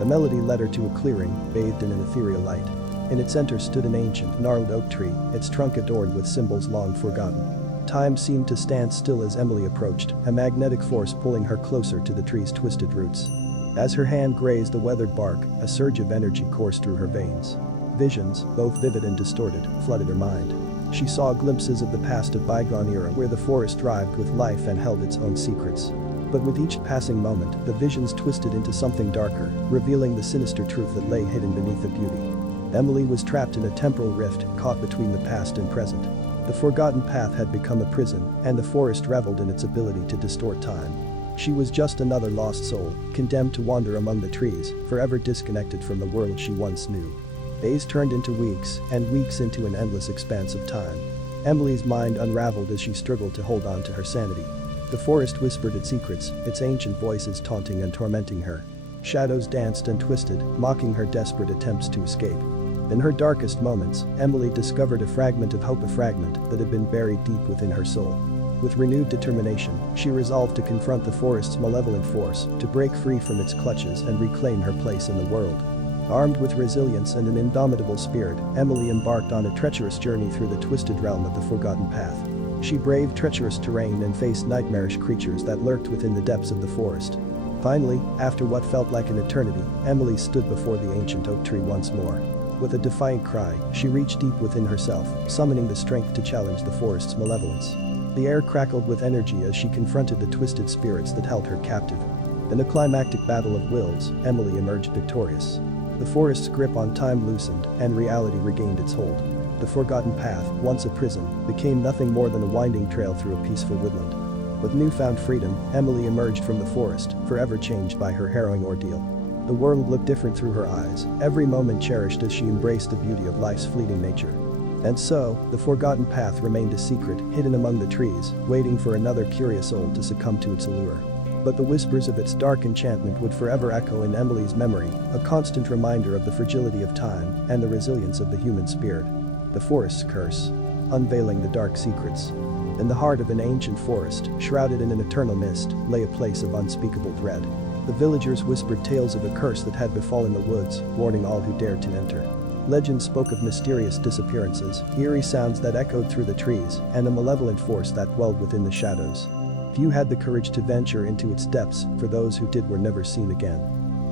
The melody led her to a clearing, bathed in an ethereal light. In its center stood an ancient, gnarled oak tree, its trunk adorned with symbols long forgotten. Time seemed to stand still as Emily approached, a magnetic force pulling her closer to the tree's twisted roots. As her hand grazed the weathered bark, a surge of energy coursed through her veins. Visions, both vivid and distorted, flooded her mind. She saw glimpses of the past, of bygone era where the forest thrived with life and held its own secrets. But with each passing moment, the visions twisted into something darker, revealing the sinister truth that lay hidden beneath the beauty. Emily was trapped in a temporal rift, caught between the past and present. The forgotten path had become a prison, and the forest reveled in its ability to distort time. She was just another lost soul, condemned to wander among the trees, forever disconnected from the world she once knew. Days turned into weeks, and weeks into an endless expanse of time. Emily's mind unraveled as she struggled to hold on to her sanity. The forest whispered its secrets, its ancient voices taunting and tormenting her. Shadows danced and twisted, mocking her desperate attempts to escape. In her darkest moments, Emily discovered a fragment of hope, a fragment that had been buried deep within her soul. With renewed determination, she resolved to confront the forest's malevolent force, to break free from its clutches and reclaim her place in the world. Armed with resilience and an indomitable spirit, Emily embarked on a treacherous journey through the twisted realm of the forgotten path. She braved treacherous terrain and faced nightmarish creatures that lurked within the depths of the forest. Finally, after what felt like an eternity, Emily stood before the ancient oak tree once more. With a defiant cry, she reached deep within herself, summoning the strength to challenge the forest's malevolence. The air crackled with energy as she confronted the twisted spirits that held her captive. In a climactic battle of wills, Emily emerged victorious. The forest's grip on time loosened, and reality regained its hold. the forgotten path, once a prison, became nothing more than a winding trail through a peaceful woodland. With newfound freedom, Emily emerged from the forest, forever changed by her harrowing ordeal. The world looked different through her eyes, every moment cherished as she embraced the beauty of life's fleeting nature. And so, the forgotten path remained a secret, hidden among the trees, waiting for another curious soul to succumb to its allure. But the whispers of its dark enchantment would forever echo in Emily's memory, a constant reminder of the fragility of time and the resilience of the human spirit. The Forest's Curse. Unveiling the dark secrets. In the heart of an ancient forest, shrouded in an eternal mist, lay a place of unspeakable dread. The villagers whispered tales of a curse that had befallen the woods, warning all who dared to enter. Legends spoke of mysterious disappearances, eerie sounds that echoed through the trees, and a malevolent force that dwelled within the shadows. Few had the courage to venture into its depths, for those who did were never seen again.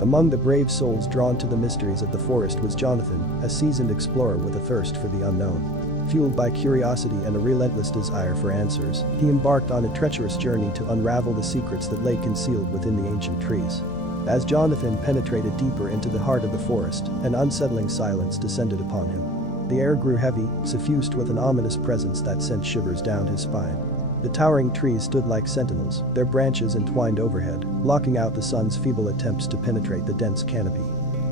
Among the brave souls drawn to the mysteries of the forest was Jonathan, a seasoned explorer with a thirst for the unknown. Fueled by curiosity and a relentless desire for answers, he embarked on a treacherous journey to unravel the secrets that lay concealed within the ancient trees. As Jonathan penetrated deeper into the heart of the forest, an unsettling silence descended upon him. The air grew heavy, suffused with an ominous presence that sent shivers down his spine. The towering trees stood like sentinels, their branches entwined overhead, blocking out the sun's feeble attempts to penetrate the dense canopy.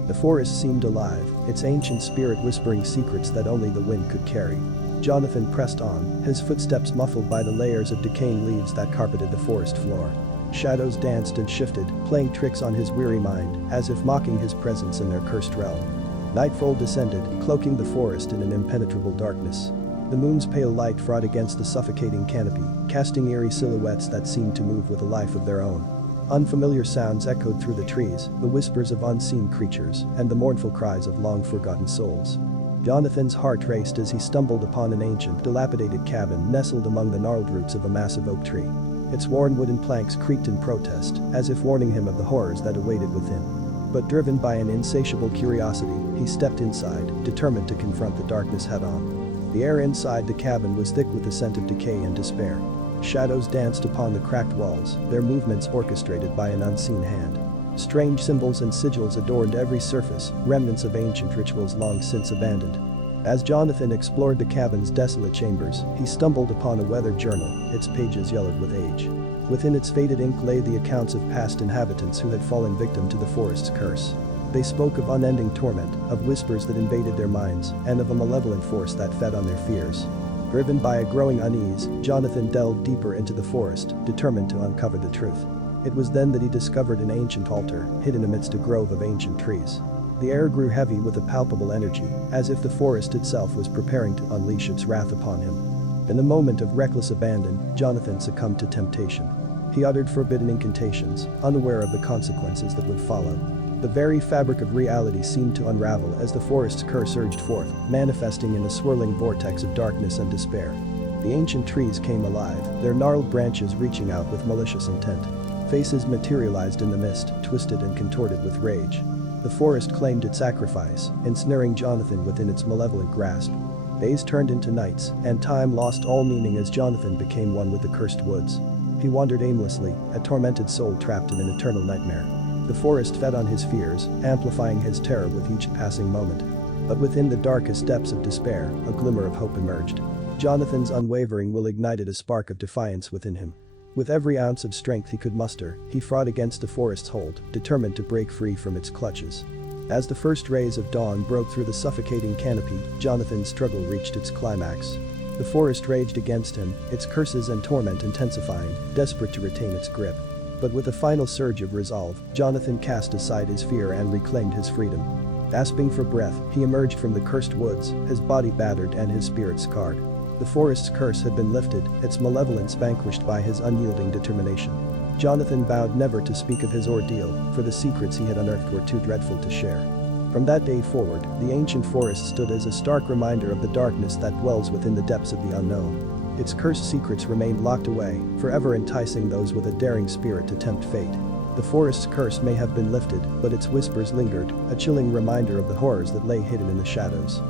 The forest seemed alive, its ancient spirit whispering secrets that only the wind could carry. Jonathan pressed on, his footsteps muffled by the layers of decaying leaves that carpeted the forest floor. Shadows danced and shifted, playing tricks on his weary mind, as if mocking his presence in their cursed realm. Nightfall descended, cloaking the forest in an impenetrable darkness. The moon's pale light fought against the suffocating canopy, casting eerie silhouettes that seemed to move with a life of their own. Unfamiliar sounds echoed through the trees, the whispers of unseen creatures, and the mournful cries of long-forgotten souls. Jonathan's heart raced as he stumbled upon an ancient, dilapidated cabin nestled among the gnarled roots of a massive oak tree. Its worn wooden planks creaked in protest, as if warning him of the horrors that awaited within. But driven by an insatiable curiosity, he stepped inside, determined to confront the darkness head-on. The air inside the cabin was thick with the scent of decay and despair. Shadows danced upon the cracked walls, their movements orchestrated by an unseen hand. Strange symbols and sigils adorned every surface, remnants of ancient rituals long since abandoned. As Jonathan explored the cabin's desolate chambers, he stumbled upon a weathered journal, its pages yellowed with age. Within its faded ink lay the accounts of past inhabitants who had fallen victim to the forest's curse. They spoke of unending torment, of whispers that invaded their minds, and of a malevolent force that fed on their fears. Driven by a growing unease, Jonathan delved deeper into the forest, determined to uncover the truth. It was then that he discovered an ancient altar, hidden amidst a grove of ancient trees. The air grew heavy with a palpable energy, as if the forest itself was preparing to unleash its wrath upon him. In a moment of reckless abandon, Jonathan succumbed to temptation. He uttered forbidden incantations, unaware of the consequences that would follow. The very fabric of reality seemed to unravel as the forest's curse urged forth, manifesting in a swirling vortex of darkness and despair. The ancient trees came alive, their gnarled branches reaching out with malicious intent. Faces materialized in the mist, twisted and contorted with rage. The forest claimed its sacrifice, ensnaring Jonathan within its malevolent grasp. Days turned into nights, and time lost all meaning as Jonathan became one with the cursed woods. He wandered aimlessly, a tormented soul trapped in an eternal nightmare. The forest fed on his fears, amplifying his terror with each passing moment. But within the darkest depths of despair, a glimmer of hope emerged. Jonathan's unwavering will ignited a spark of defiance within him. With every ounce of strength he could muster, he fought against the forest's hold, determined to break free from its clutches. As the first rays of dawn broke through the suffocating canopy, Jonathan's struggle reached its climax. The forest raged against him, its curses and torment intensifying, desperate to retain its grip. But with a final surge of resolve, Jonathan cast aside his fear and reclaimed his freedom. Gasping for breath, he emerged from the cursed woods, his body battered and his spirit scarred. The forest's curse had been lifted, its malevolence vanquished by his unyielding determination. Jonathan vowed never to speak of his ordeal, for the secrets he had unearthed were too dreadful to share. From that day forward, the ancient forest stood as a stark reminder of the darkness that dwells within the depths of the unknown. Its cursed secrets remained locked away, forever enticing those with a daring spirit to tempt fate. The forest's curse may have been lifted, but its whispers lingered, a chilling reminder of the horrors that lay hidden in the shadows.